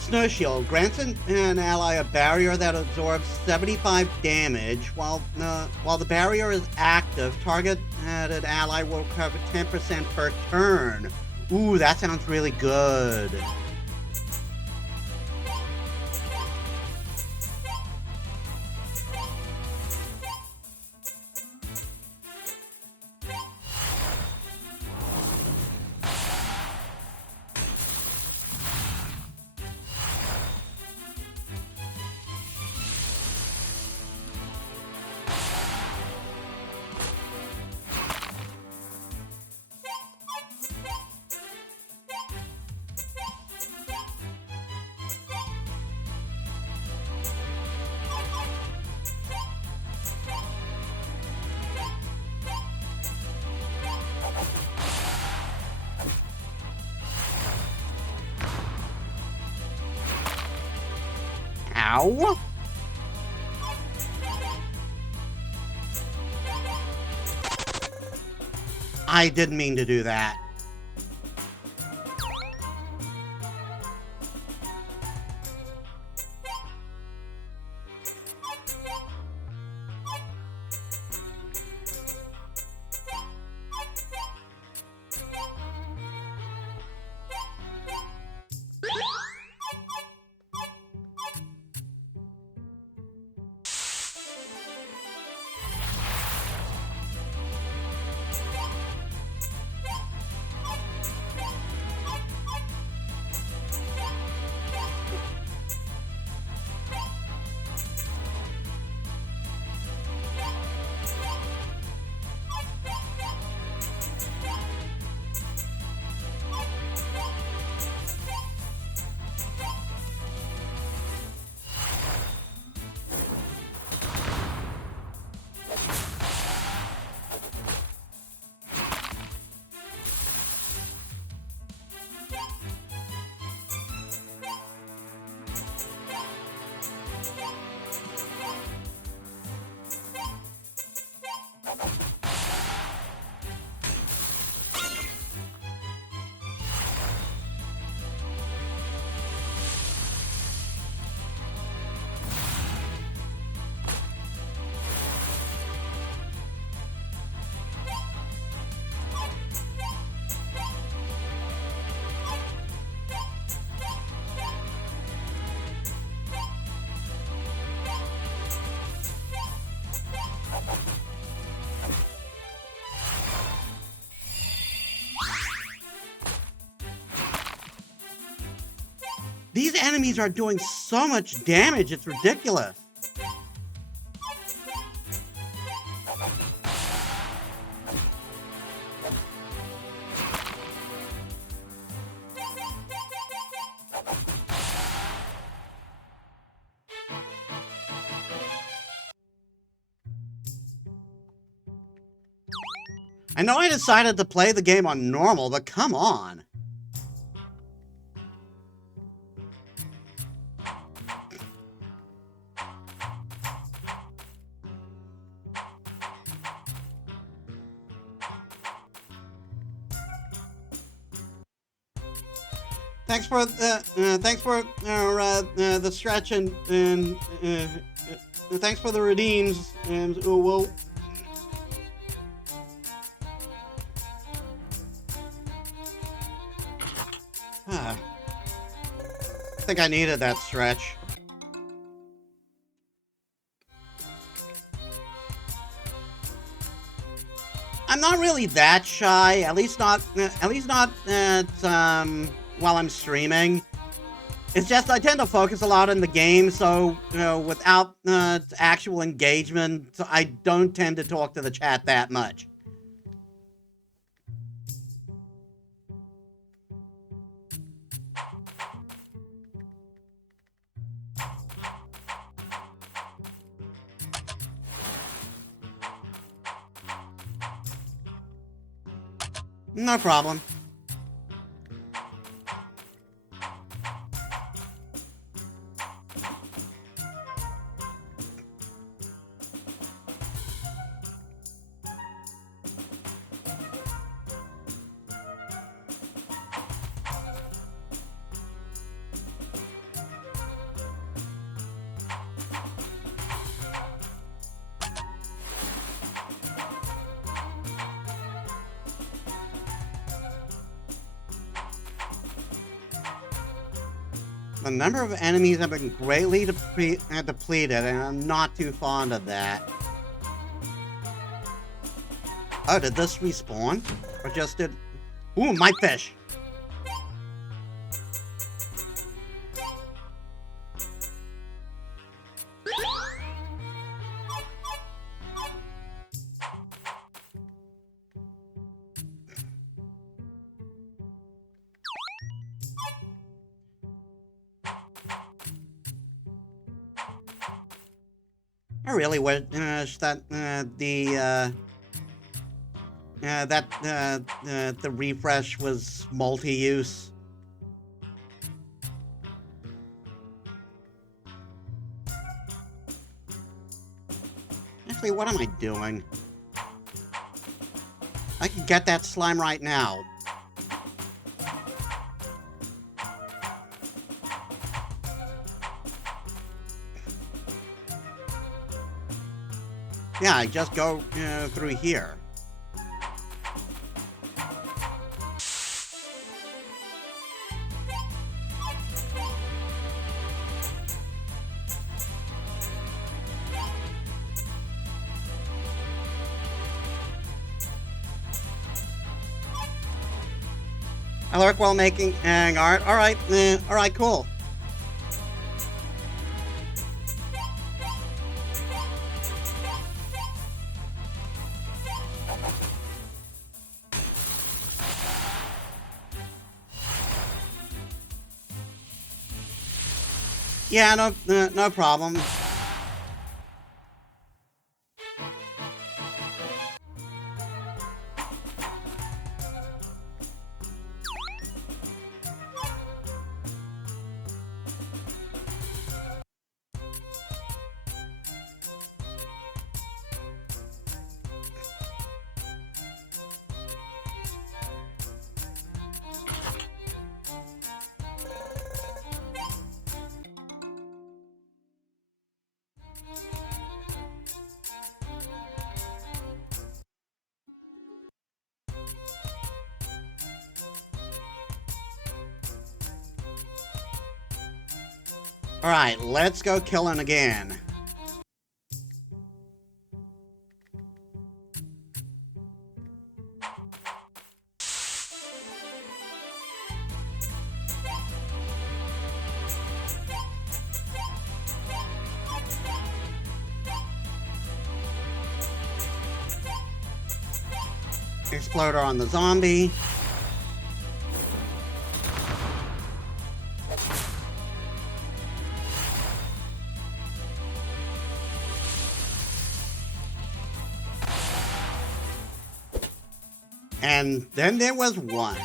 Snow Shield grants an ally a barrier that absorbs 75 damage. While the barrier is active, targeted ally will recover 10% per turn. Ooh, that sounds really good. Ow! I didn't mean to do that. These enemies are doing so much damage, it's ridiculous. I know I decided to play the game on normal, but come on. Thanks for the stretch and thanks for the redeems, and we'll I think I needed that stretch. I'm not really that shy, at least not while I'm streaming. It's just I tend to focus a lot on the game, so, without actual engagement, I don't tend to talk to the chat that much. No problem. The number of enemies have been greatly depleted, and I'm not too fond of that. Oh, did this respawn? Or just did... Ooh, my fish! I really wish that the refresh was multi-use. Actually, what am I doing? I can get that slime right now. Yeah, I just go through here. I lurk while making art. All right, cool. Yeah, no problem. Alright, let's go killing again. Exploder on the zombie. And then there was one.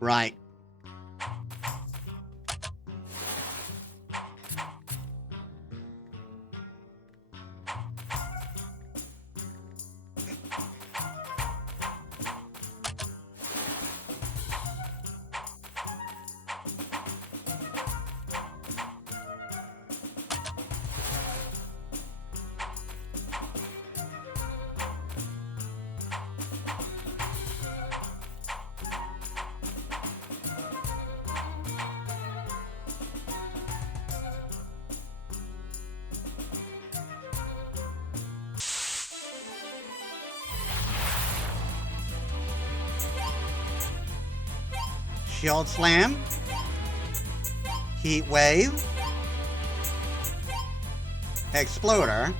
Right. Shield Slam. Heat Wave. Exploder.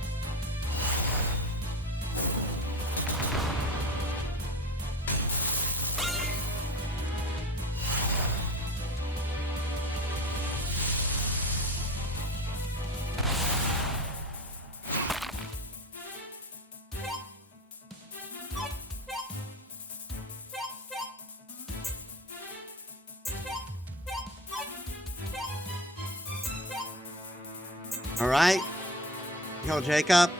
Alright. Heal Jacob.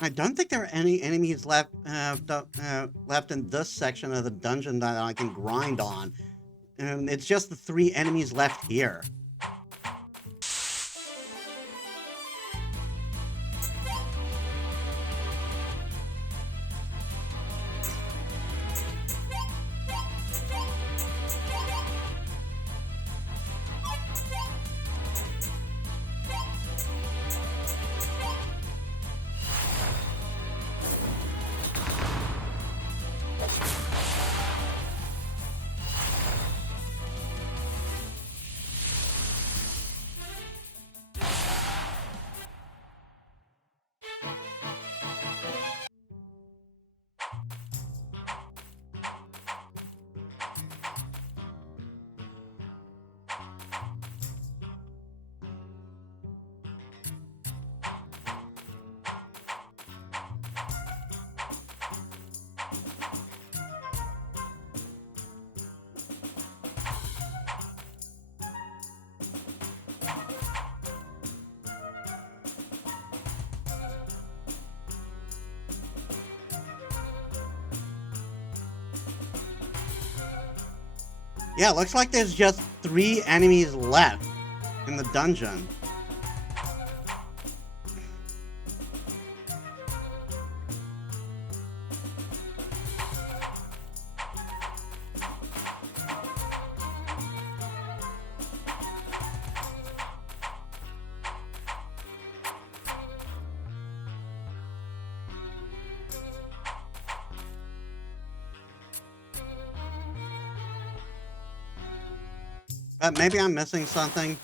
I don't think there are any enemies left left in this section of the dungeon that I can grind on. It's just the 3 enemies left here. Yeah, looks like there's just 3 enemies left in the dungeon. But maybe I'm missing something.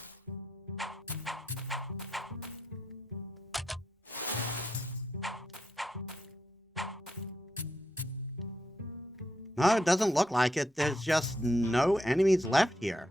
No, it doesn't look like it. There's just no enemies left here.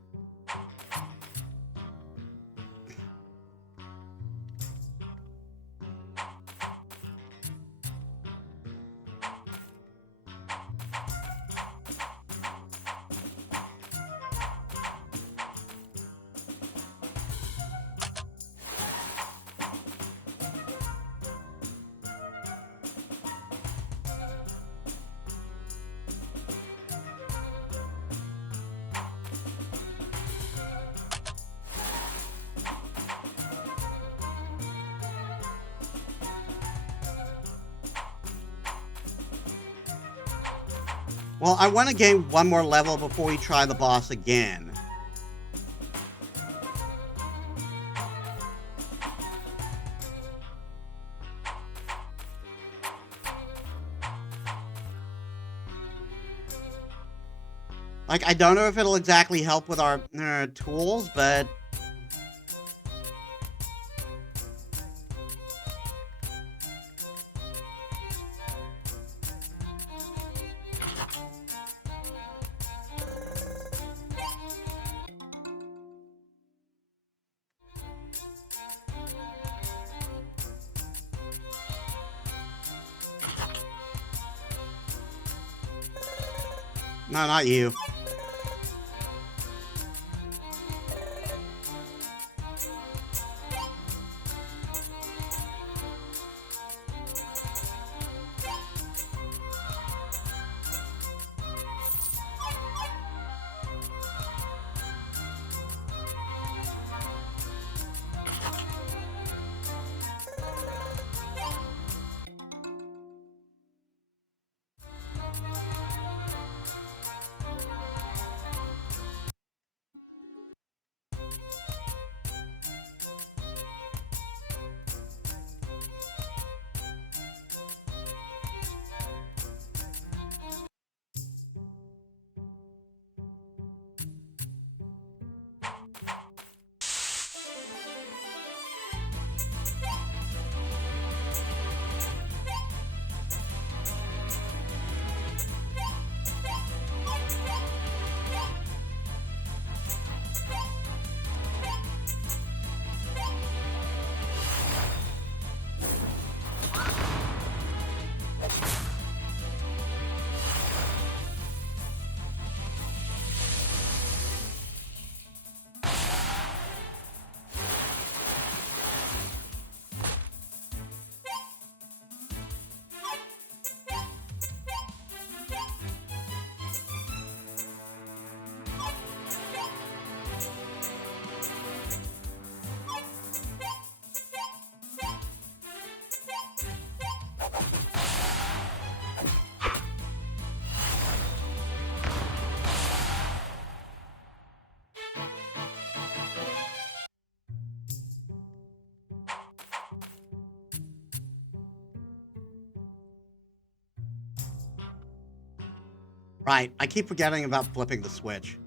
Well, I want to gain one more level before we try the boss again. Like, I don't know if it'll exactly help with our tools, but... No, not you. Right, I keep forgetting about flipping the switch.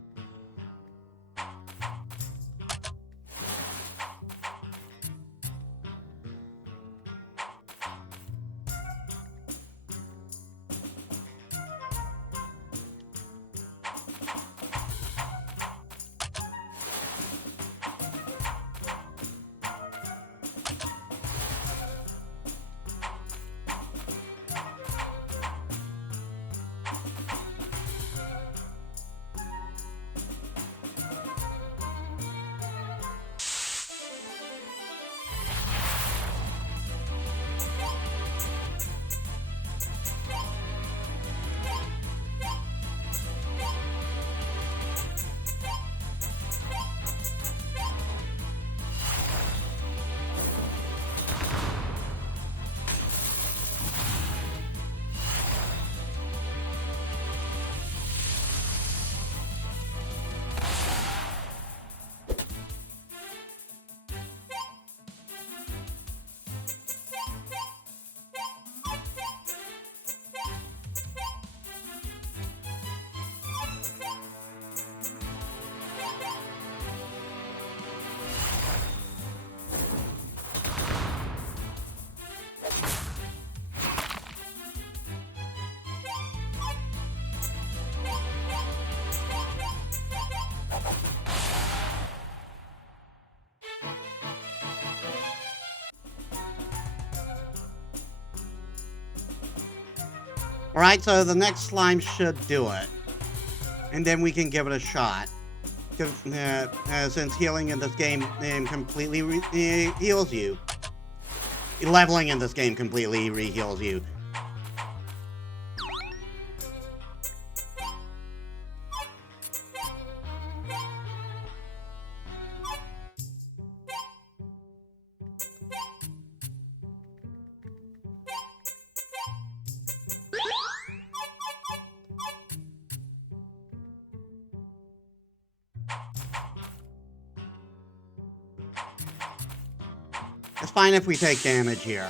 Alright, so the next slime should do it. And then we can give it a shot. Since healing in this game completely heals you. Leveling in this game completely re-heals you. It's fine if we take damage here.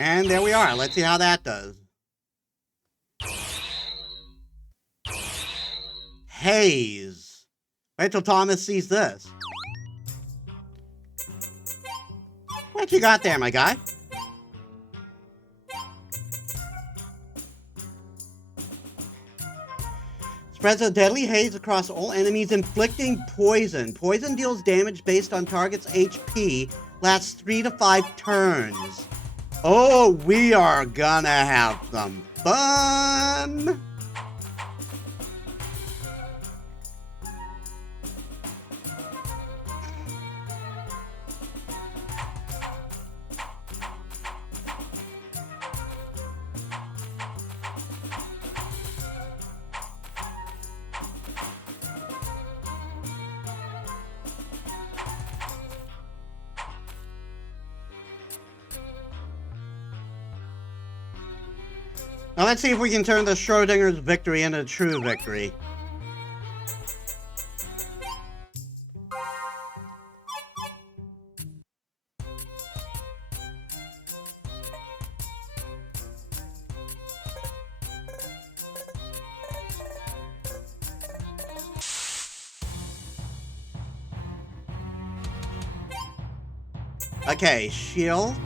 And there we are. Let's see how that does. Haze. Wait till Thomas sees this. What you got there, my guy? Spreads a deadly haze across all enemies, inflicting poison. Poison deals damage based on target's HP, lasts 3 to 5 turns. Oh, we are gonna have some fun! Now let's see if we can turn the Schrodinger's victory into a true victory. Okay, shield.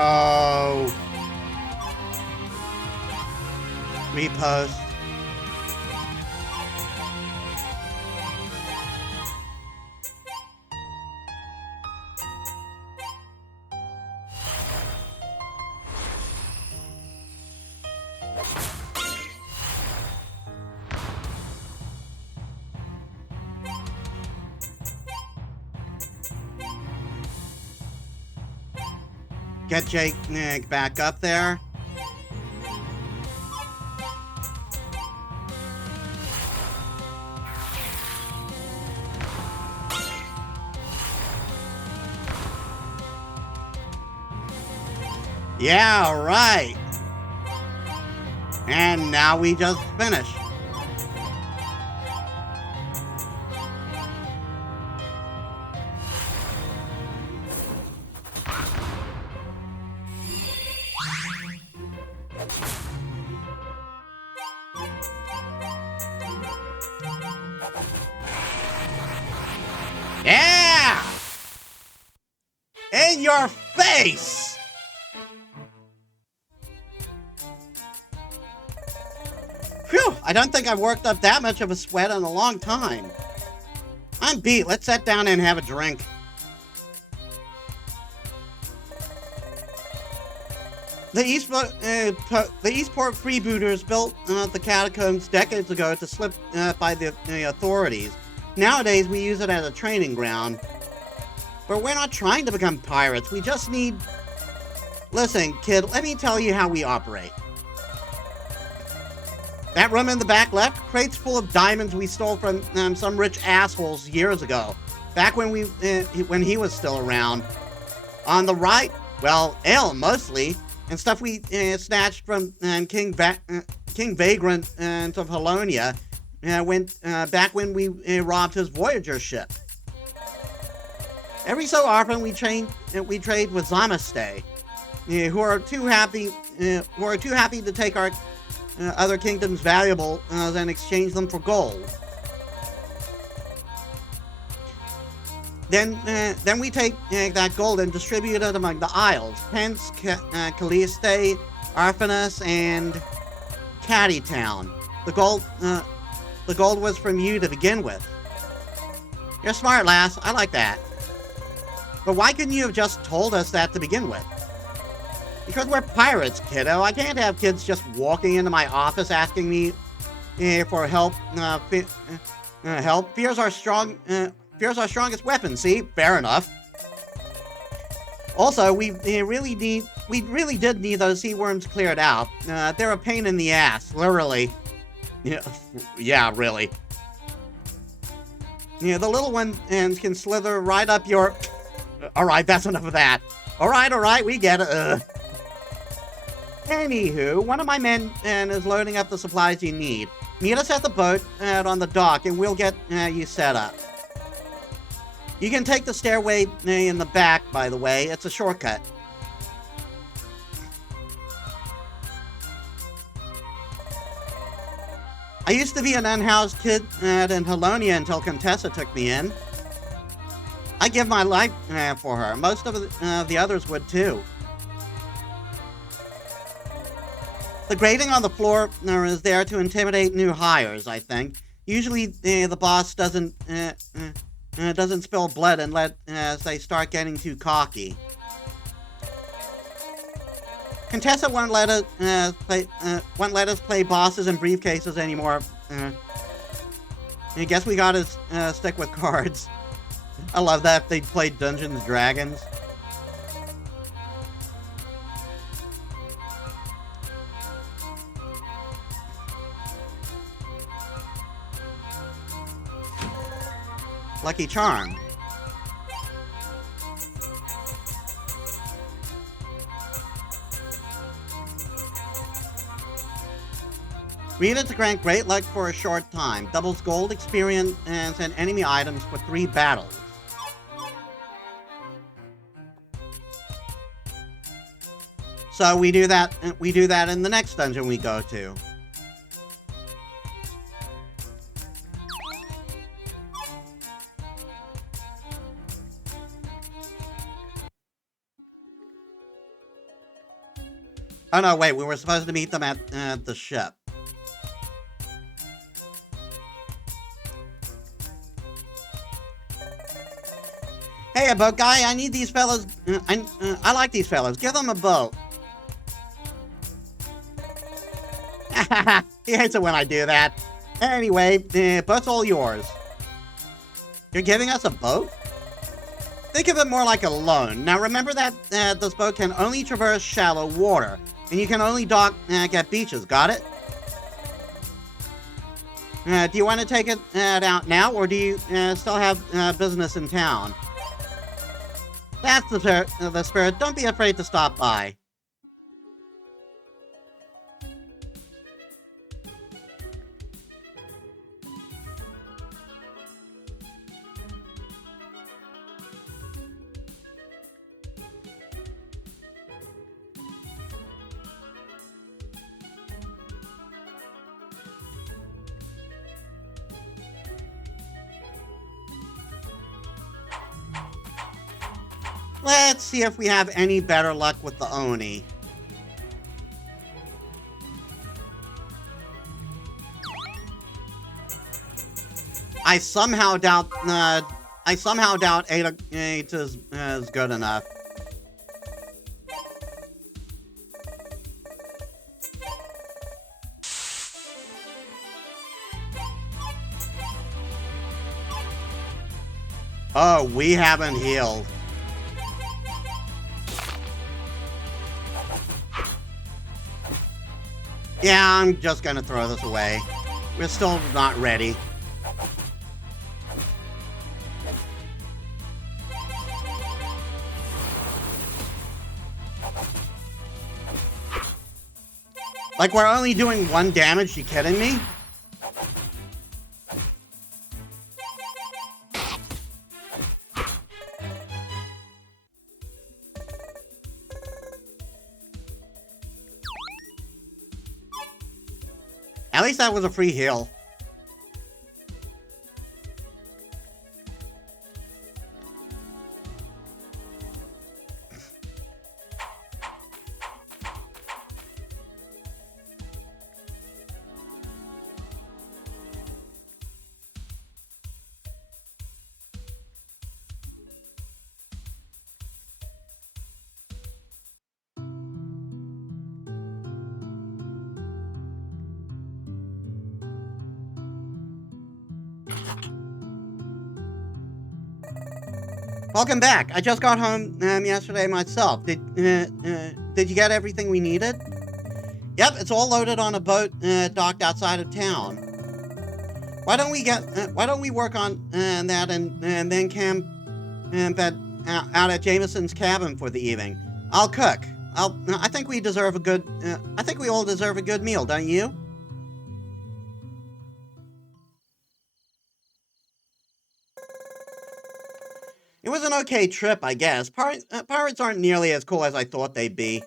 Oh. Repost. Get Jake back up there. Yeah, right. And now we just finished. Yeah! In your face! Phew, I don't think I've worked up that much of a sweat in a long time. I'm beat. Let's sit down and have a drink. The Eastport freebooters built the catacombs decades ago to slip by the authorities. Nowadays, we use it as a training ground. But we're not trying to become pirates. We just need... Listen, kid, let me tell you how we operate. That room in the back left, crates full of diamonds we stole from some rich assholes years ago. Back when when he was still around. On the right, well, ale mostly, and stuff we snatched from King Vagrant of Halonia. Back when we robbed his Voyager ship. Every so often we trade with Zamastay, who are too happy to take our other kingdoms' valuables and exchange them for gold. Then we take that gold and distribute it among the Isles: Pence, Calliste, Arphanus, and Caddytown. The gold was from you to begin with. You're smart, lass. I like that. But why couldn't you have just told us that to begin with? Because we're pirates, kiddo. I can't have kids just walking into my office asking me for help. Help. Fear's our strongest weapon. See, fair enough. Also, we really did need those sea worms cleared out. They're a pain in the ass, literally. Yeah, really. The little ones can slither right up your... Alright, that's enough of that. Alright, we get it. Anywho, one of my men is loading up the supplies you need. Meet us at the boat on the dock, and we'll get you set up. You can take the stairway in the back, by the way. It's a shortcut. I used to be an unhoused kid in Halonia until Contessa took me in. I'd give my life for her. Most of the others would too. The grating on the floor is there to intimidate new hires, I think. Usually the boss doesn't spill blood unless they start getting too cocky. Contessa won't let us play bosses and briefcases anymore. I guess we gotta stick with cards. I love that they played Dungeons and Dragons. Lucky Charm. Read it to grant great luck for a short time. Doubles gold, experience, and enemy items for 3 battles. So we do that in the next dungeon we go to. Oh no, wait, we were supposed to meet them at the ship. Hey, a boat guy, I need these fellas. I like these fellas. Give them a boat. He hates it when I do that. Anyway, boat's all yours. You're giving us a boat? Think of it more like a loan. Now remember that this boat can only traverse shallow water, and you can only dock at beaches, got it? Do you want to take it out now, or do you still have business in town? That's the spirit. Don't be afraid to stop by. Let's see if we have any better luck with the Oni. I somehow doubt 8 is good enough. Oh, we haven't healed. Yeah, I'm just gonna throw this away. We're still not ready. Like, we're only doing 1 damage, you kidding me? At least that was a free heal. Welcome back. I just got home yesterday myself. Did you get everything we needed? Yep, it's all loaded on a boat docked outside of town. Why don't we work on that and then camp out at Jameson's cabin for the evening? I'll cook. I think we deserve a good. I think we all deserve a good meal, don't you? It was an okay trip, I guess. Pirates aren't nearly as cool as I thought they'd be.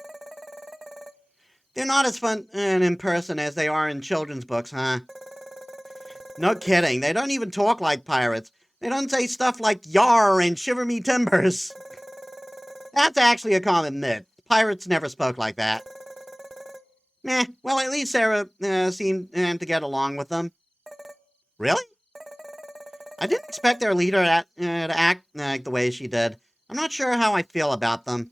They're not as fun in person as they are in children's books, huh? No kidding. They don't even talk like pirates. They don't say stuff like yar and shiver me timbers. That's actually a common myth. Pirates never spoke like that. Meh, well, at least Sarah seemed to get along with them. Really? I didn't expect their leader to act the way she did. I'm not sure how I feel about them.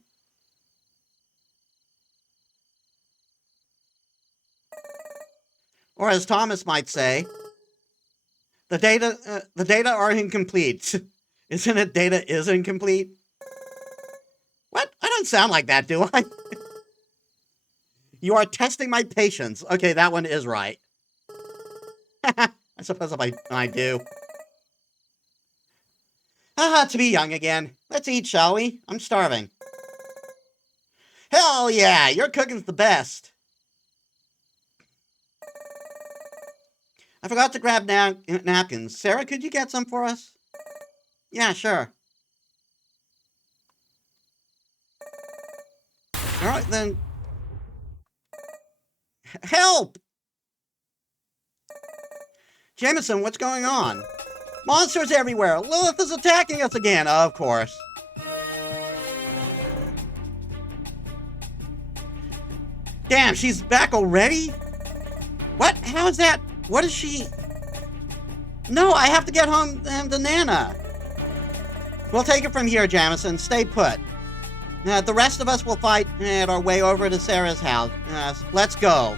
Or as Thomas might say, the data are incomplete. Isn't it data is incomplete? What? I don't sound like that, do I? You are testing my patience. Okay, that one is right. I suppose I do. To be young again. Let's eat, shall we? I'm starving. Hell yeah, your cooking's the best. I forgot to grab napkins. Sarah, could you get some for us? Yeah, sure. Alright then. Help! Jameson, what's going on? Monsters everywhere! Lilith is attacking us again! Of course. Damn, she's back already? What? How is that? What is she? No, I have to get home to Nana. We'll take it from here, Jamison. Stay put. The rest of us will fight our way over to Sarah's house. Let's go.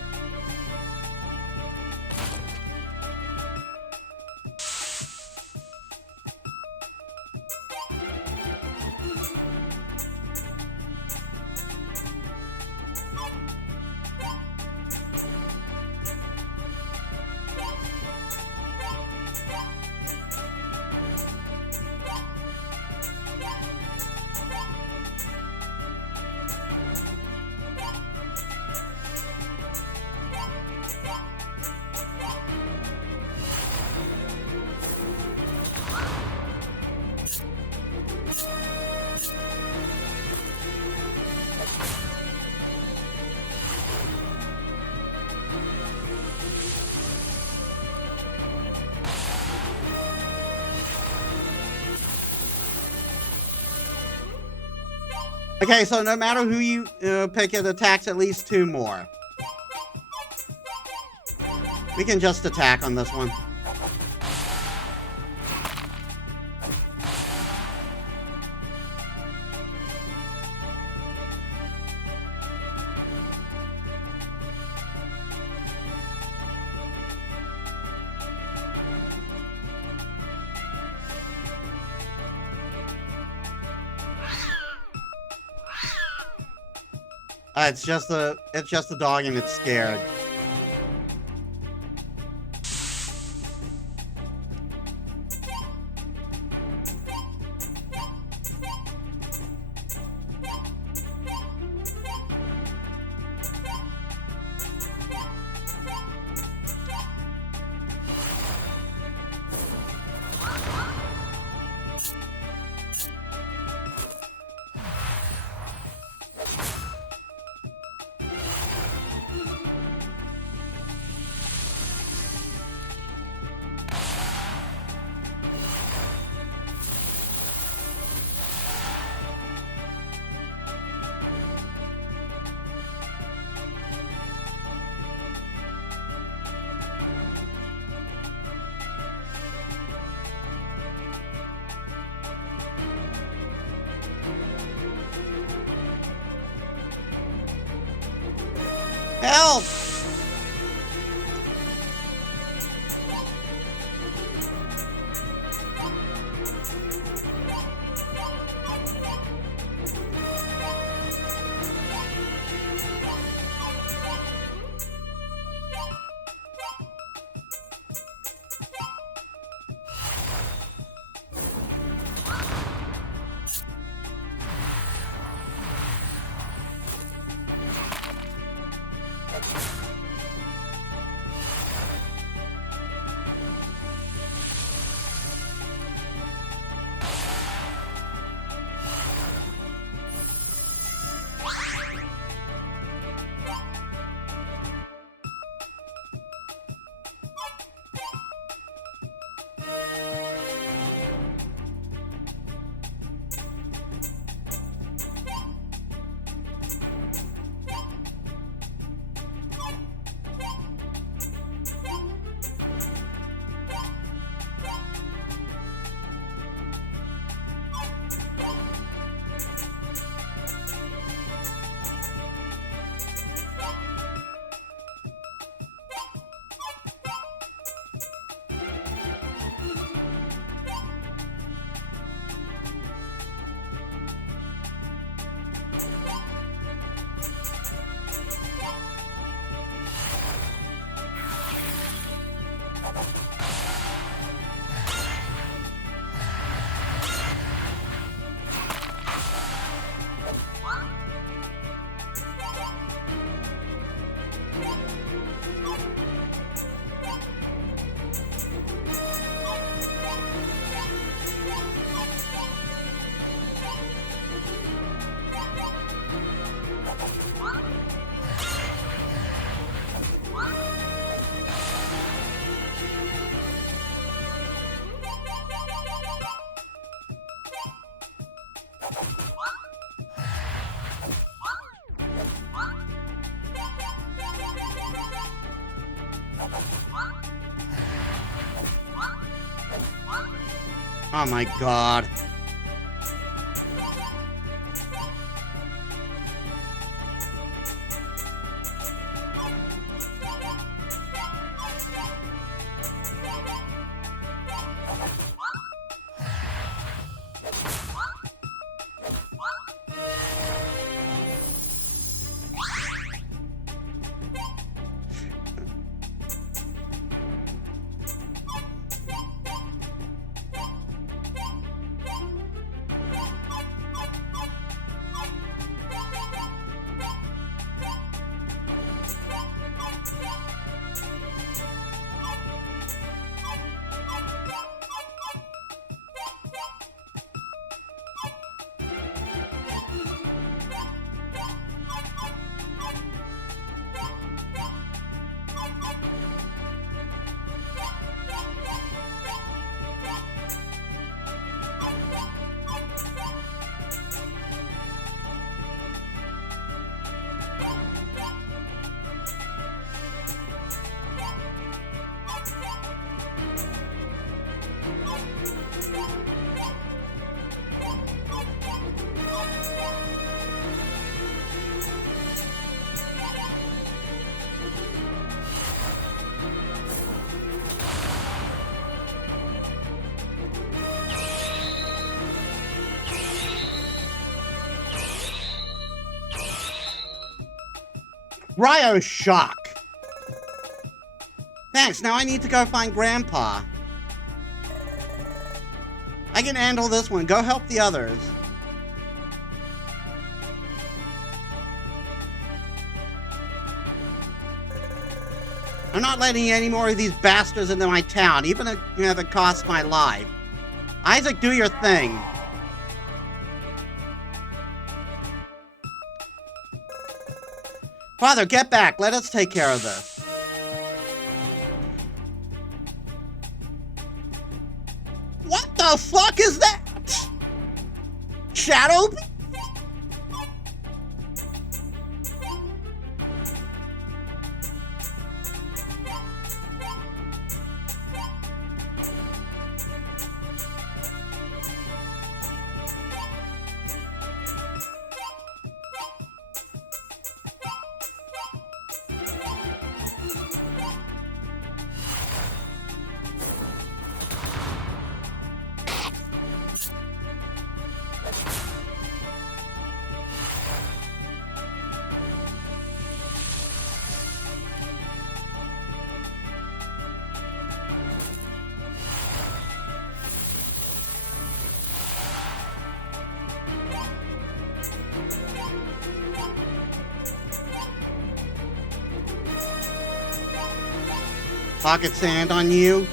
Okay, so no matter who you pick, it attacks at least 2 more. We can just attack on this one. It's just the dog and it's scared. Help! Oh my god. Ryo shock. Thanks, now I need to go find Grandpa. I can handle this one. Go help the others. I'm not letting any more of these bastards into my town, even if it costs my life. Isaac, do your thing. Father, get back. Let us take care of this. What the fuck is that? Shadow? Pocket sand on you?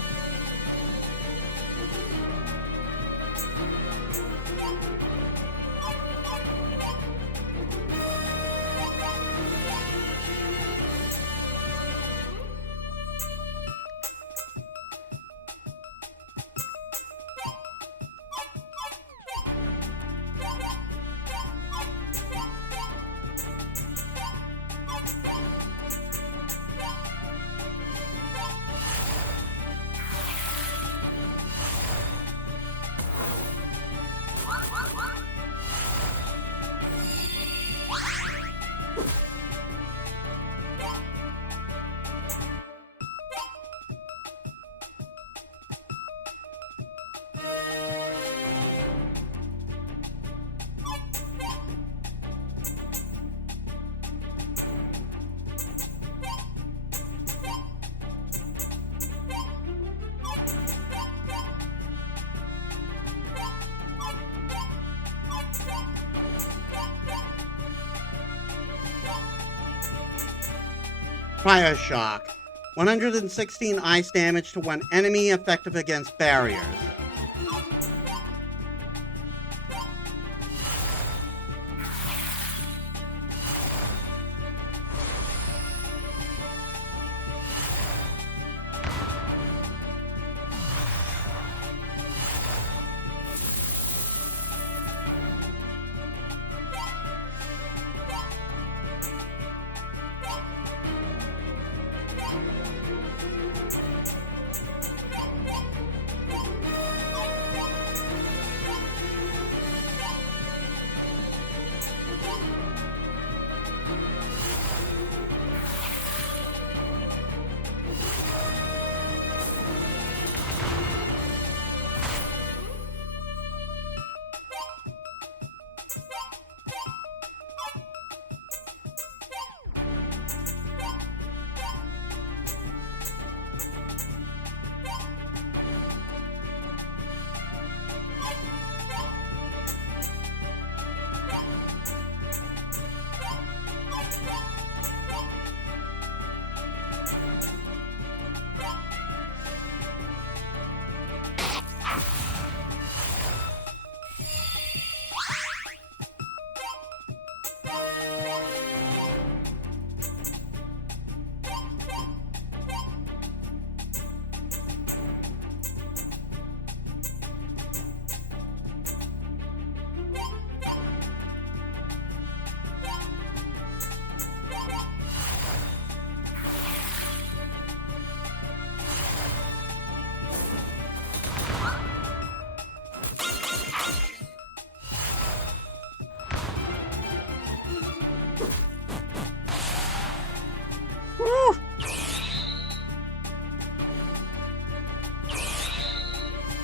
Fire shock. 116 ice damage to one enemy effective against barriers.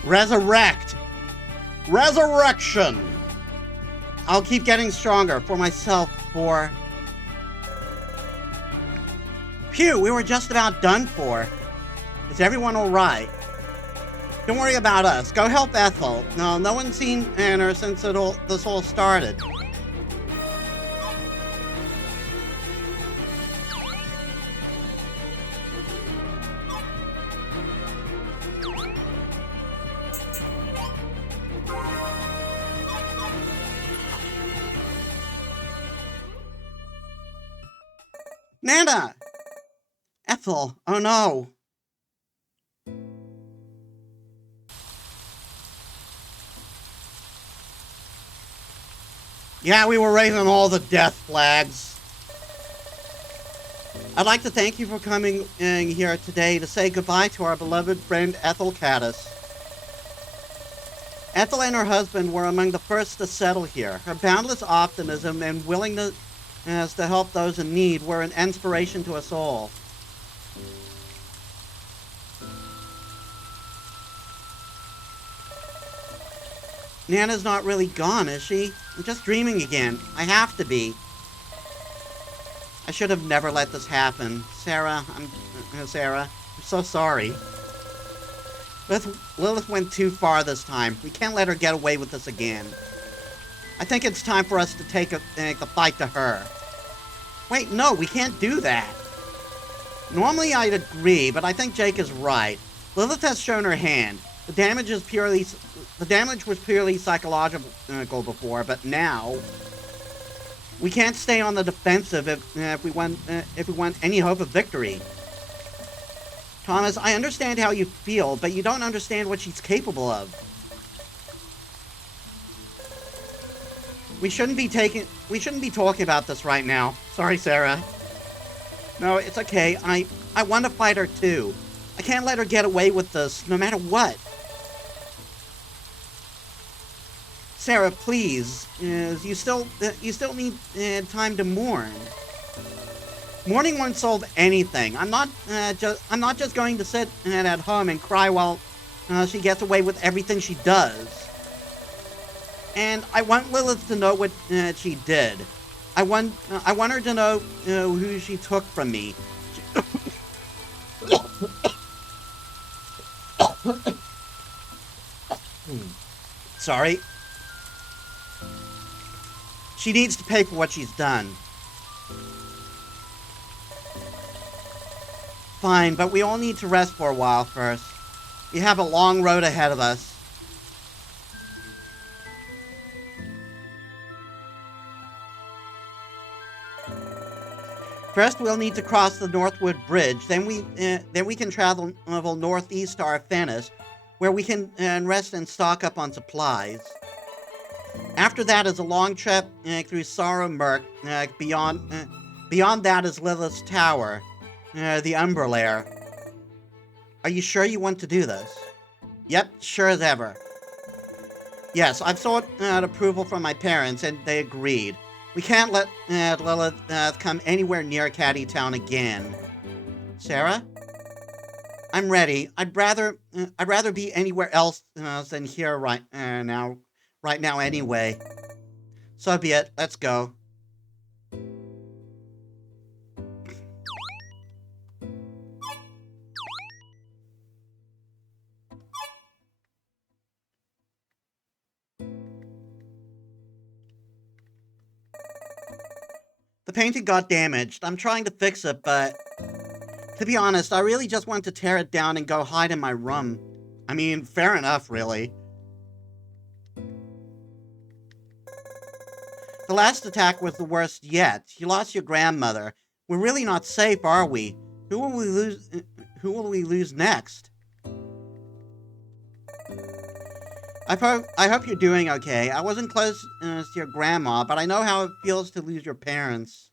Resurrect! Resurrection! I'll keep getting stronger for myself, for... Phew, we were just about done for. Is everyone alright? Don't worry about us. Go help Ethel. No one's seen her since this all started. Nana! Ethel, oh no. Yeah, we were raising all the death flags. I'd like to thank you for coming in here today to say goodbye to our beloved friend Ethel Caddis. Ethel and her husband were among the first to settle here. Her boundless optimism and willingness to help those in need were an inspiration to us all. Nana's not really gone, is she? I'm just dreaming again. I have to be. I should have never let this happen. Sarah, I'm so sorry. Lilith went too far this time. We can't let her get away with this again. I think it's time for us to take the fight to her. Wait, no, we can't do that. Normally I'd agree, but I think Jake is right. Lilith has shown her hand. The damage was purely psychological before, but now we can't stay on the defensive if we want any hope of victory. Thomas, I understand how you feel, but you don't understand what she's capable of. We shouldn't be talking about this right now. Sorry, Sarah. No, it's okay. I want to fight her too. I can't let her get away with this, no matter what. Sarah, please. You still need time to mourn. Mourning won't solve anything. I'm not just going to sit at home and cry while she gets away with everything she does. And I want Lilith to know what she did. I want her to know who she took from me. Sorry. She needs to pay for what she's done. Fine, but we all need to rest for a while first. We have a long road ahead of us. First, we'll need to cross the Northwood Bridge. Then we can travel northeast to Arphanis, where we can rest and stock up on supplies. After that is a long trip through Sorrow Murk. Beyond that is Lilith's Tower, the Umberlair. Are you sure you want to do this? Yep, sure as ever. Yes, I've sought approval from my parents, and they agreed. We can't let Lilith come anywhere near Caddy Town again. Sarah? I'm ready. I'd rather be anywhere else than here right now anyway. So be it. Let's go. The painting got damaged. I'm trying to fix it, but to be honest, I really just want to tear it down and go hide in my room. I mean, fair enough, really. The last attack was the worst yet. You lost your grandmother. We're really not safe, are we? Who will we lose next? I hope you're doing okay. I wasn't close to your grandma, but I know how it feels to lose your parents.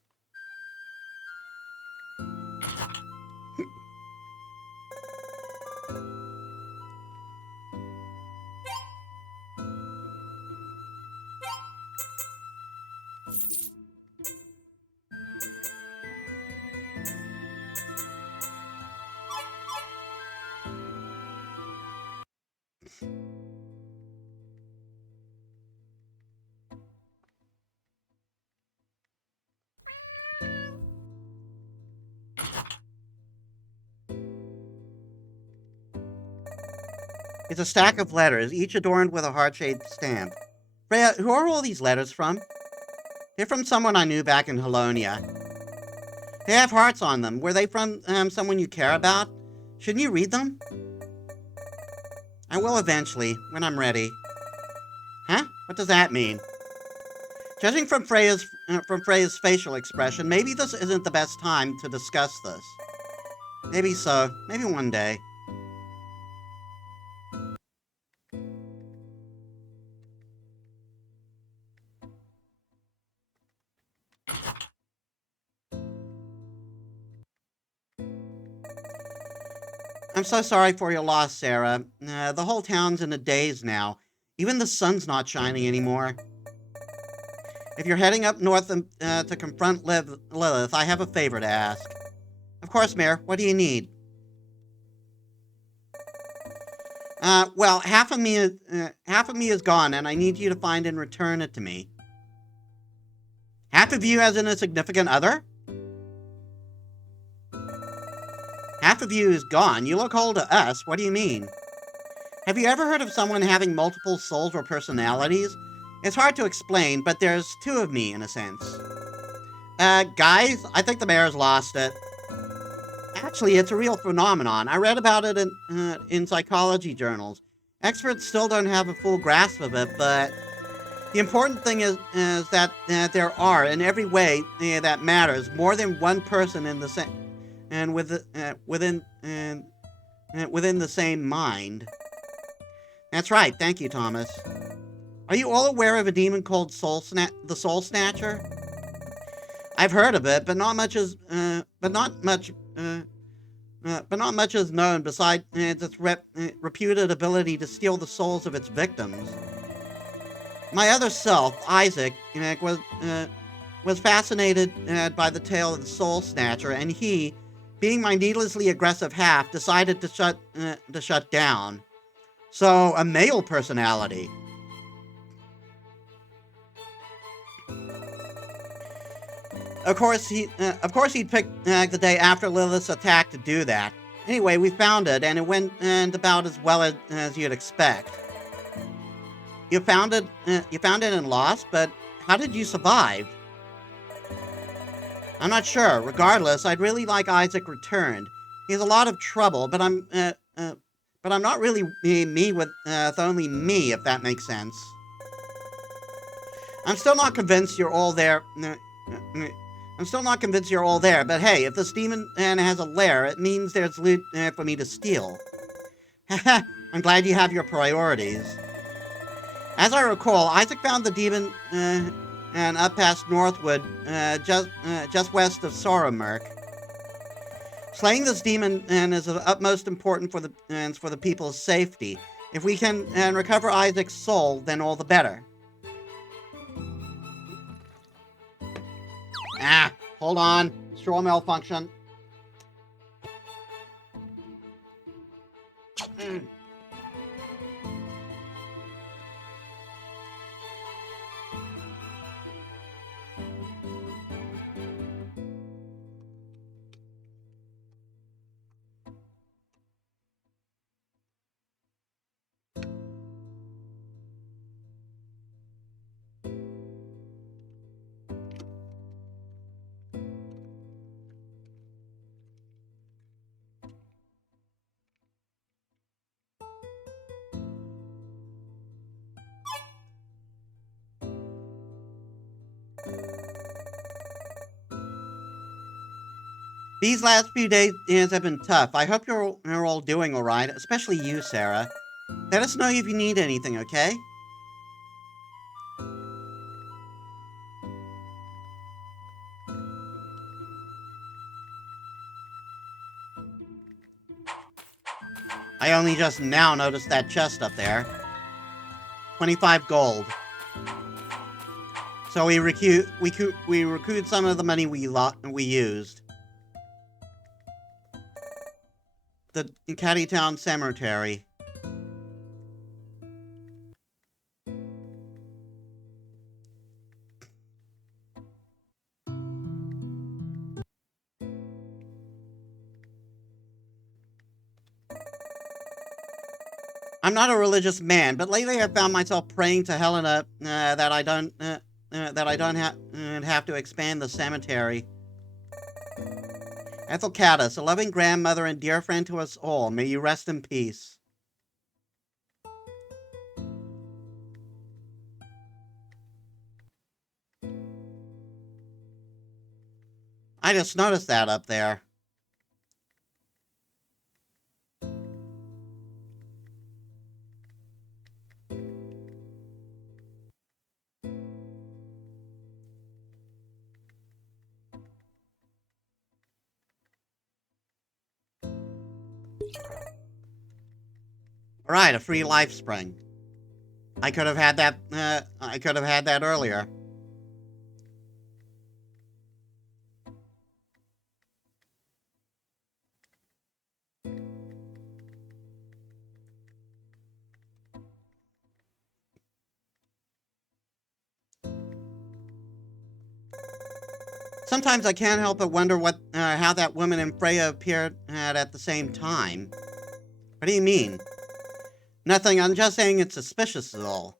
It's a stack of letters, each adorned with a heart-shaped stamp. Freya, who are all these letters from? They're from someone I knew back in Halonia. They have hearts on them. Were they from someone you care about? Shouldn't you read them? I will eventually, when I'm ready. Huh? What does that mean? Judging from Freya's facial expression, maybe this isn't the best time to discuss this. Maybe so. Maybe one day. I'm so sorry for your loss, Sarah. The whole town's in a daze now. Even the sun's not shining anymore. If you're heading up north to confront Lilith, I have a favor to ask. Of course, Mayor. What do you need? Well, half of me is gone, and I need you to find and return it to me. Half of you as in a significant other? Half of you is gone. You look whole to us. What do you mean? Have you ever heard of someone having multiple souls or personalities? It's hard to explain, but there's two of me, in a sense. Guys, I think the mayor's lost it. Actually, it's a real phenomenon. I read about it in psychology journals. Experts still don't have a full grasp of it, but the important thing is that there are, in every way that matters, more than one person in the same and within the same mind. That's right. Thank you, Thomas. Are you all aware of a demon called the Soul Snatcher? I've heard of it, but not much is known besides its reputed ability to steal the souls of its victims. My other self, Isaac, was fascinated by the tale of the Soul Snatcher, and he, being my needlessly aggressive half, decided to shut down. So, a male personality. Of course, he'd picked the day after Lilith's attack to do that. Anyway, we found it, and it went about as well as you'd expect. You found it and lost, but how did you survive? I'm not sure. Regardless, I'd really like Isaac returned. He has a lot of trouble, but I'm not really me with only me, if that makes sense. I'm still not convinced you're all there. But hey, if this demon has a lair, it means there's loot for me to steal. I'm glad you have your priorities. As I recall, Isaac found the demon and up past Northwood, just west of Sorromerk. Slaying this demon is of utmost importance for the people's safety. If we can recover Isaac's soul, then all the better. Hold on. Straw malfunction. These last few days have been tough. I hope you're all doing all right, especially you, Sarah. Let us know if you need anything, okay? I only just now noticed that chest up there. 25 gold. So we recouped some of the money we used. The Caddytown Cemetery. I'm not a religious man, but lately I've found myself praying to Helena that I don't have to expand the cemetery. Ethel Caddis, a loving grandmother and dear friend to us all, may you rest in peace. I just noticed that up there. Alright, a free life spring. I could have had that earlier. Sometimes I can't help but wonder how that woman and Freya appeared at the same time. What do you mean? Nothing, I'm just saying it's suspicious is all.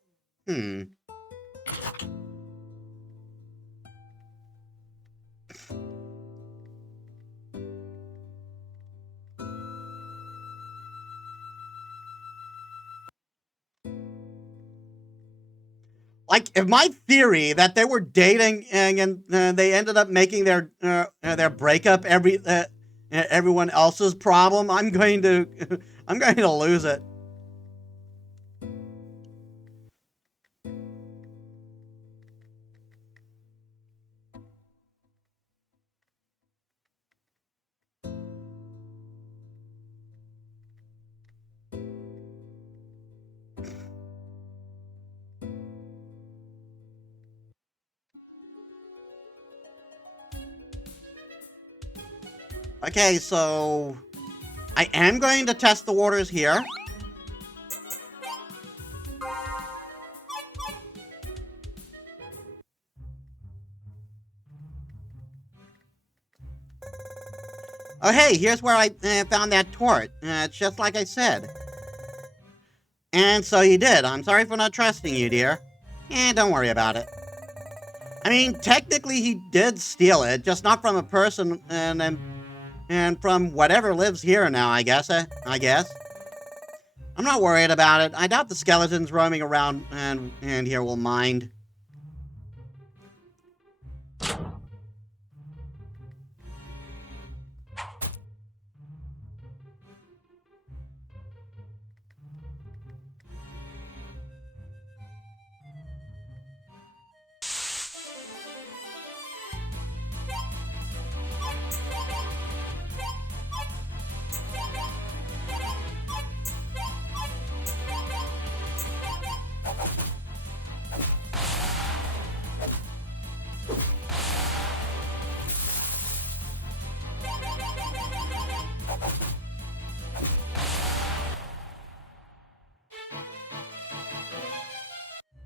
Like, if my theory that they were dating and they ended up making their breakup everyone else's problem, I'm going to I'm going to lose it. Okay, so I am going to test the waters here. Oh, hey, here's where I found that tort. It's just like I said. And so you did. I'm sorry for not trusting you, dear. Don't worry about it. I mean, technically he did steal it, just not from a person and from whatever lives here now, I guess. I'm not worried about it. I doubt the skeletons roaming around and here will mind.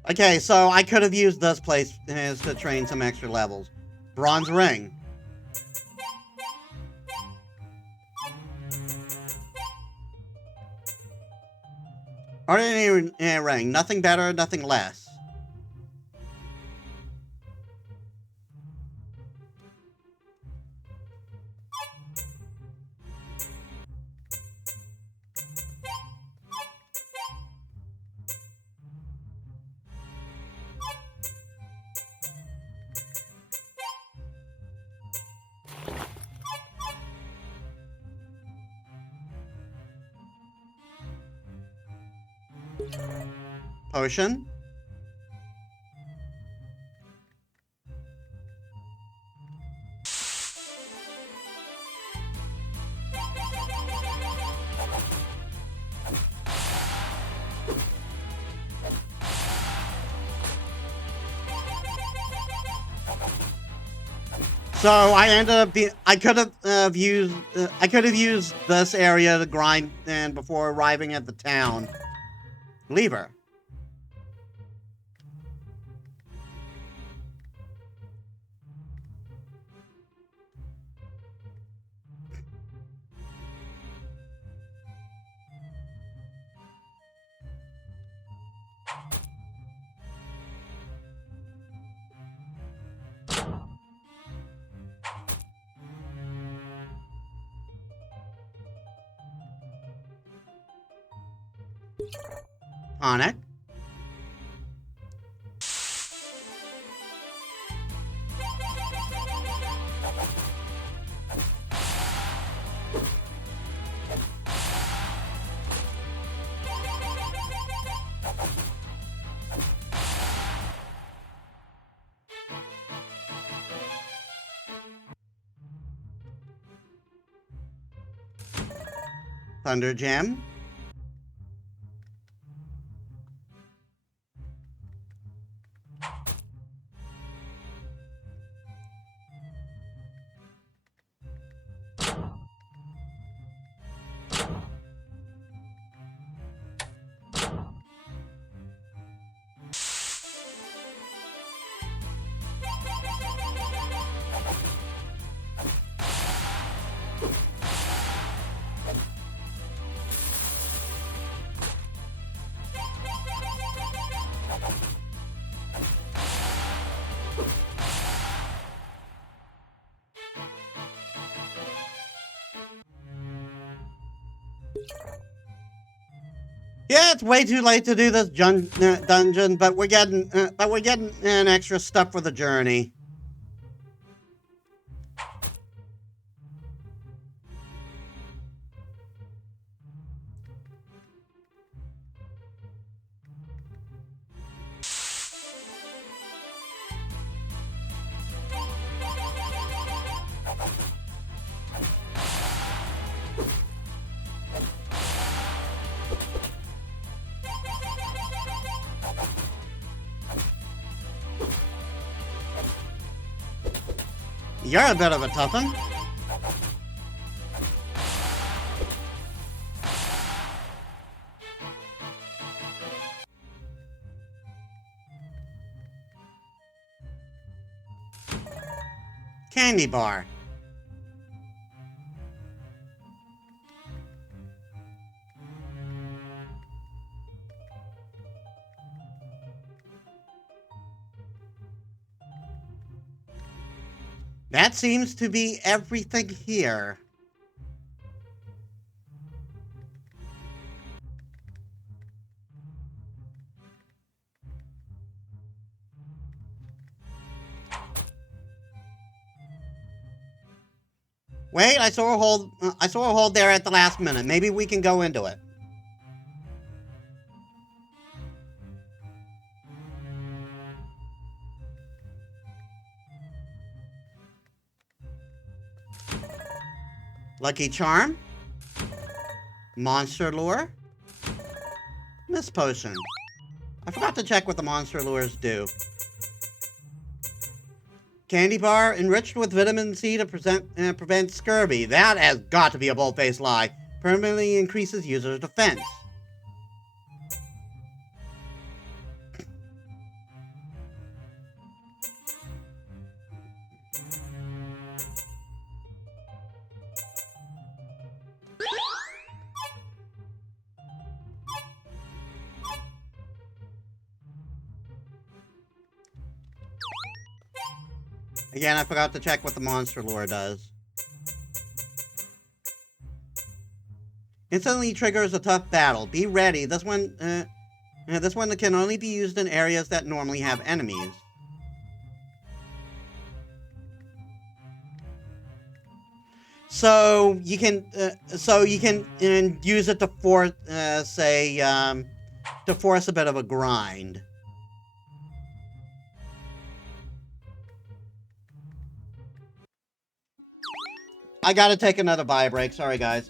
Okay, so I could have used this place to train some extra levels. Bronze ring. Ordinary ring. Nothing better, nothing less. Potion. So I ended up I could have used this area to grind and before arriving at the town. Lever. Tonic. Thunder Gem. Yeah, it's way too late to do this dungeon, but we're getting an extra step for the journey. You're a bit of a tough one. Candy bar. That seems to be everything here. Wait, I saw a hole there at the last minute. Maybe we can go into it. Lucky Charm. Monster Lure. Mist Potion. I forgot to check what the monster lures do. Candy bar enriched with vitamin C to prevent scurvy. That has got to be a bold-faced lie. Permanently increases user's defense. Again, I forgot to check what the monster lure does. Instantly triggers a tough battle. Be ready. This one can only be used in areas that normally have enemies. So you can use it to force, to force a bit of a grind. I gotta take another bio break. Sorry, guys.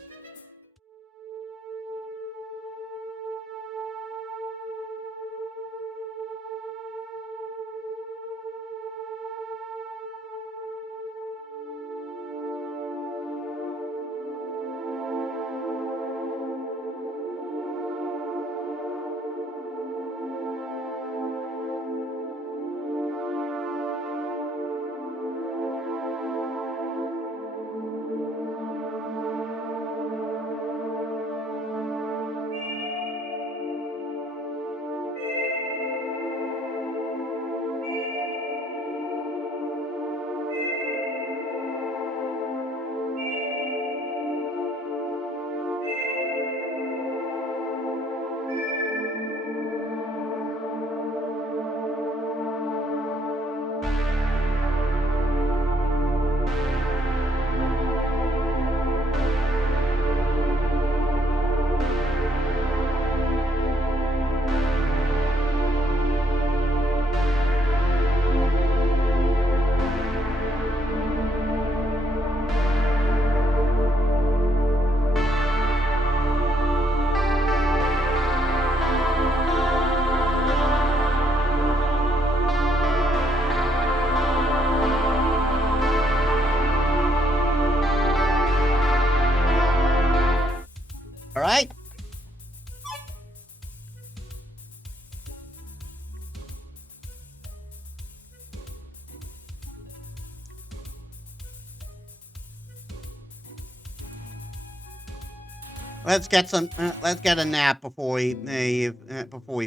Let's get some. Let's get a nap before we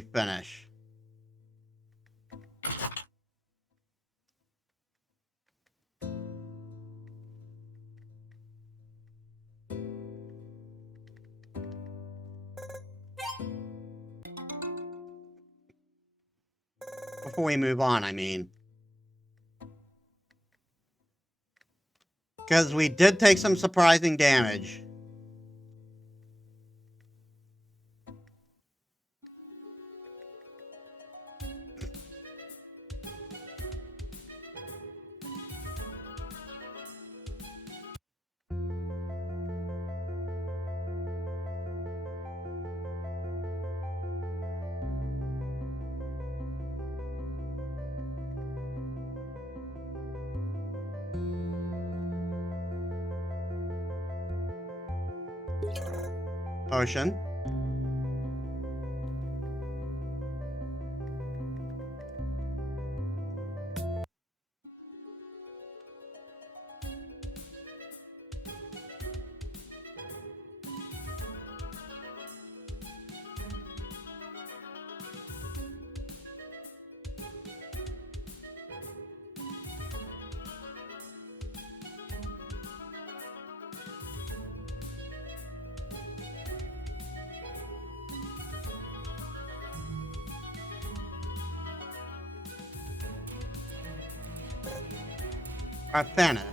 finish. Before we move on, I mean. Because we did take some surprising damage. Potion. Arthanis.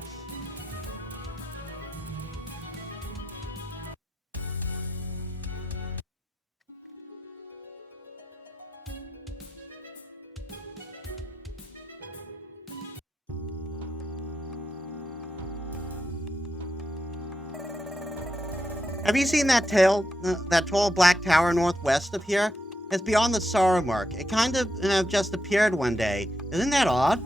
Have you seen that that tall black tower northwest of here? It's beyond the sorrow mark. It kind of just appeared one day. Isn't that odd?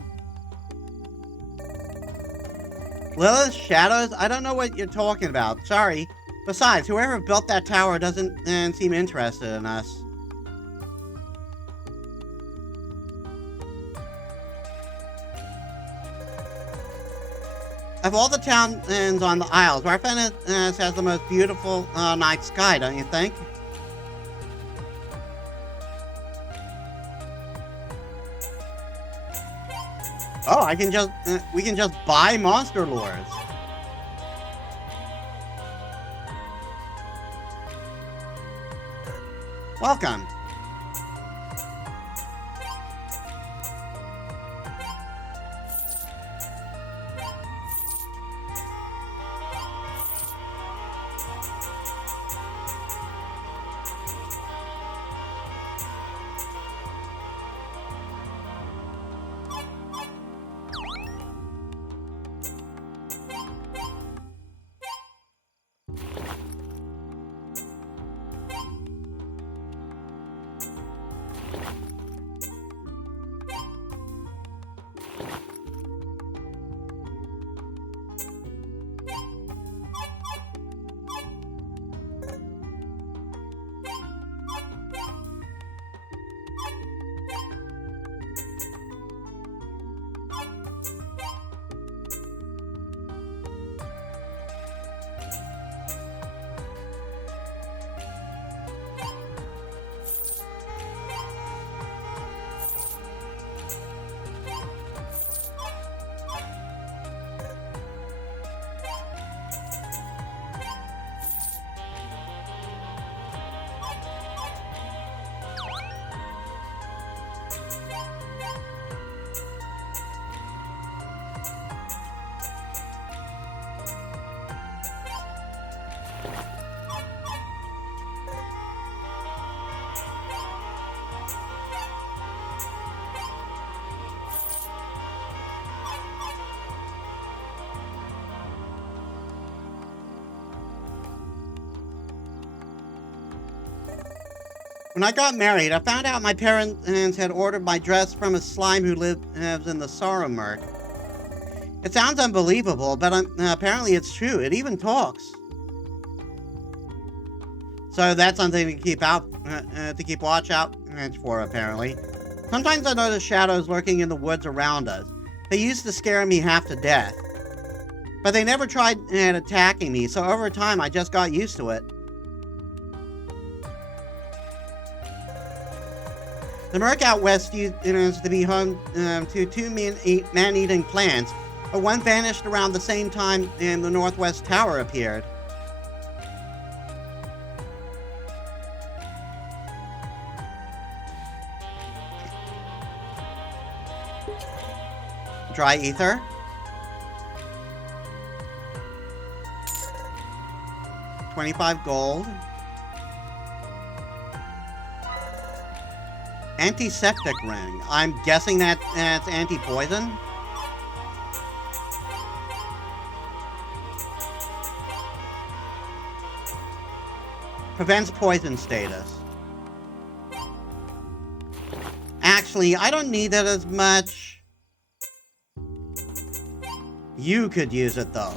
Lilith, shadows? I don't know what you're talking about. Sorry. Besides, whoever built that tower doesn't seem interested in us. Of all the towns on the Isles, Arthanis has the most beautiful night sky, don't you think? Oh, we can just buy monster lures. Welcome. When I got married, I found out my parents had ordered my dress from a slime who lives in the Sorrow Murk. It sounds unbelievable, but apparently it's true. It even talks. So that's something to keep watch out for, apparently. Sometimes I notice shadows lurking in the woods around us. They used to scare me half to death. But they never tried attacking me, so over time I just got used to it. The Merc out west used to be home to two man-eating plants, but one vanished around the same time the Northwest Tower appeared. Dry ether. $25 gold. Antiseptic ring. I'm guessing that's anti-poison. Prevents poison status. Actually, I don't need that as much. You could use it though.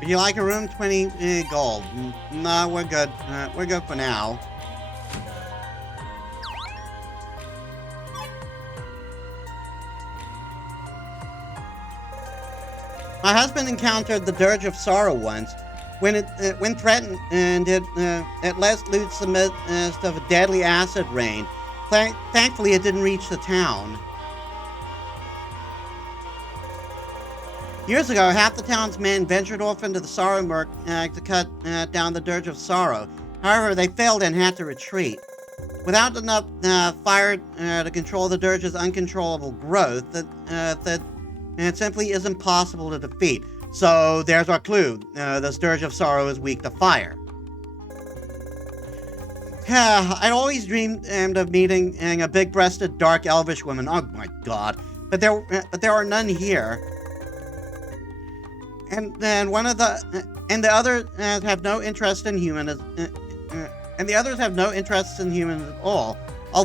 Would you like a room? 20 gold. No, we're good. We're good for now. My husband encountered the Dirge of Sorrow once. When threatened, and it let loose the midst of a deadly acid rain. Thankfully, it didn't reach the town. Years ago, half the town's men ventured off into the Sorrow Murk to cut down the Dirge of Sorrow. However, they failed and had to retreat. Without enough fire to control the Dirge's uncontrollable growth, it simply isn't possible to defeat. So there's our clue. This Dirge of Sorrow is weak to fire. I'd always dreamed of meeting a big-breasted, dark, elvish woman. Oh my god! But there are none here. And the others have no interest in humans. And the others have no interest in humans at all. I'll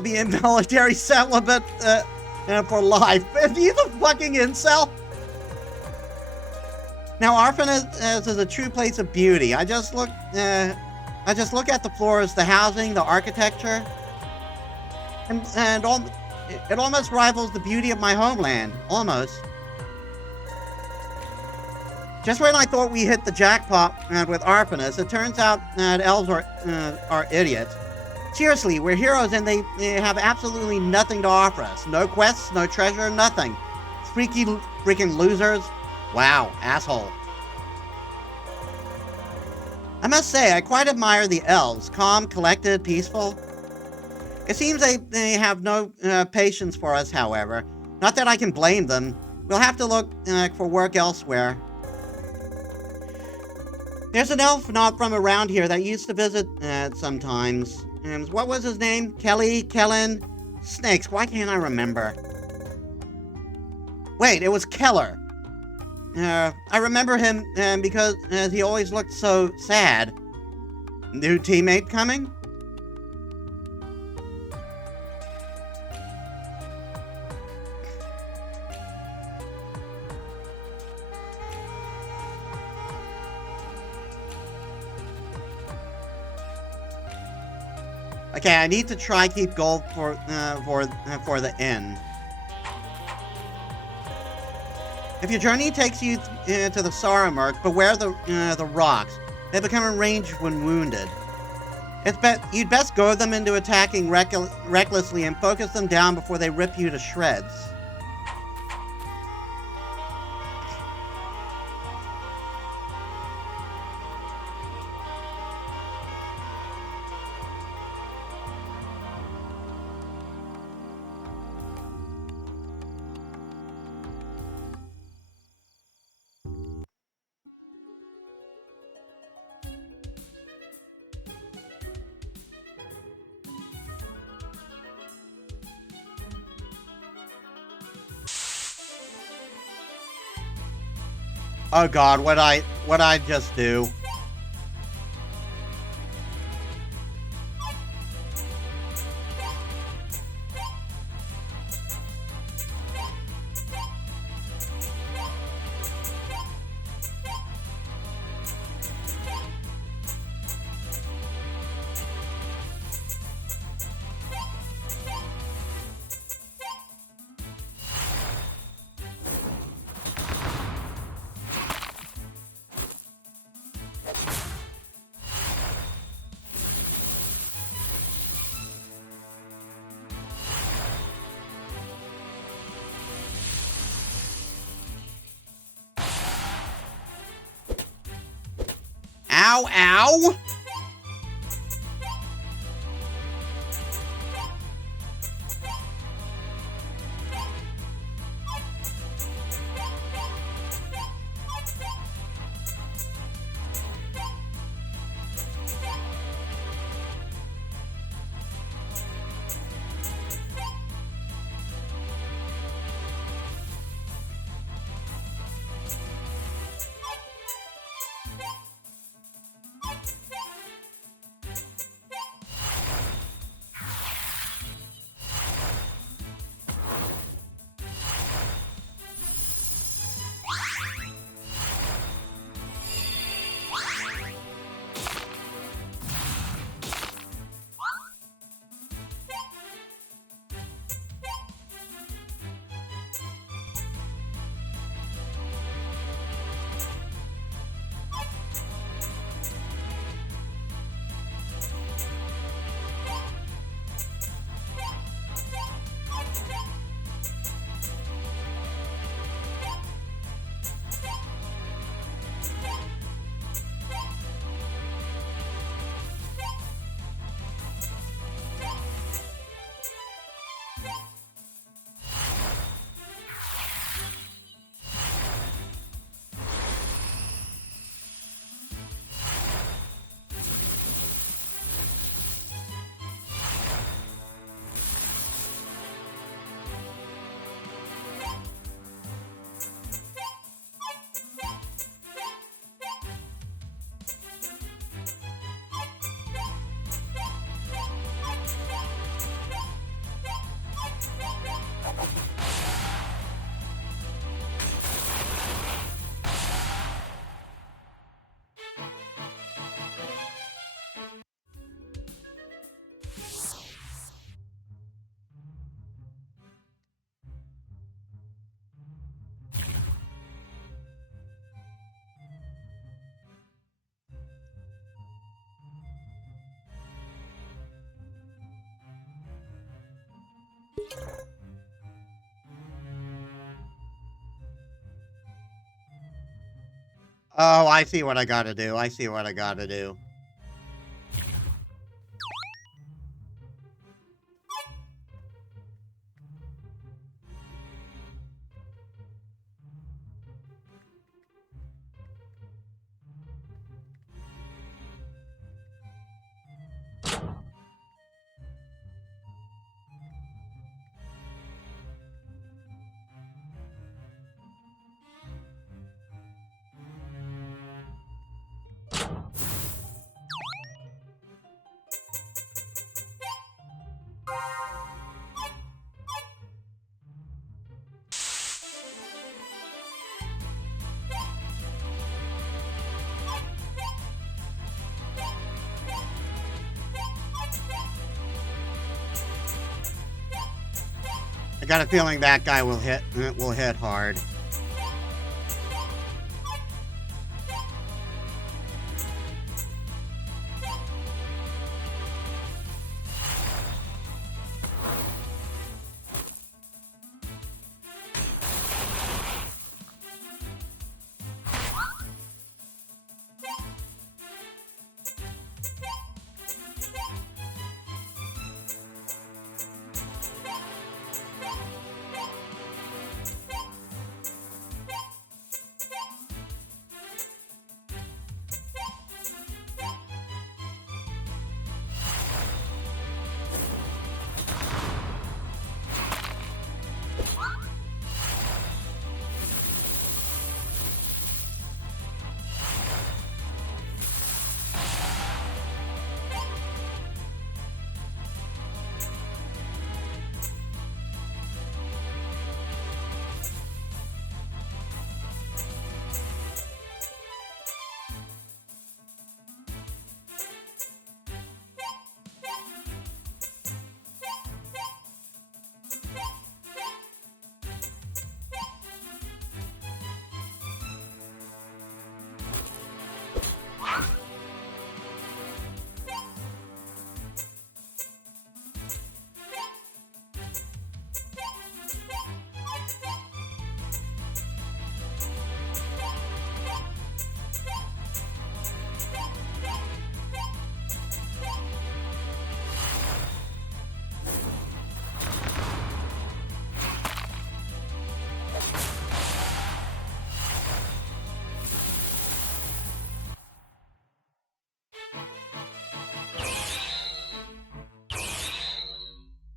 be involuntary celibate for life. He's a fucking incel. Now, Arphanis is a true place of beauty. I just look at the floors, the housing, the architecture, and it almost rivals the beauty of my homeland. Almost. Just when I thought we hit the jackpot with Arphanis, it turns out that elves are idiots. Seriously, we're heroes and they have absolutely nothing to offer us. No quests, no treasure, nothing. Freaking losers. Wow, asshole. I must say, I quite admire the elves. Calm, collected, peaceful. It seems they have no patience for us, however. Not that I can blame them. We'll have to look for work elsewhere. There's an elf not from around here that used to visit sometimes. What was his name? Kellen? Snakes, why can't I remember? Wait, it was Keller. I remember him because he always looked so sad. New teammate coming? Okay, I need to try keep gold for the inn. If your journey takes you to the Sorrow-Murk, beware the rocks. They become enraged when wounded. You'd best goad them into attacking recklessly and focus them down before they rip you to shreds. Oh God, what I just do? Ow, ow! Oh, I see what I gotta do. I see what I gotta do. I got a feeling that guy will hit hard.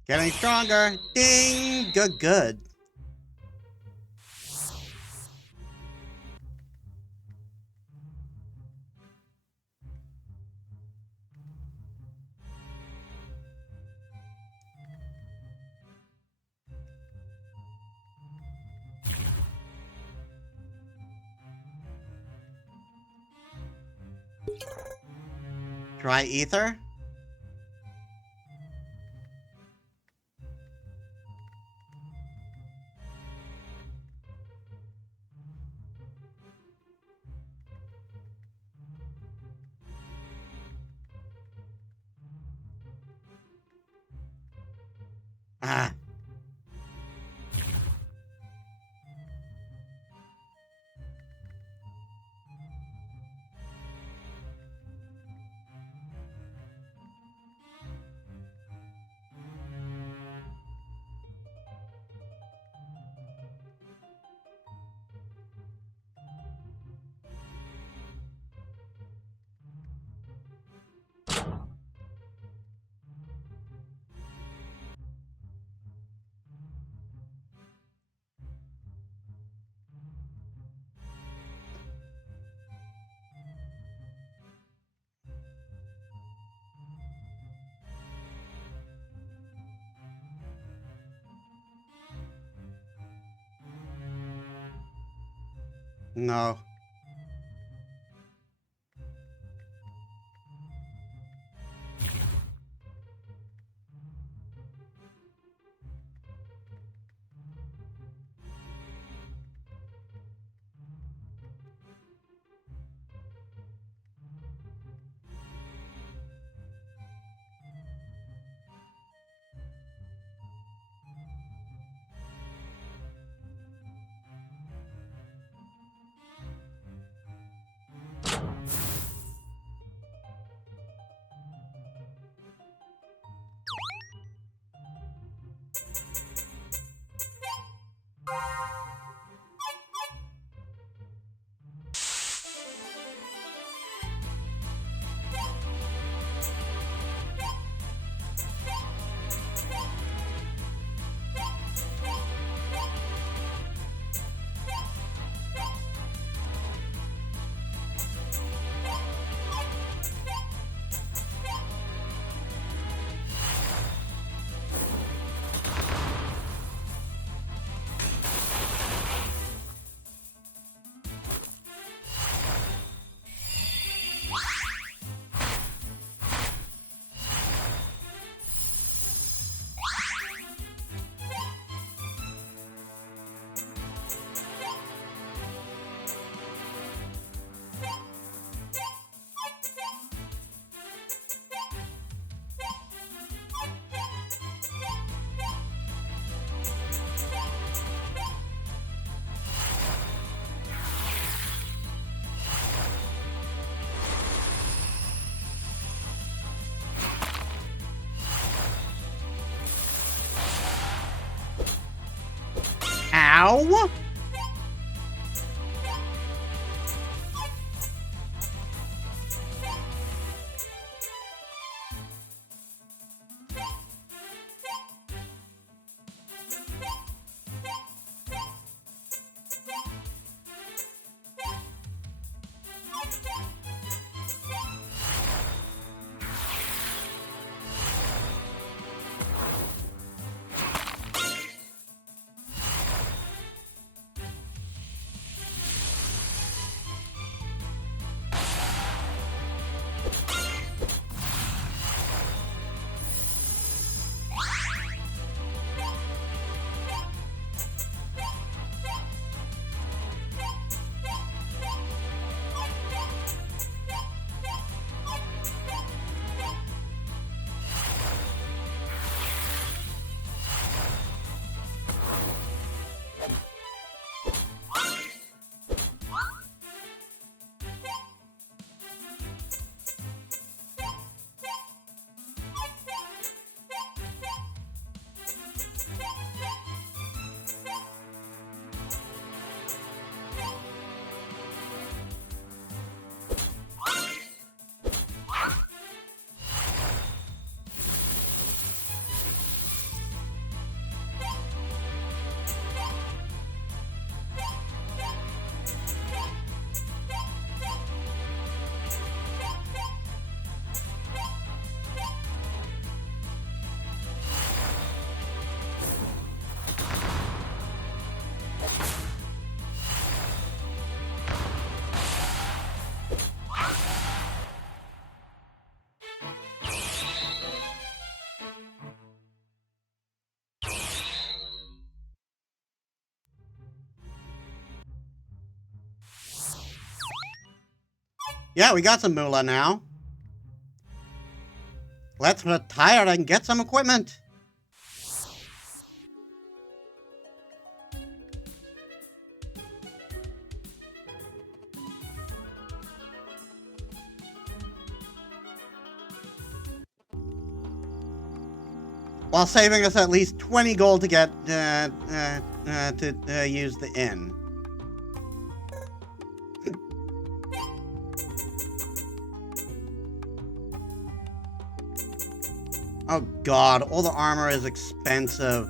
Getting stronger. Ding! Good, good. Try ether? Ah. No. Ow! Yeah, we got some moolah now. Let's retire and get some equipment. While saving us at least 20 gold to get to use the inn. Oh god, all the armor is expensive.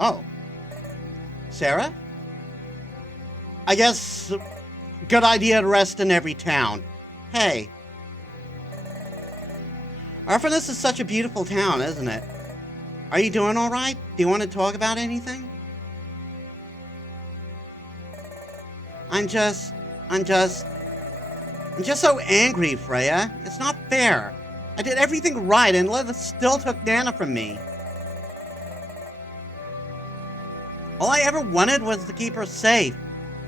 Oh. Sarah? I guess good idea to rest in every town. Hey. Arfinus is such a beautiful town, isn't it? Are you doing alright? Do you want to talk about anything? I'm just so angry, Freya. It's not fair. I did everything right and Lilith still took Nana from me. All I ever wanted was to keep her safe.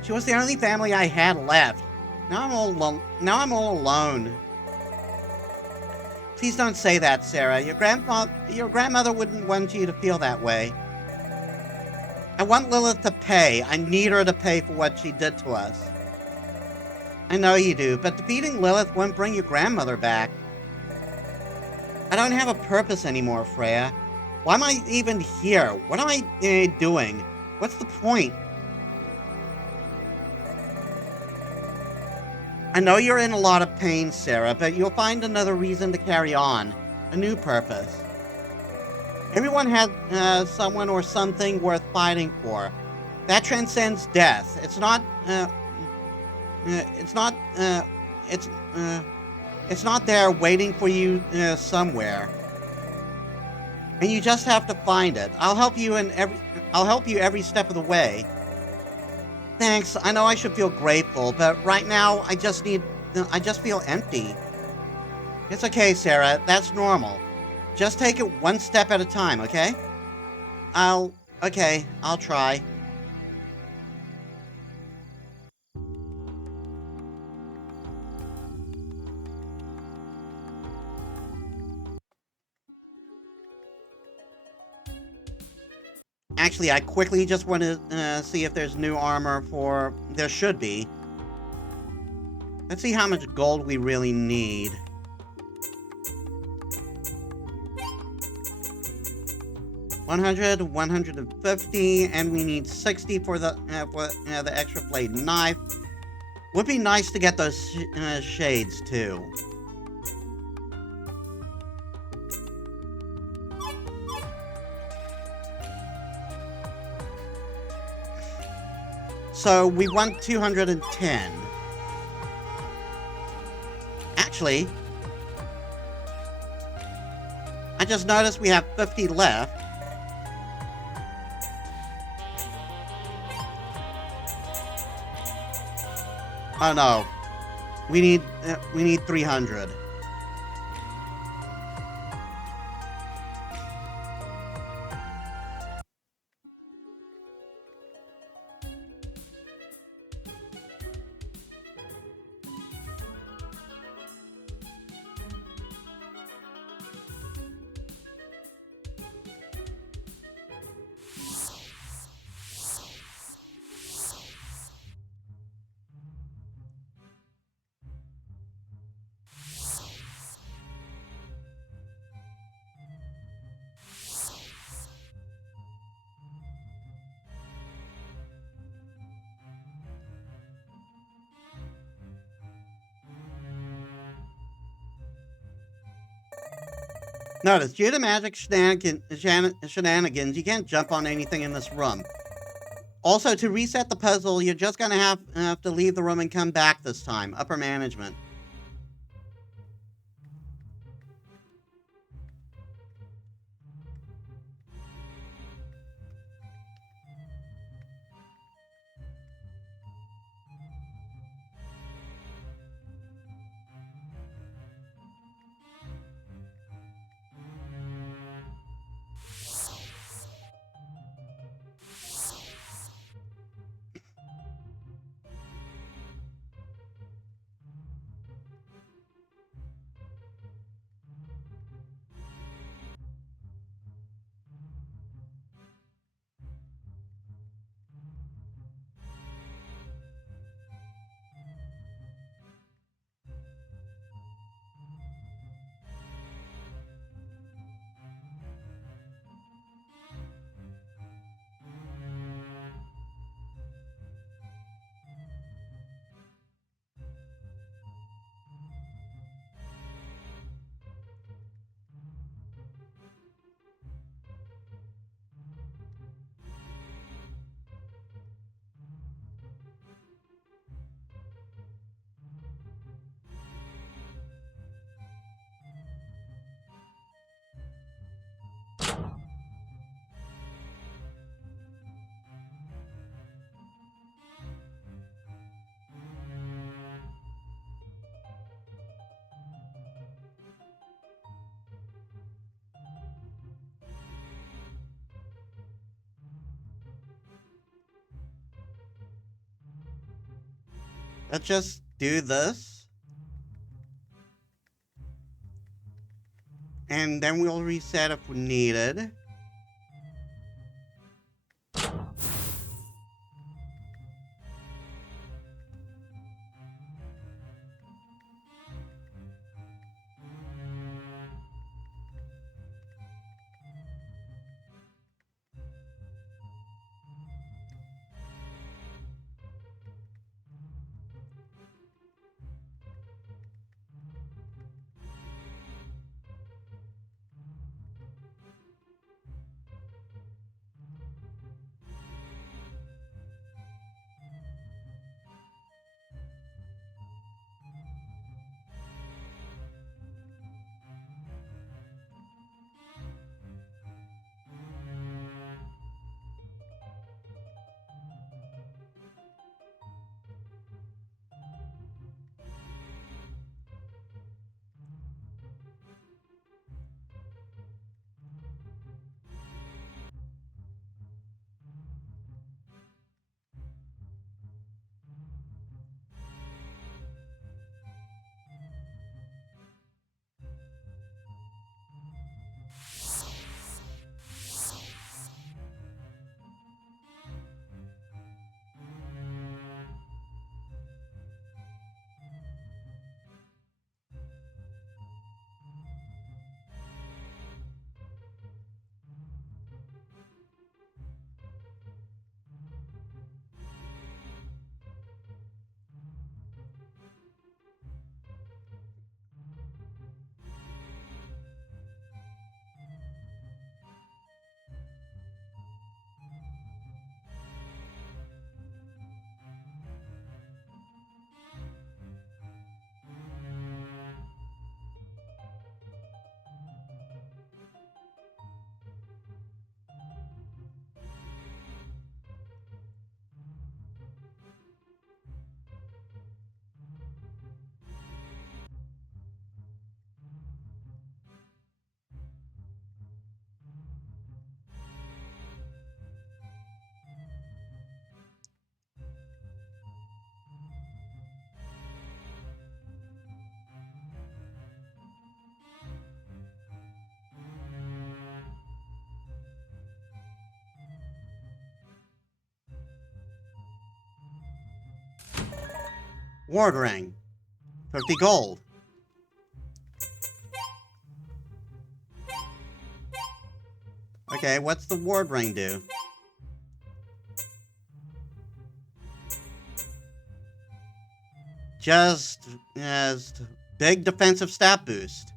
She was the only family I had left. Now I'm all alone. Please don't say that, Sarah. Your grandmother wouldn't want you to feel that way. I want Lilith to pay. I need her to pay for what she did to us. I know you do, but defeating Lilith won't bring your grandmother back. I don't have a purpose anymore, Freya. Why am I even here? What am I doing? What's the point? I know you're in a lot of pain, Sarah, but you'll find another reason to carry on. A new purpose. Everyone has someone or something worth fighting for. That transcends death. It's not there waiting for you somewhere. And you just have to find it. I'll help you every step of the way. Thanks. I know I should feel grateful, but right now I just feel empty. It's okay, Sarah. That's normal. Just take it one step at a time, okay? I'll try. Actually, I quickly just want to see if there's new armor for... There should be. Let's see how much gold we really need. $100, $150, and we need 60 for the extra blade knife. Would be nice to get those shades too. So we want 210. Actually, I just noticed we have 50 left. Oh no, we need 300. Notice, due to magic shenanigans, you can't jump on anything in this room. Also, to reset the puzzle, you're just gonna have to leave the room and come back this time. Upper management. Let's just do this. And then we'll reset if needed. Ward ring. 50 gold. Okay, what's the ward ring do? Just as big defensive stat boost.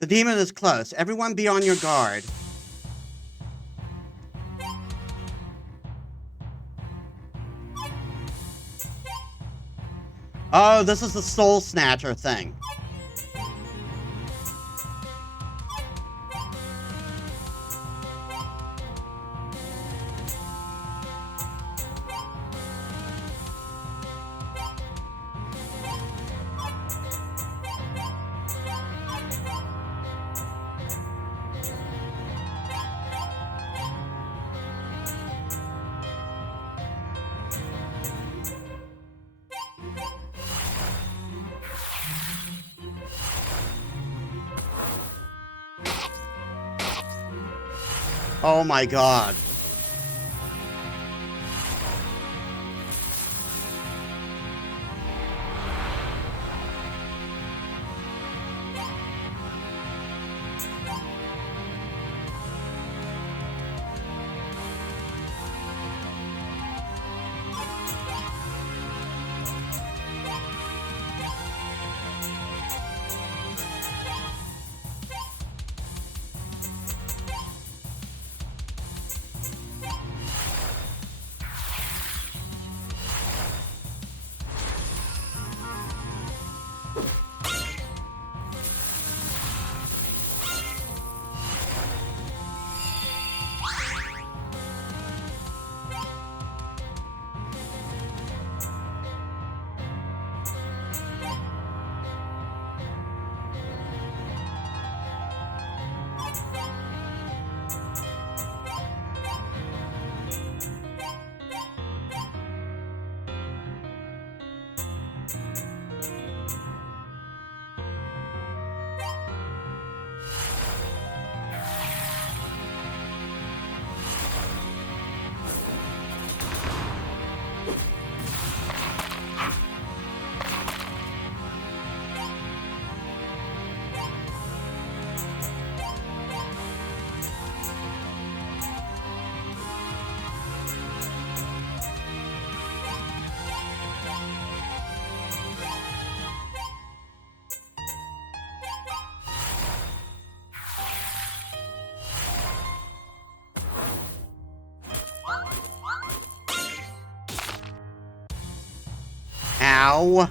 The demon is close. Everyone be on your guard. Oh, this is the Soul Snatcher thing. Oh my god. Ow.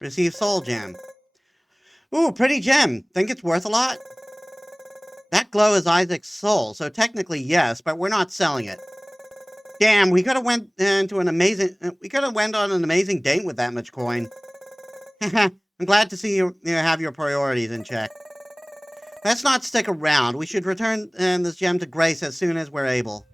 Receive Soul Gem. Ooh, pretty gem. Think it's worth a lot? That glow is Isaac's soul, so technically yes, but we're not selling it. Damn, we could have went on an amazing date with that much coin. I'm glad to see you have your priorities in check. Let's not stick around. We should return this gem to Grace as soon as we're able.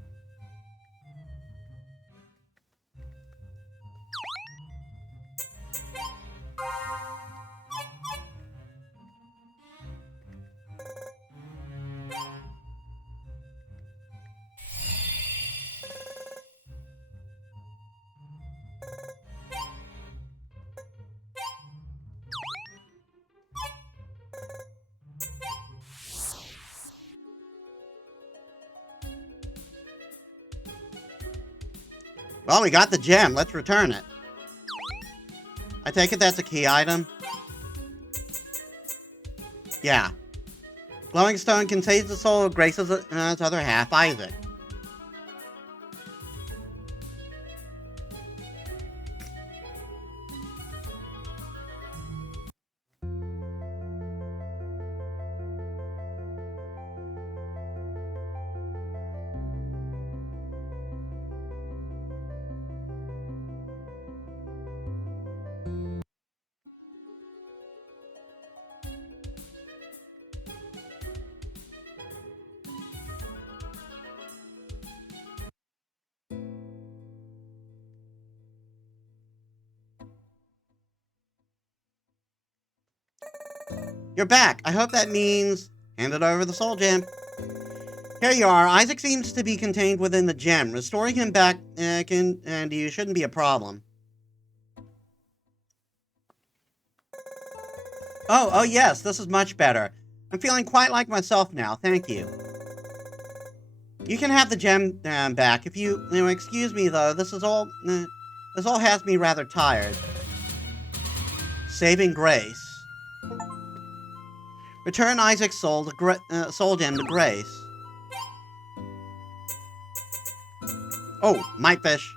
Well, we got the gem. Let's return it. I take it that's a key item? Yeah. Glowing stone contains the soul of Grace's its other half, Isaac. You're back. I hope that means hand it over the soul gem. Here you are. Isaac seems to be contained within the gem. Restoring him back and you shouldn't be a problem. Oh yes, this is much better. I'm feeling quite like myself now. Thank you. You can have the gem back. If you excuse me though, this all has me rather tired. Saving grace. Return Isaac's soul gem to Grace. Oh, might fish.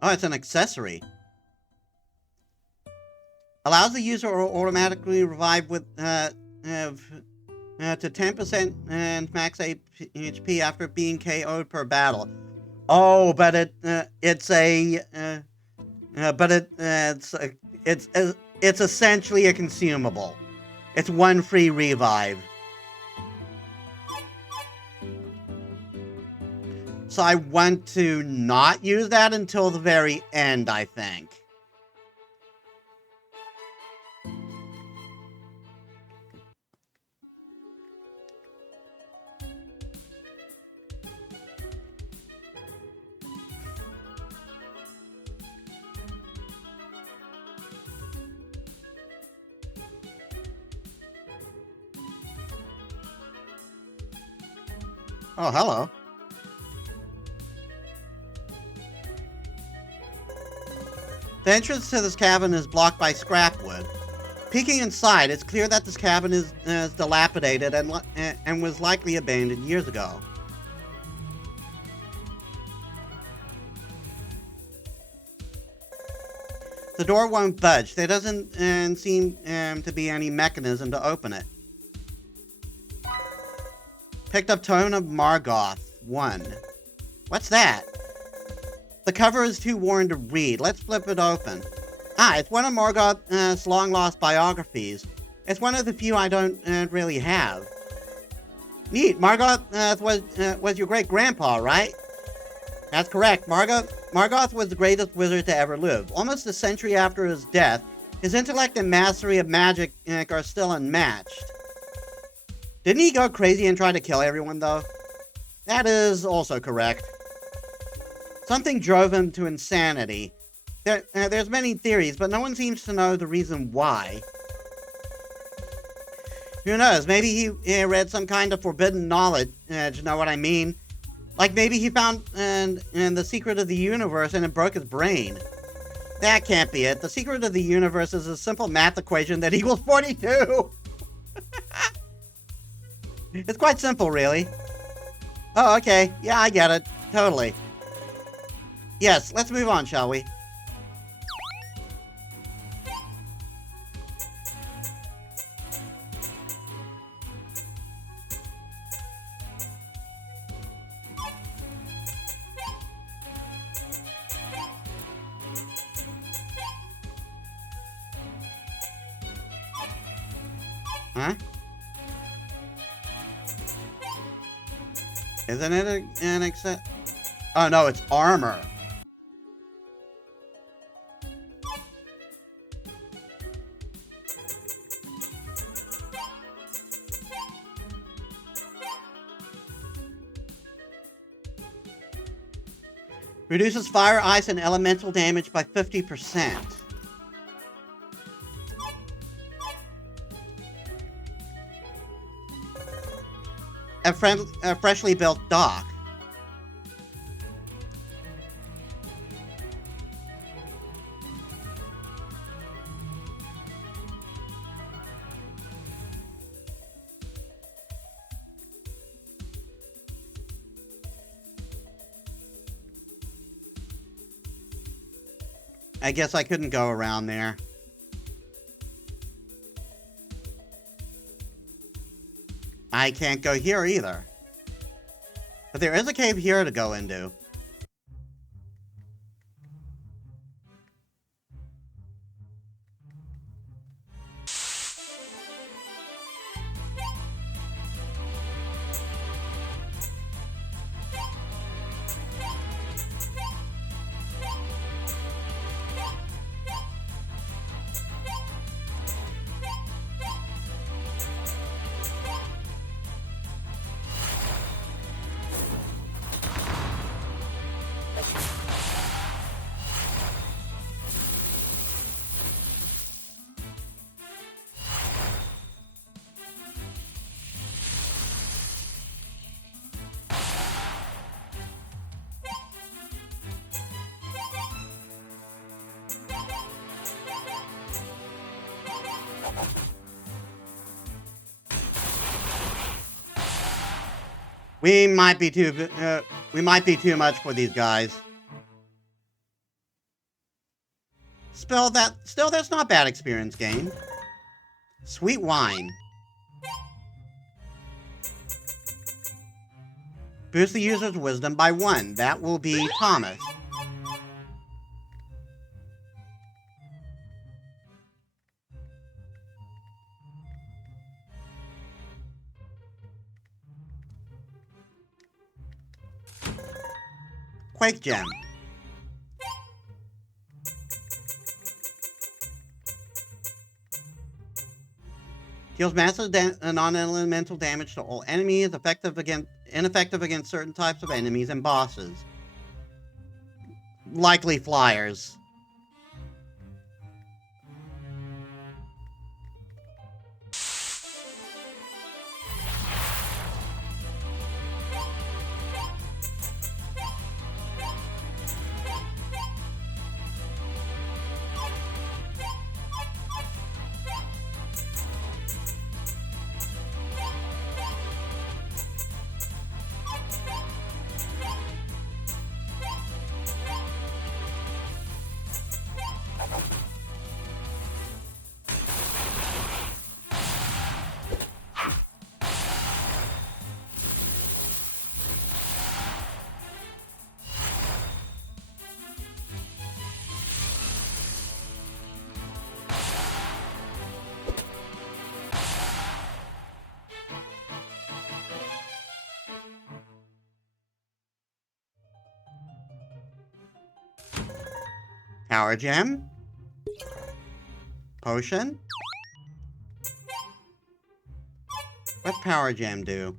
Oh, it's an accessory. Allows the user to automatically revive with to 10% and max HP after being KO'd per battle. Oh, but it's essentially a consumable. It's one free revive. So I want to not use that until the very end, I think. Oh, hello. The entrance to this cabin is blocked by scrap wood. Peeking inside, it's clear that this cabin is dilapidated and was likely abandoned years ago. The door won't budge. There doesn't seem to be any mechanism to open it. Picked up Tome of Margoth 1. What's that? The cover is too worn to read. Let's flip it open. Ah, it's one of Margoth's long-lost biographies. It's one of the few I don't really have. Neat. Margoth was your great-grandpa, right? That's correct. Margoth was the greatest wizard to ever live. Almost a century after his death, his intellect and mastery of magic are still unmatched. Didn't he go crazy and try to kill everyone, though? That is also correct. Something drove him to insanity. There's many theories, but no one seems to know the reason why. Who knows? Maybe he read some kind of forbidden knowledge, you know what I mean? Like maybe he found the secret of the universe and it broke his brain. That can't be it. The secret of the universe is a simple math equation that equals 42! It's quite simple, really. Oh, okay. Yeah, I get it. Totally. Yes, let's move on, shall we? Huh? Isn't it an except? Oh no, it's armor. Reduces fire, ice, and elemental damage by 50%. A freshly built dock. I guess I couldn't go around there. I can't go here either. But there is a cave here to go into. We might be too much for these guys. Still, that's not bad experience gained. Sweet wine. Boost the user's wisdom by 1. That will be Thomas. Quake Gem. Deals massive non-elemental damage to all enemies, ineffective against certain types of enemies and bosses. Likely flyers. Power Gem. Potion. What's Power Gem do?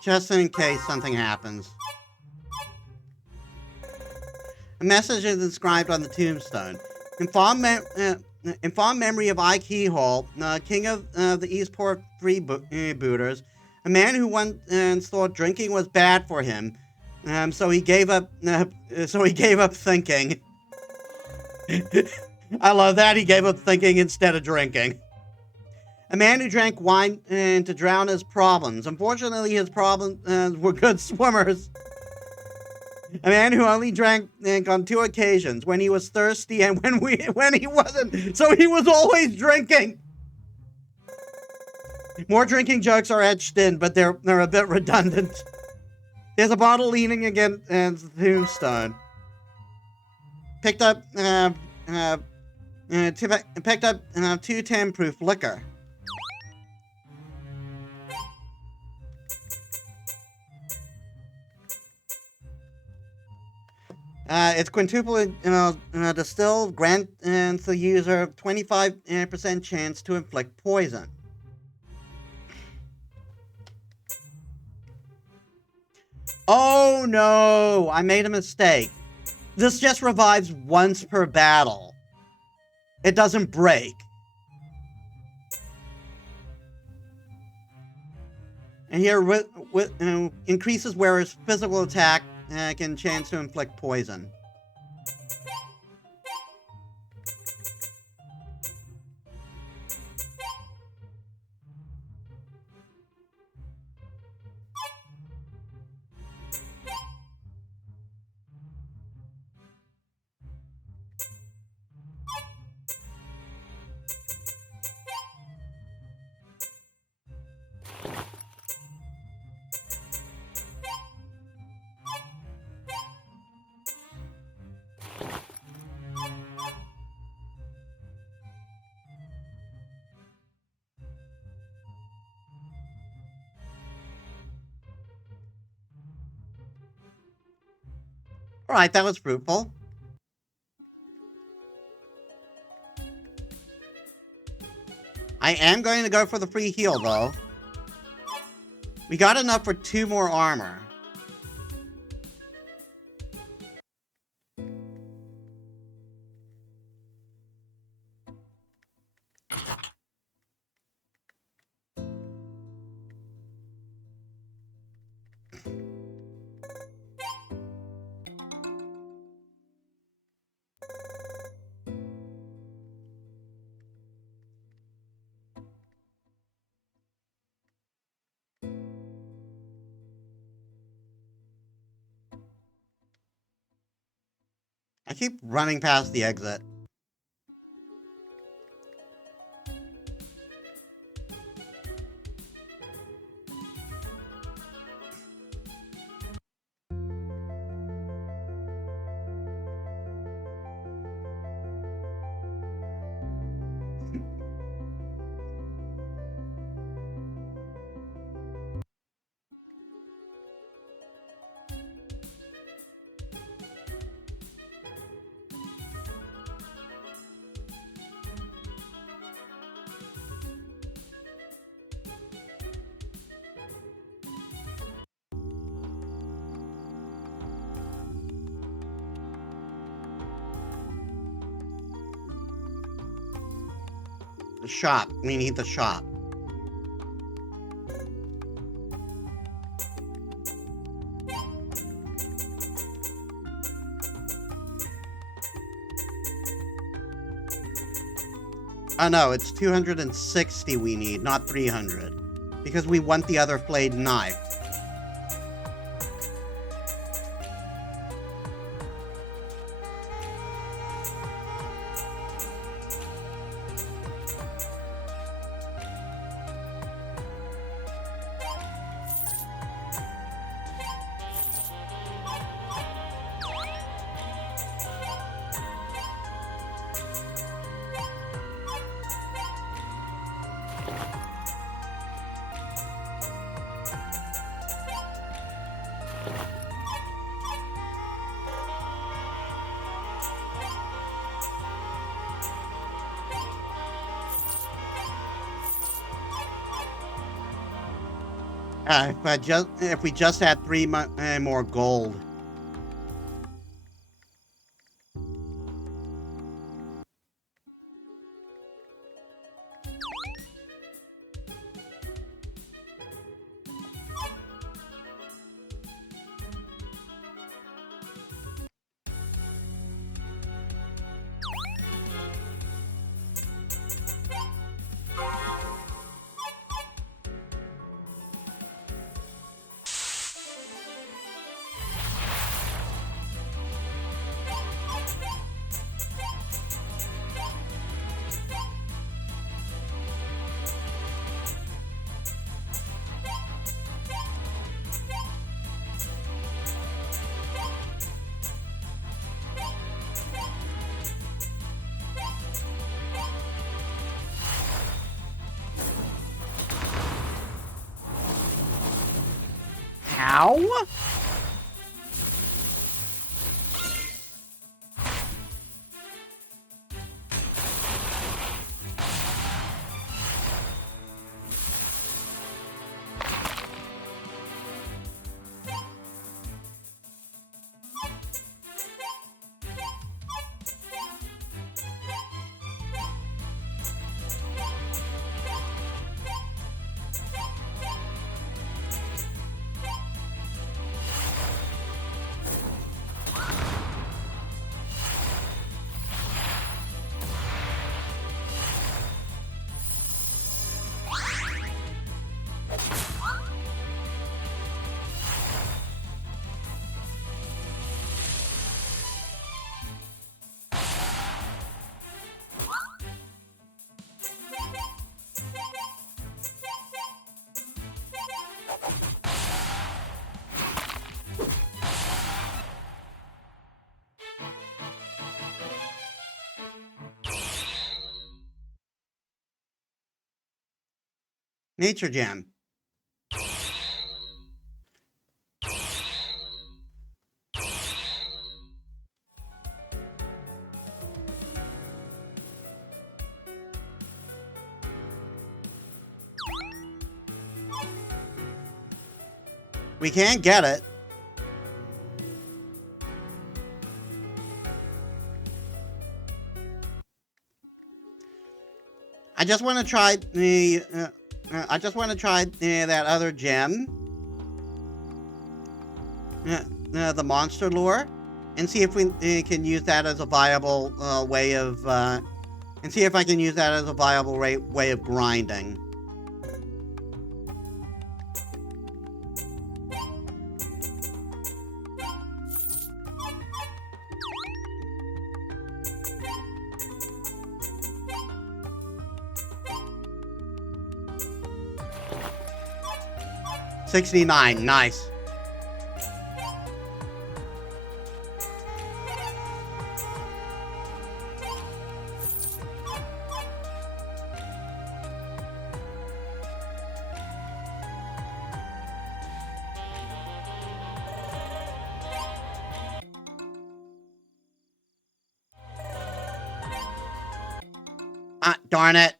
Just in case something happens. A message is inscribed on the tombstone. In fond memory of I Keyhole, king of the Eastport freebooters, a man who once thought drinking was bad for him, so he gave up thinking. I love that, he gave up thinking instead of drinking. A man who drank wine to drown his problems. Unfortunately, his problems were good swimmers. A man who only drank on 2 occasions, when he was thirsty and when he wasn't. So he was always drinking. More drinking jokes are etched in, but they're a bit redundant. There's a bottle leaning against the tombstone. Picked up 210 proof liquor. It's quintuple distilled, grants the user 25% chance to inflict poison. Oh no, I made a mistake. This just revives once per battle. It doesn't break. And here, increases wearer's physical attack can chance to inflict poison. Alright, that was fruitful. I am going to go for the free heal, though. We got enough for 2 more armor. I keep running past the exit. The shop. We need the shop. Oh no, it's 260 we need, not 300. Because we want the other flayed knife. If we just had 3 more gold. How? Nature gem. We can't get it. I just want to try the. I just want to try that other gem, the monster lure, and see if we can use that as a viable way of. And see if I can use that as a viable way of grinding. $69, nice. Ah, darn it.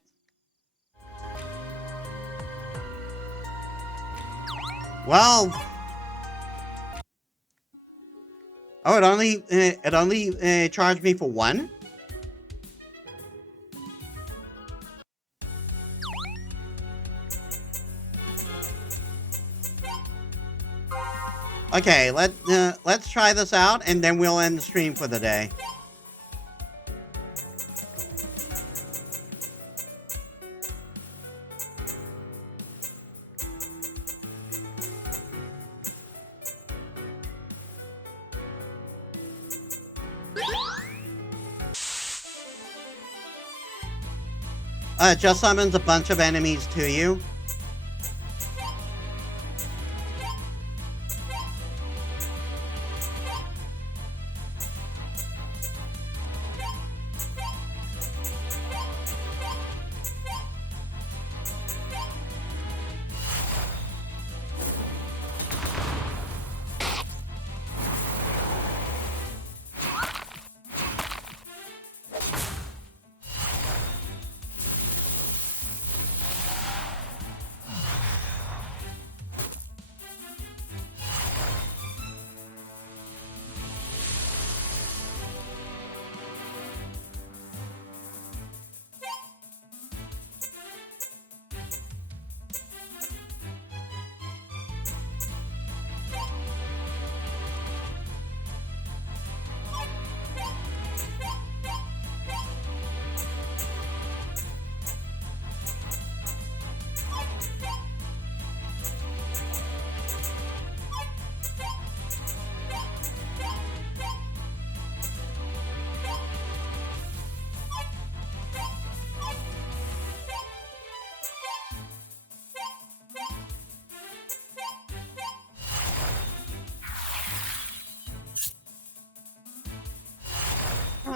Well, oh, it only charged me for one? Okay, let's try this out, and then we'll end the stream for the day. It just summons a bunch of enemies to you.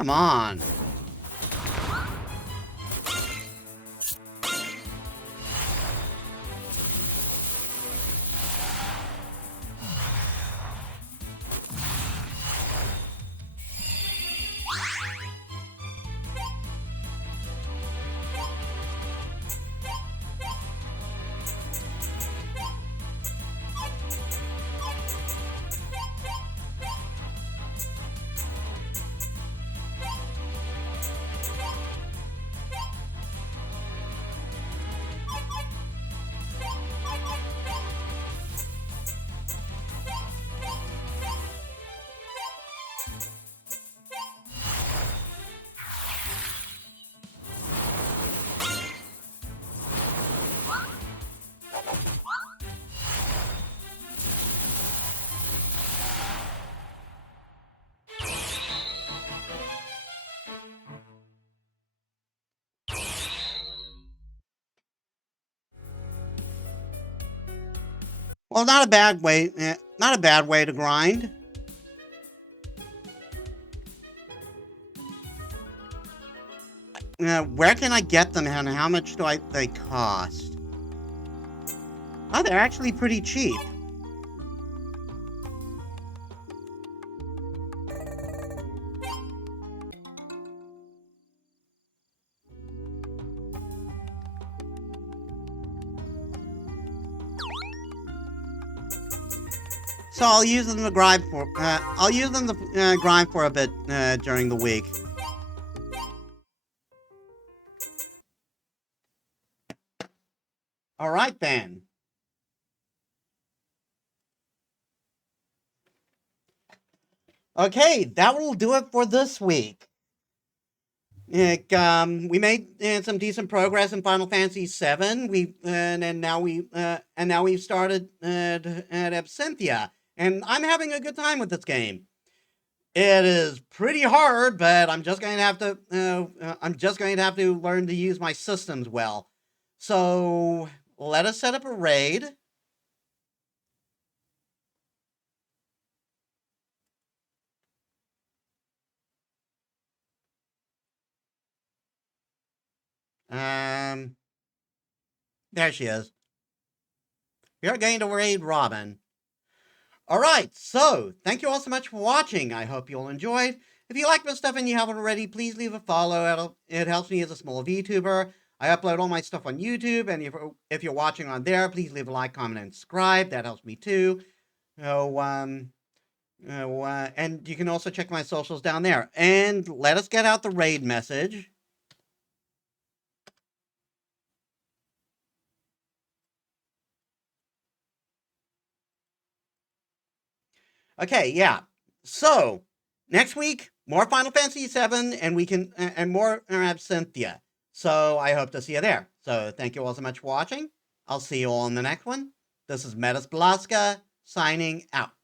Come on. Well, not a bad way. Not a bad way to grind. Where can I get them, and how much do they cost? Oh, they're actually pretty cheap. So I'll use them to grind for. I'll use them to grind for a bit during the week. All right then. Okay, that will do it for this week. We made some decent progress in Final Fantasy VII. And now we've started at Absinthia, and I'm having a good time with this game. It is pretty hard, but I'm just going to have to. I'm just going to have to learn to use my systems well. So let us set up a raid. Um, there she is. We are going to raid Robin. All right, so thank you all so much for watching. I hope you all enjoyed. If you like this stuff and you haven't already, please leave a follow. It helps me as a small VTuber. I upload all my stuff on YouTube, and if you're watching on there, please leave a like, comment, and subscribe. That helps me too. So, and you can also check my socials down there. And let us get out the raid message. Okay, yeah. So next week, more Final Fantasy VII, and more Absinthia. So I hope to see you there. So thank you all so much for watching. I'll see you all in the next one. This is Metis Balaska signing out.